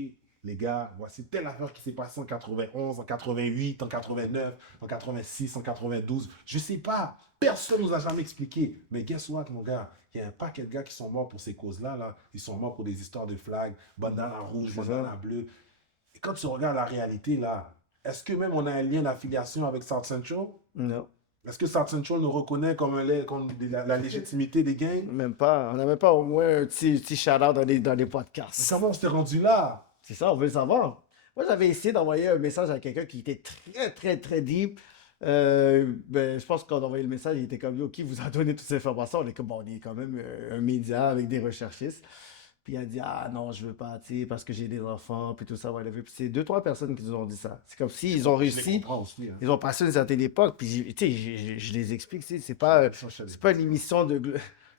les gars, voici telle affaire qui s'est passée en 91, en 88, en 89, en 86, en 92. Je sais pas. Personne nous a jamais expliqué. Mais guess what, mon gars? Il y a un paquet de gars qui sont morts pour ces causes-là. Là. Ils sont morts pour des histoires de flags, bandana rouge, C'est bandana bleue. Et quand tu regardes la réalité, là, est-ce que même on a un lien d'affiliation avec South Central? Non, Est-ce que South Central nous reconnaît comme la légitimité des gangs? même pas. On n'a même pas au moins un petit shout-out dans les Mais podcasts. comment on s'est rendu là? C'est ça, on veut le savoir. Moi, j'avais essayé d'envoyer un message à quelqu'un qui était très deep. Je pense qu'on a envoyé le message, il était comme, yo, qui vous a donné toutes ces informations? On est comme, bon, on est quand même un média avec des recherchistes. Puis il a dit, ah non, je veux pas, tu sais, parce que j'ai des enfants, puis tout ça, whatever. Puis c'est deux, trois personnes qui nous ont dit ça. C'est comme s'ils ont Je les réussi, comprends aussi. Hein. ils ont passé une certaine époque, puis tu sais, je les explique, tu sais, c'est pas une émission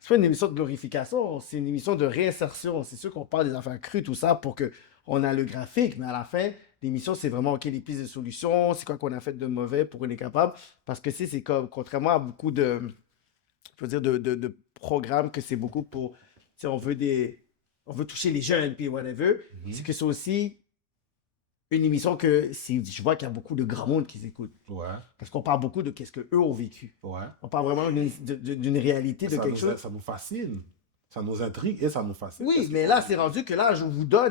c'est pas une émission de glorification, c'est une émission de réinsertion. C'est sûr qu'on parle des affaires crues, tout ça, pour que on a le graphique, mais à la fin, l'émission, c'est vraiment, OK, les pistes de solutions, c'est quoi qu'on a fait de mauvais pour qu'on est capable. Parce que c'est comme, contrairement à beaucoup je veux dire, de programmes, que c'est beaucoup pour, tu sais, on veut toucher les jeunes, puis whatever, c'est que c'est aussi une émission que je vois qu'il y a beaucoup de grand monde qui écoutent. Ouais, Parce qu'on parle beaucoup de qu'est-ce qu'eux ont vécu. ouais. On parle vraiment d'une réalité, de Ça quelque nous, chose. ça nous fascine. Ça nous intrigue et ça nous fascine. Oui, Qu'est-ce mais que- là, c'est rendu que là,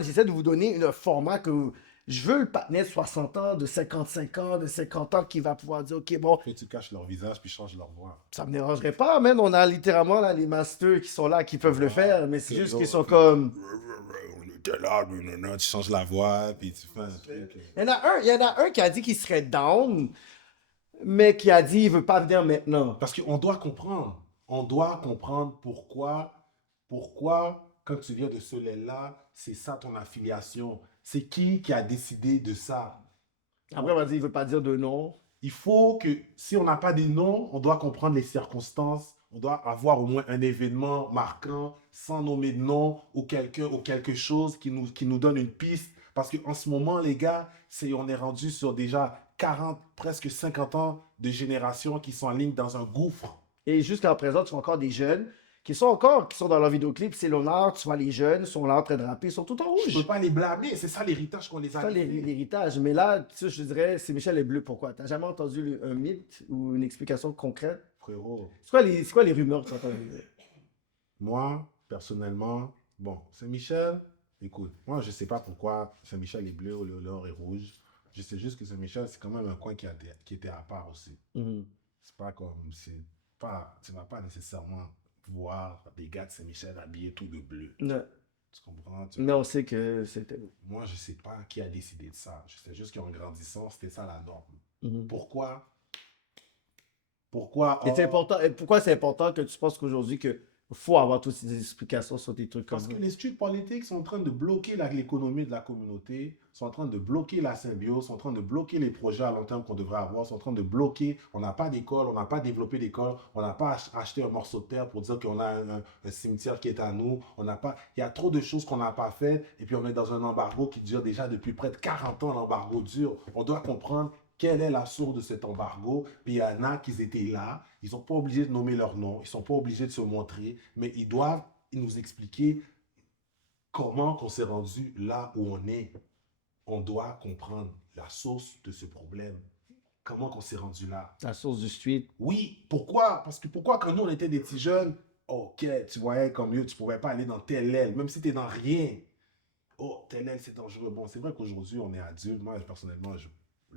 j'essaie de vous donner un format que je veux le partenaire de 60 ans, de 55 ans, de 50 ans qui va pouvoir dire, OK, bon, Faut que tu caches leur visage puis changes leur voix. ça me dérangerait pas, man. On a littéralement là, les masters qui sont là, qui peuvent le faire, mais c'est Que juste les qu'ils autres, sont comme... On était là, tu changes la voix puis tu fais un truc. Il y en a un qui a dit qu'il serait down, mais qui a dit il veut pas venir maintenant. Parce qu'on doit comprendre. On doit comprendre pourquoi quand tu viens de ce lait-là, c'est ça ton affiliation. C'est qui a décidé de ça? Après, on va dire il veut pas dire de non. Il faut que, si on n'a pas des noms, on doit comprendre les circonstances. On doit avoir au moins un événement marquant, sans nommer de nom, ou quelqu'un ou quelque chose qui nous donne une piste. Parce qu'en ce moment, les gars, on est rendu sur déjà 40, presque 50 ans de générations qui sont en ligne dans un gouffre. Et jusqu'à présent, tu vois encore des jeunes qui sont dans leur vidéoclip. C'est Léonard, tu vois les jeunes, sont là en train de rapper, ils sont tout en Je ne rouge. peux pas les blâmer, c'est ça l'héritage qu'on les a C'est ça laissé. l'héritage. Mais là, tu sais, je dirais, c'est Michel est bleu. Pourquoi? T'as jamais entendu un mythe ou une explication concrète? Frérot, C'est quoi les rumeurs que tu entends? moi, personnellement, bon, Saint-Michel, écoute, moi, je ne sais pas pourquoi Saint-Michel est bleu ou l'or est rouge. Je sais juste que Saint-Michel, c'est quand même un coin qui était à part aussi. Mhm. C'est pas comme, c'est pas, tu vas pas nécessairement voir des gars de Saint-Michel habillés tout de bleu. Non, Tu comprends? mais on sait que c'était. Moi, je sais pas qui a décidé de ça. Je sais juste qu'en grandissant, c'était ça la norme. Mhm. Pourquoi? Pourquoi? Et c'est Oh, important. Et pourquoi c'est important que tu penses qu'aujourd'hui que faut avoir toutes ces explications sur des trucs comme parce ça? que les street politics sont en train de bloquer l'économie de la communauté, sont en train de bloquer la symbiose, sont en train de bloquer les projets à long terme qu'on devrait avoir, sont en train de bloquer. On n'a pas d'école, on n'a pas développé d'école, on n'a pas acheté un morceau de terre pour dire qu'on a un cimetière qui est à nous. On n'a pas, il y a trop de choses qu'on n'a pas faites et puis on est dans un embargo qui dure déjà depuis près de 40 ans. L'embargo dure. On doit comprendre quelle est la source de cet embargo. Puis il y en a qui étaient là, ils ne sont pas obligés de nommer leur nom, ils ne sont pas obligés de se montrer, mais ils doivent nous expliquer comment on s'est rendu là où on est. On doit comprendre la source de ce problème. Comment on s'est rendu là. La source du street. Oui, pourquoi? Parce que pourquoi quand nous on était des petits jeunes, ok, tu voyais comme mieux, tu pouvais pas aller dans telle aile, même si tu es dans rien. Oh, telle aile c'est dangereux. Bon, c'est vrai qu'aujourd'hui on est adulte. Moi personnellement, le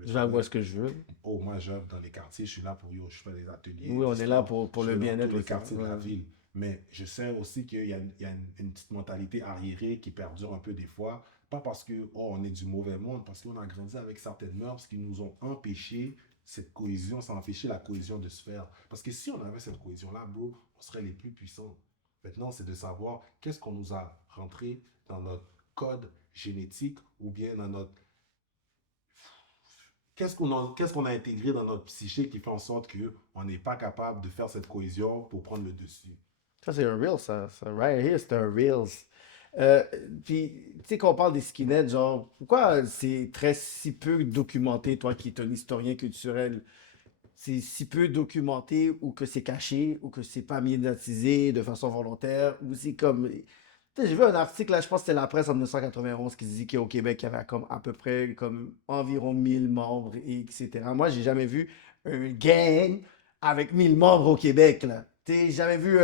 Je vais voir soir, ce que je veux. oh, moi j'œuvre dans les quartiers, je suis là pour je fais des ateliers Oui, on est là d'histoire, pour je le vais dans bien-être tous les aussi. quartiers de la Ouais. ville. Mais je sais aussi qu'il y a, une petite mentalité arriérée qui perdure un peu des fois. Pas parce que oh, on est du mauvais monde, parce qu'on a grandi avec certaines mœurs qui nous ont empêché cette cohésion, ça a empêché la cohésion de se faire. Parce que si on avait cette cohésion-là, bro, on serait les plus puissants. Maintenant, c'est de savoir qu'est-ce qu'on nous a rentré dans notre code génétique ou bien dans notre qu'est-ce qu'on a intégré dans notre psyché qui fait en sorte qu'on n'est pas capable de faire cette cohésion pour prendre le dessus. Ça, c'est un Reels, ça. Right here, c'est un Reels. Euh, Puis, tu sais, qu'on parle des skinheads, genre, pourquoi c'est très si peu documenté, toi qui es un historien culturel, c'est si peu documenté ou que c'est caché ou que c'est pas médiatisé de façon volontaire ou c'est comme. Tu sais, j'ai vu un article, là, je pense que c'était la presse en 1991 qui disait qu'au Québec, il y avait comme à peu près comme environ 1000 membres, et etc. Moi, j'ai jamais vu un gang avec 1000 membres au Québec, là. Tu sais, j'ai jamais vu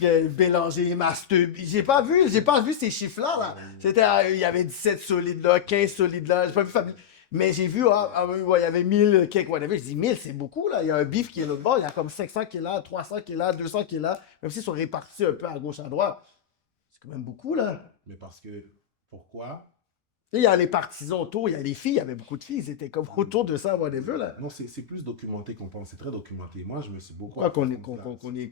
Bélanger, Master. J'ai pas vu ces chiffres-là, là. C'était, il y avait 17 solides là, 15 solides là, j'ai pas vu famille. Mais j'ai vu, ouais, il y avait 1000 quelques whatever. Je dis 1000, c'est beaucoup, là. Il y a un bif qui est l'autre bord, il y a comme 500 qui est là, 300 qui est là, 200 qui est là. Même s'ils sont répartis un peu à gauche, à droite. C'est quand même beaucoup, là. Mais parce que, pourquoi? Il y a les partisans autour, il y a les filles, il y avait beaucoup de filles, ils étaient comme autour de ça, whatever, là. Non, c'est plus documenté qu'on pense, c'est très documenté. Moi, je me suis beaucoup Pourquoi approfondi là.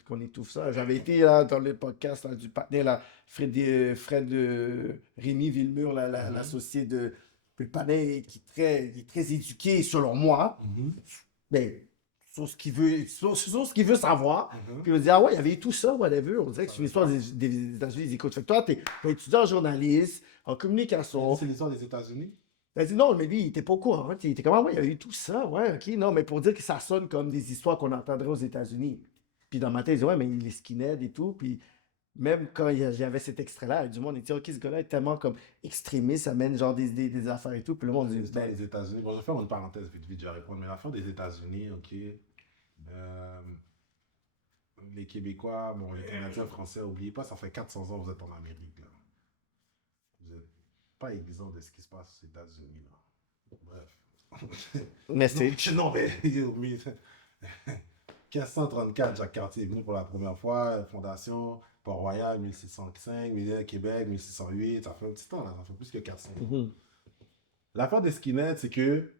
qu'on étouffe ça? J'avais été là dans le podcast là, du partenaire, là, Fred Rémi Villemur, là, l'associé de le panel qui est très éduqué, selon moi, ben, sur ce qu'il veut savoir. Puis il me dit, ah ouais, il y avait eu tout ça, whatever. On dirait que c'est une histoire des États-Unis. Ils écoutent. Fait que toi, t'es étudiant en journaliste, en communication. C'est l'histoire des États-Unis? Elle dit non, mais lui, il était pas au courant. Il était comme, ah ouais, il y a eu tout ça, ouais, ok. Non, mais pour dire que ça sonne comme des histoires qu'on entendrait aux États-Unis. Puis dans ma tête, il dit, ouais, mais il est skinhead et tout. Puis même quand j'avais cet extrait-là, du monde, il dit, ok, ce gars-là est tellement comme extrémiste, ça mène genre des affaires et tout. Puis le monde C'est dit, l'histoire ben, des États-Unis. Bon, je vais faire une parenthèse vite, vite, je vais répondre. Mais l'affaire des États-Unis, ok. Euh, les Québécois, bon, les Canadiens français, n'oubliez pas, ça fait 400 ans que vous êtes en Amérique, là. Vous n'êtes pas exempt de ce qui se passe aux États-Unis, là. Bref. mais c'est. Non, mais 1534, Jacques Cartier est venu pour la première fois, fondation, Port-Royal, 1605, Millionnaire Québec, 1608, ça fait un petit temps, là, ça fait plus que 400 ans. Mhm. L'affaire des skinheads, c'est que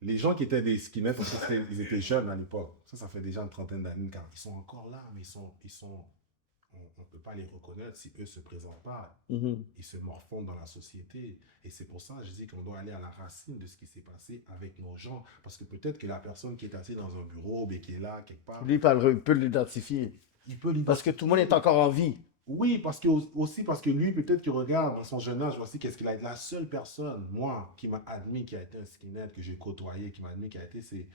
les gens qui étaient des skinheads, parce qu'ils étaient jeunes à l'époque, ça fait déjà une trentaine d'années, car ils sont encore là, mais on ne peut pas les reconnaître si eux ne se présentent pas. Mhm. Ils se morfondent dans la société. Et c'est pour ça que je dis qu'on doit aller à la racine de ce qui s'est passé avec nos gens. Parce que peut-être que la personne qui est assise dans un bureau, mais qui est là, quelque part, Lui, il peut l'identifier. il peut Parce que tout le monde est encore en vie. Oui, aussi parce que lui, peut-être qu'il regarde dans son jeune âge, voici qu'est-ce qu'il a été. La seule personne, moi, qui m'a admis, qui a été un skinhead, que j'ai côtoyé, qui m'a admis, qui a été, c'est,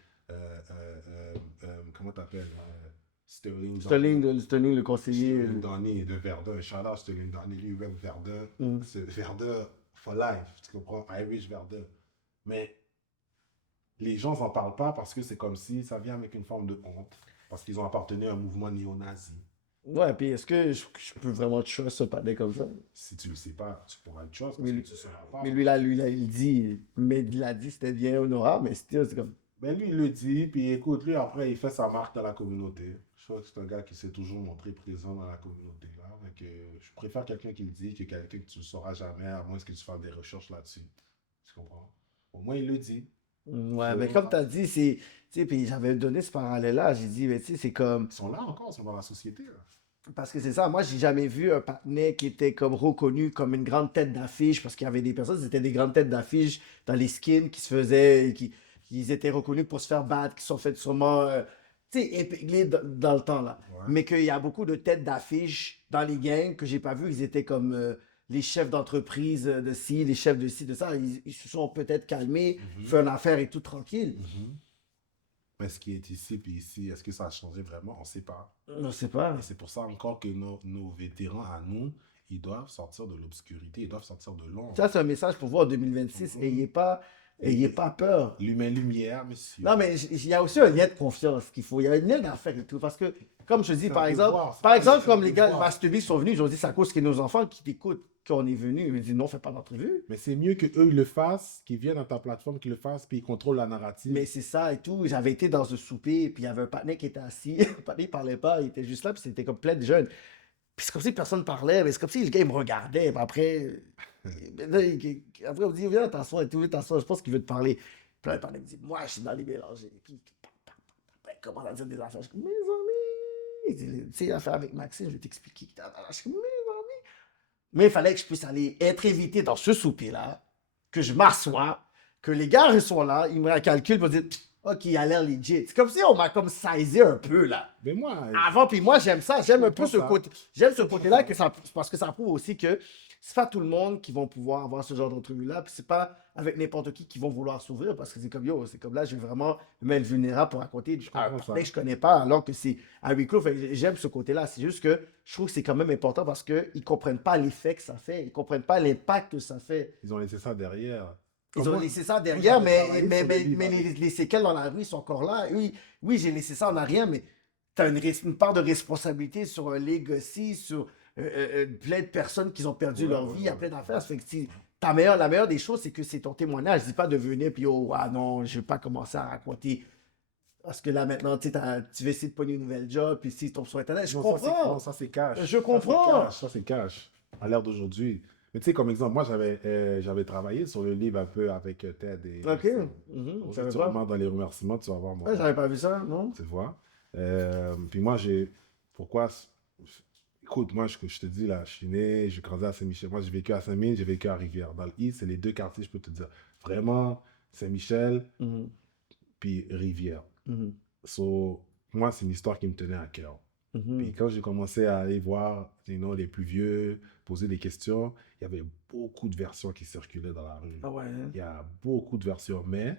comment t'appelles, Sterling Sterling, le conseiller. Sterling Donny de Verdun. Shout-out Sterling Donny, lui, même Verdun. Mm. C'est Verdun for life, tu comprends? Irish Verdun. Mais les gens n'en parlent pas parce que c'est comme si ça vient avec une forme de honte, parce qu'ils ont appartenu à un mouvement néo-nazi. Ouais, puis est-ce que je peux vraiment trust ce panel comme ça? Si tu le sais pas, tu pourras le chose parce Mais que lui, tu ne sauras pas. mais lui, là, il dit, mais il a dit c'était bien honorable, mais still, c'est comme. Ben lui, il le dit, puis écoute, lui, après, il fait sa marque dans la communauté. Je crois que c'est un gars qui s'est toujours montré présent dans la communauté, là. Donc, je préfère quelqu'un qui le dit que quelqu'un que tu ne sauras jamais, à moins que tu fasses des recherches là-dessus. Tu comprends? Au moins, il le dit. Ouais, mais So, comme tu as dit, c'est. Tu sais, puis j'avais donné ce parallèle-là. J'ai dit, mais tu sais, c'est comme. ils sont là encore, ils sont dans la société, là. Parce que c'est ça, moi, j'ai jamais vu un partenaire qui était comme reconnu comme une grande tête d'affiche, parce qu'il y avait des personnes, c'était des grandes têtes d'affiche dans les skins qui se faisaient, qui étaient reconnus pour se faire battre, qui sont fait sûrement, tu sais, épinglés dans le temps, là. Ouais. Mais qu'il y a beaucoup de têtes d'affiche dans les gangs que j'ai pas vu, ils étaient comme les chefs d'entreprise de ci, les chefs de ci, de ça, ils se sont peut-être calmés, Mhm. fait une affaire et tout tranquille. Mhm. Mais ce qui est ici, puis ici, est-ce que ça a changé vraiment? On ne sait pas. On sait pas. Et c'est pour ça encore que nos vétérans à nous, ils doivent sortir de l'obscurité, ils doivent sortir de l'ombre. Ça, c'est un message pour vous en 2026. Ayez pas peur. L'humain lumière, monsieur. Non, mais il y a aussi un lien de confiance qu'il faut. Il y a un lien d'affaires et tout. Parce que, comme je dis, C'est un par exemple, devoir, c'est par pas exemple, c'est un comme les gars de devoir. Mastubi sont venus, ils ont dit, c'est à cause que nos enfants qui t'écoutent qu'on est venus. Ils me disent, non, fais pas d'entrevue. Mais c'est mieux que eux ils le fassent, qu'ils viennent dans ta plateforme, qu'ils le fassent, puis ils contrôlent la narrative. Mais c'est ça et tout. J'avais été dans un souper, puis il y avait un partenaire qui était assis. Le partenaire, il parlait pas, il était juste là, puis c'était comme plein de jeunes. Puis c'est comme si personne parlait, mais c'est comme si le gars, il me regardait. Puis après, là, après on me dit, viens, t'assois et tout, viens, t'assois, je pense qu'il veut te parler. Puis là, le partenaire me dit, moi, je suis dans les mélangés. Puis, il commence à dire des affaires. Je suis comme, mes amis. Il dit, tu sais, l'affaire avec Maxime, je vais t'expliquer. Je suis comme, mes amis. Mais il fallait que je puisse aller être invité dans ce souper-là, que je m'assois, que les gars ils sont là, ils me calculent pour dire, OK, il a l'air legit. C'est comme si on m'a comme saisi un peu, là. Mais moi, Avant, puis moi, j'aime ça. J'aime un peu comprends ce ça. côté. J'aime ce Je côté-là comprends. parce que ça prouve aussi que c'est pas tout le monde qui vont pouvoir avoir ce genre d'entrevue-là. Puis c'est pas avec n'importe qui vont vouloir s'ouvrir parce que c'est comme yo, c'est comme là, je vais vraiment me mettre vulnérable pour raconter un comprends ça. parler que je connais pas alors que c'est à huis clos. Fait que j'aime ce côté-là. C'est juste que je trouve que c'est quand même important parce qu'ils comprennent pas l'effet que ça fait. Ils comprennent pas l'impact que ça fait. Ils ont laissé ça derrière. Ils Comme ont moi, laissé ça moi, derrière, j'avais travaillé sur le livre mais avec. les séquelles dans la rue sont encore là. Oui, oui j'ai laissé ça en arrière, mais tu as une part de responsabilité sur un legacy, sur plein de personnes qui ont perdu Ouais, leur ouais, vie, il y a ouais. plein d'affaires. Ça fait que Ouais. la meilleure des choses, c'est que c'est ton témoignage. Je dis pas de venir, puis oh, ah non, je vais pas commencer à raconter. Parce que là, maintenant, tu vas essayer de pogner une nouvelle job, puis si tu tombes sur Internet, je Non, comprends. ça c'est cash. Je Ça c'est comprends. cash. Ça c'est cash. À l'ère d'aujourd'hui. Mais tu sais, comme exemple, moi j'avais travaillé sur le livre un peu avec Ted et Ok. Maxime. Mhm, Donc, ça si va tu pas. remarques dans les remerciements, tu vas voir mon Ouais, nom. j'avais pas vu ça, non? Tu vois. Puis moi, pourquoi. Écoute, moi, je te dis, là, je suis né, j'ai grandi à Saint-Michel. Moi, j'ai vécu à Saint-Mine, j'ai vécu à Rivière. Dans le East, c'est les deux quartiers, je peux te dire. Vraiment, Saint-Michel, Mhm, puis Rivière. mhm, So, moi, c'est une histoire qui me tenait à cœur. Puis mhm. quand j'ai commencé à aller voir les plus vieux, poser des questions, il y avait beaucoup de versions qui circulaient dans la rue. Ah ouais, hein? Il y a beaucoup de versions, mais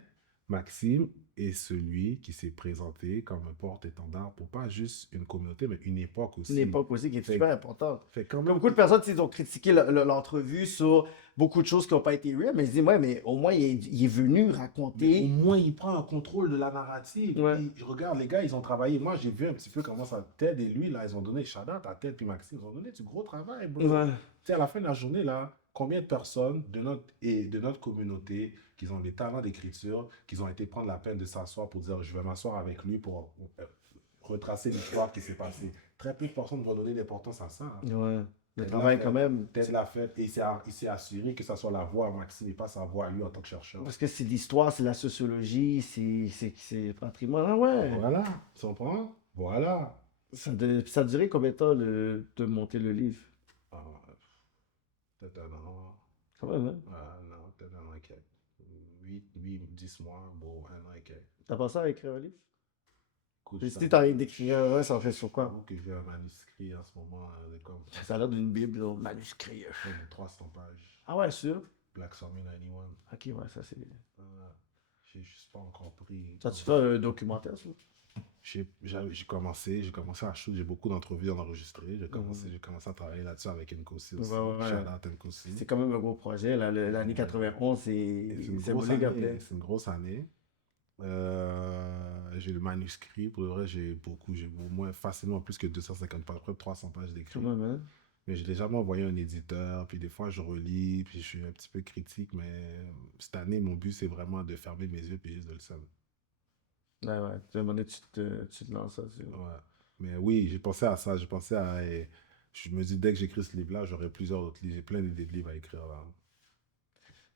Maxime est celui qui s'est présenté comme un porte-étendard pour pas juste une communauté, mais une époque Une aussi. époque aussi qui est Fait, super importante. fait quand Comme même, beaucoup de personnes, ils ont critiqué l'entrevue sur beaucoup de choses qui n'ont pas été real, mais je dis, ouais, mais au moins, il est venu mais au raconter. moins il prend un contrôle de la narrative. Ouais. Puis je regarde, les gars, ils ont travaillé. Moi, j'ai vu un petit peu comment ça, Ted et lui, là, ils ont donné shout-out à Ted puis Maxime. Ils ont donné du gros travail, bro. Ouais. Tu sais, à la fin de la journée, là, combien de personnes de notre communauté qui ont des talents d'écriture, qui ont été prendre la peine de s'asseoir pour dire je vais m'asseoir avec lui pour retracer l'histoire qui s'est passée. Très peu de personnes vont donner l'importance à ça. Hein. Ouais. Le Ted travail, l'a quand fait. même. Ted l'a fait et il s'est assuré que ça soit la voix à Maxime et pas sa voix à lui en tant que chercheur. Parce que c'est l'histoire, c'est la sociologie, c'est le patrimoine. Ah ouais. Voilà, tu comprends? Voilà. Ça a duré combien de temps de monter le livre? Ah, peut-être un an. Quand même, hein? Non, peut-être un an et quelques. 10 mois, bon, un an et quelques. T'as pensé à écrire un livre? Écoute, Et ça, si t'arrives d'écrire un, ça en fait sur quoi? j'avoue que j'ai un manuscrit en ce moment de comme Ça a l'air d'une bible, là, manuscrit. 300 pages. Ah ouais, sûr? Black Summer 91. Ok, ouais, ça c'est. Euh, j'ai juste pas encore pris. Ça, tu fais un documentaire, ça? J'ai commencé à shoot, j'ai beaucoup d'entrevues enregistrées. J'ai commencé à travailler là-dessus avec Nkosi aussi. Ouais, ouais. Shout out Nkosi. C'est quand même un gros projet, là. L'année 91, Et c'est c'est une grosse symbolique année. après. C'est une grosse année. J'ai le manuscrit. Pour le reste, j'ai au moins facilement plus que 250 pages, près de 300 pages d'écrit. Quand même, hein? Mais je l'ai jamais envoyé à un éditeur. Puis des fois, je relis. Puis je suis un petit peu critique. Mais cette année, mon but, c'est vraiment de fermer mes yeux puis juste de le savoir. Ouais. Tu donné, tu te lances ça. Ouais. Mais oui, j'ai pensé à ça. Je me dis, dès que j'écris ce livre-là, j'aurai plusieurs autres livres. J'ai plein d'idées de livres à écrire là.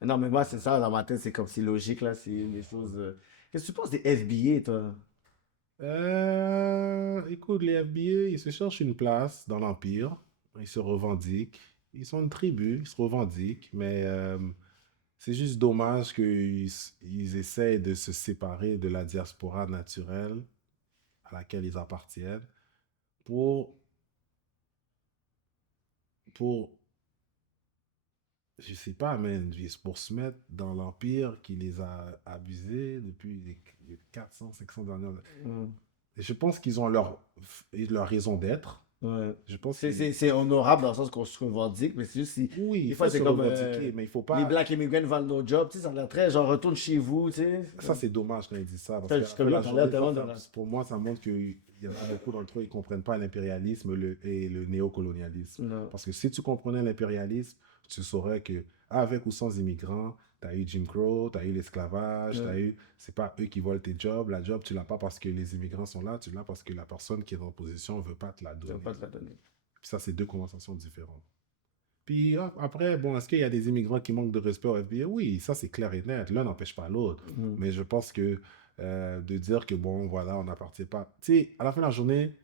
Non, mais moi, c'est ça, dans ma tête, c'est comme si logique, là, c'est des choses. Qu'est-ce que tu penses des FBA, toi? Écoute, les FBA, ils se cherchent une place dans l'Empire. Ils se revendiquent. Ils sont une tribu, ils se revendiquent. Mais c'est juste dommage qu'ils essayent de se séparer de la diaspora naturelle à laquelle ils appartiennent pour, pour je sais pas, mais pour se mettre dans l'Empire qui les a abusés depuis les 400, 500 dernières années. Mm. Et je pense qu'ils ont leur raison d'être. Ouais. Je pense C'est honorable dans le sens qu'on se revendique, mais c'est juste si. oui, Des il fois, faut c'est se comme. revendiquer, mais il faut Les pas. Black immigrants valent nos jobs, tu sais, ça a l'air très genre retourne chez vous, tu sais. Ça, c'est dommage quand ils disent ça. Parce Ça, que justement, la ça a l'air journée, tellement de. pour moi, ça montre qu'il y en a beaucoup d'entre eux qui ne comprennent pas l'impérialisme et le néocolonialisme. Non. Parce que si tu comprenais l'impérialisme, tu saurais que avec ou sans immigrants, tu as eu Jim Crow, tu as eu l'esclavage, Ouais. c'est pas eux qui volent tes jobs. La job, tu l'as pas parce que les immigrants sont là, tu l'as parce que la personne qui est en position ne veut pas te la Je vais donner. pas te la donner. Puis ça, c'est deux conversations différentes. Puis après, bon, est-ce qu'il y a des immigrants qui manquent de respect au FBI? Oui, ça c'est clair et net. L'un n'empêche pas l'autre. Mm. Mais je pense que de dire que bon, voilà, on n'appartient pas. Tu sais, à la fin de la journée,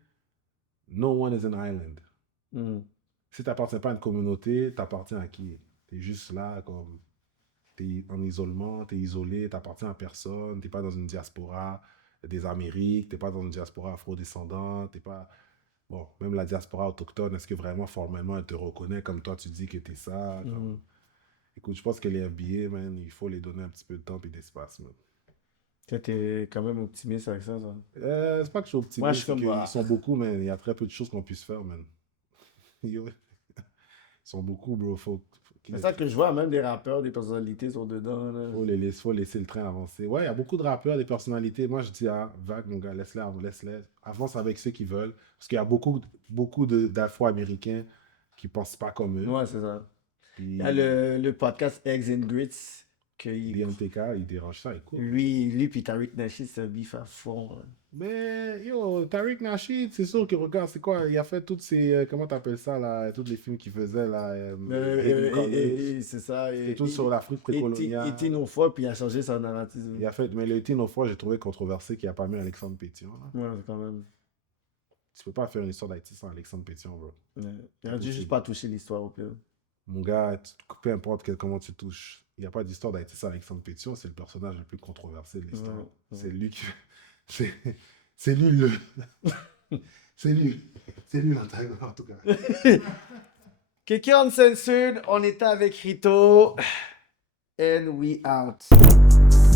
no one is an island. Mm. Si tu n'appartiens pas à une communauté, tu appartiens à qui? Tu es juste là, comme. Tu es en isolement, tu es isolé, tu n'appartiens à personne, tu n'es pas dans une diaspora des Amériques, tu n'es pas dans une diaspora afro-descendante, tu n'es pas. Bon, même la diaspora autochtone, est-ce que vraiment formellement elle te reconnaît comme toi tu dis que tu es ça? Mm. Écoute, je pense que les FBA, man, il faut les donner un petit peu de temps et d'espace, man. Toi, t'es quand même optimiste avec ça. C'est pas que je suis Moi, je optimiste, suis c'est comme. qu'ils sont beaucoup, mais il y a très peu de choses qu'on puisse faire, man. Ils sont beaucoup, bro. C'est ça que je vois, même des rappeurs, des personnalités sont dedans. Là. Faut laisser le train avancer. Ouais, il y a beaucoup de rappeurs, des personnalités. Moi, je dis, ah, vague, mon gars, laisse-les. Avance avec ceux qui veulent. Parce qu'il y a beaucoup d'Afro-Américains qui pensent pas comme eux. Ouais, c'est ça. Il y a Puis, le podcast Eggs and Grits. Que BNTK, il dérange ça, écoute. lui puis Tariq Nasheed, c'est un bif à fond. Là. Mais yo, Tariq Nasheed, c'est sûr que regarde, c'est quoi? Il a fait toutes ces. Comment t'appelles ça, là? Tous les films qu'il faisait, là. Hayden College. C'est ça. C'était tout sur l'Afrique précoloniale. Il était une fois, puis il a changé son narrative. Il a fait. Mais le Tino fois, j'ai trouvé controversé qu'il a pas mis Alexandre Pétion, là. Ouais, quand même. Tu peux pas faire une histoire d'Haïti sans Alexandre Pétion, bro. Ouais. Il a dû juste pas toucher l'histoire au pire. Mon gars, peu importe comment tu touches, il n'y a pas d'histoire d'Haïti sans Alexandre Pétion, c'est le personnage le plus controversé de l'histoire. Ouais. C'est lui qui. C'est lui le. C'est lui l'antagoniste, en tout cas. Kiki Uncensored, on était avec Rito. And we out.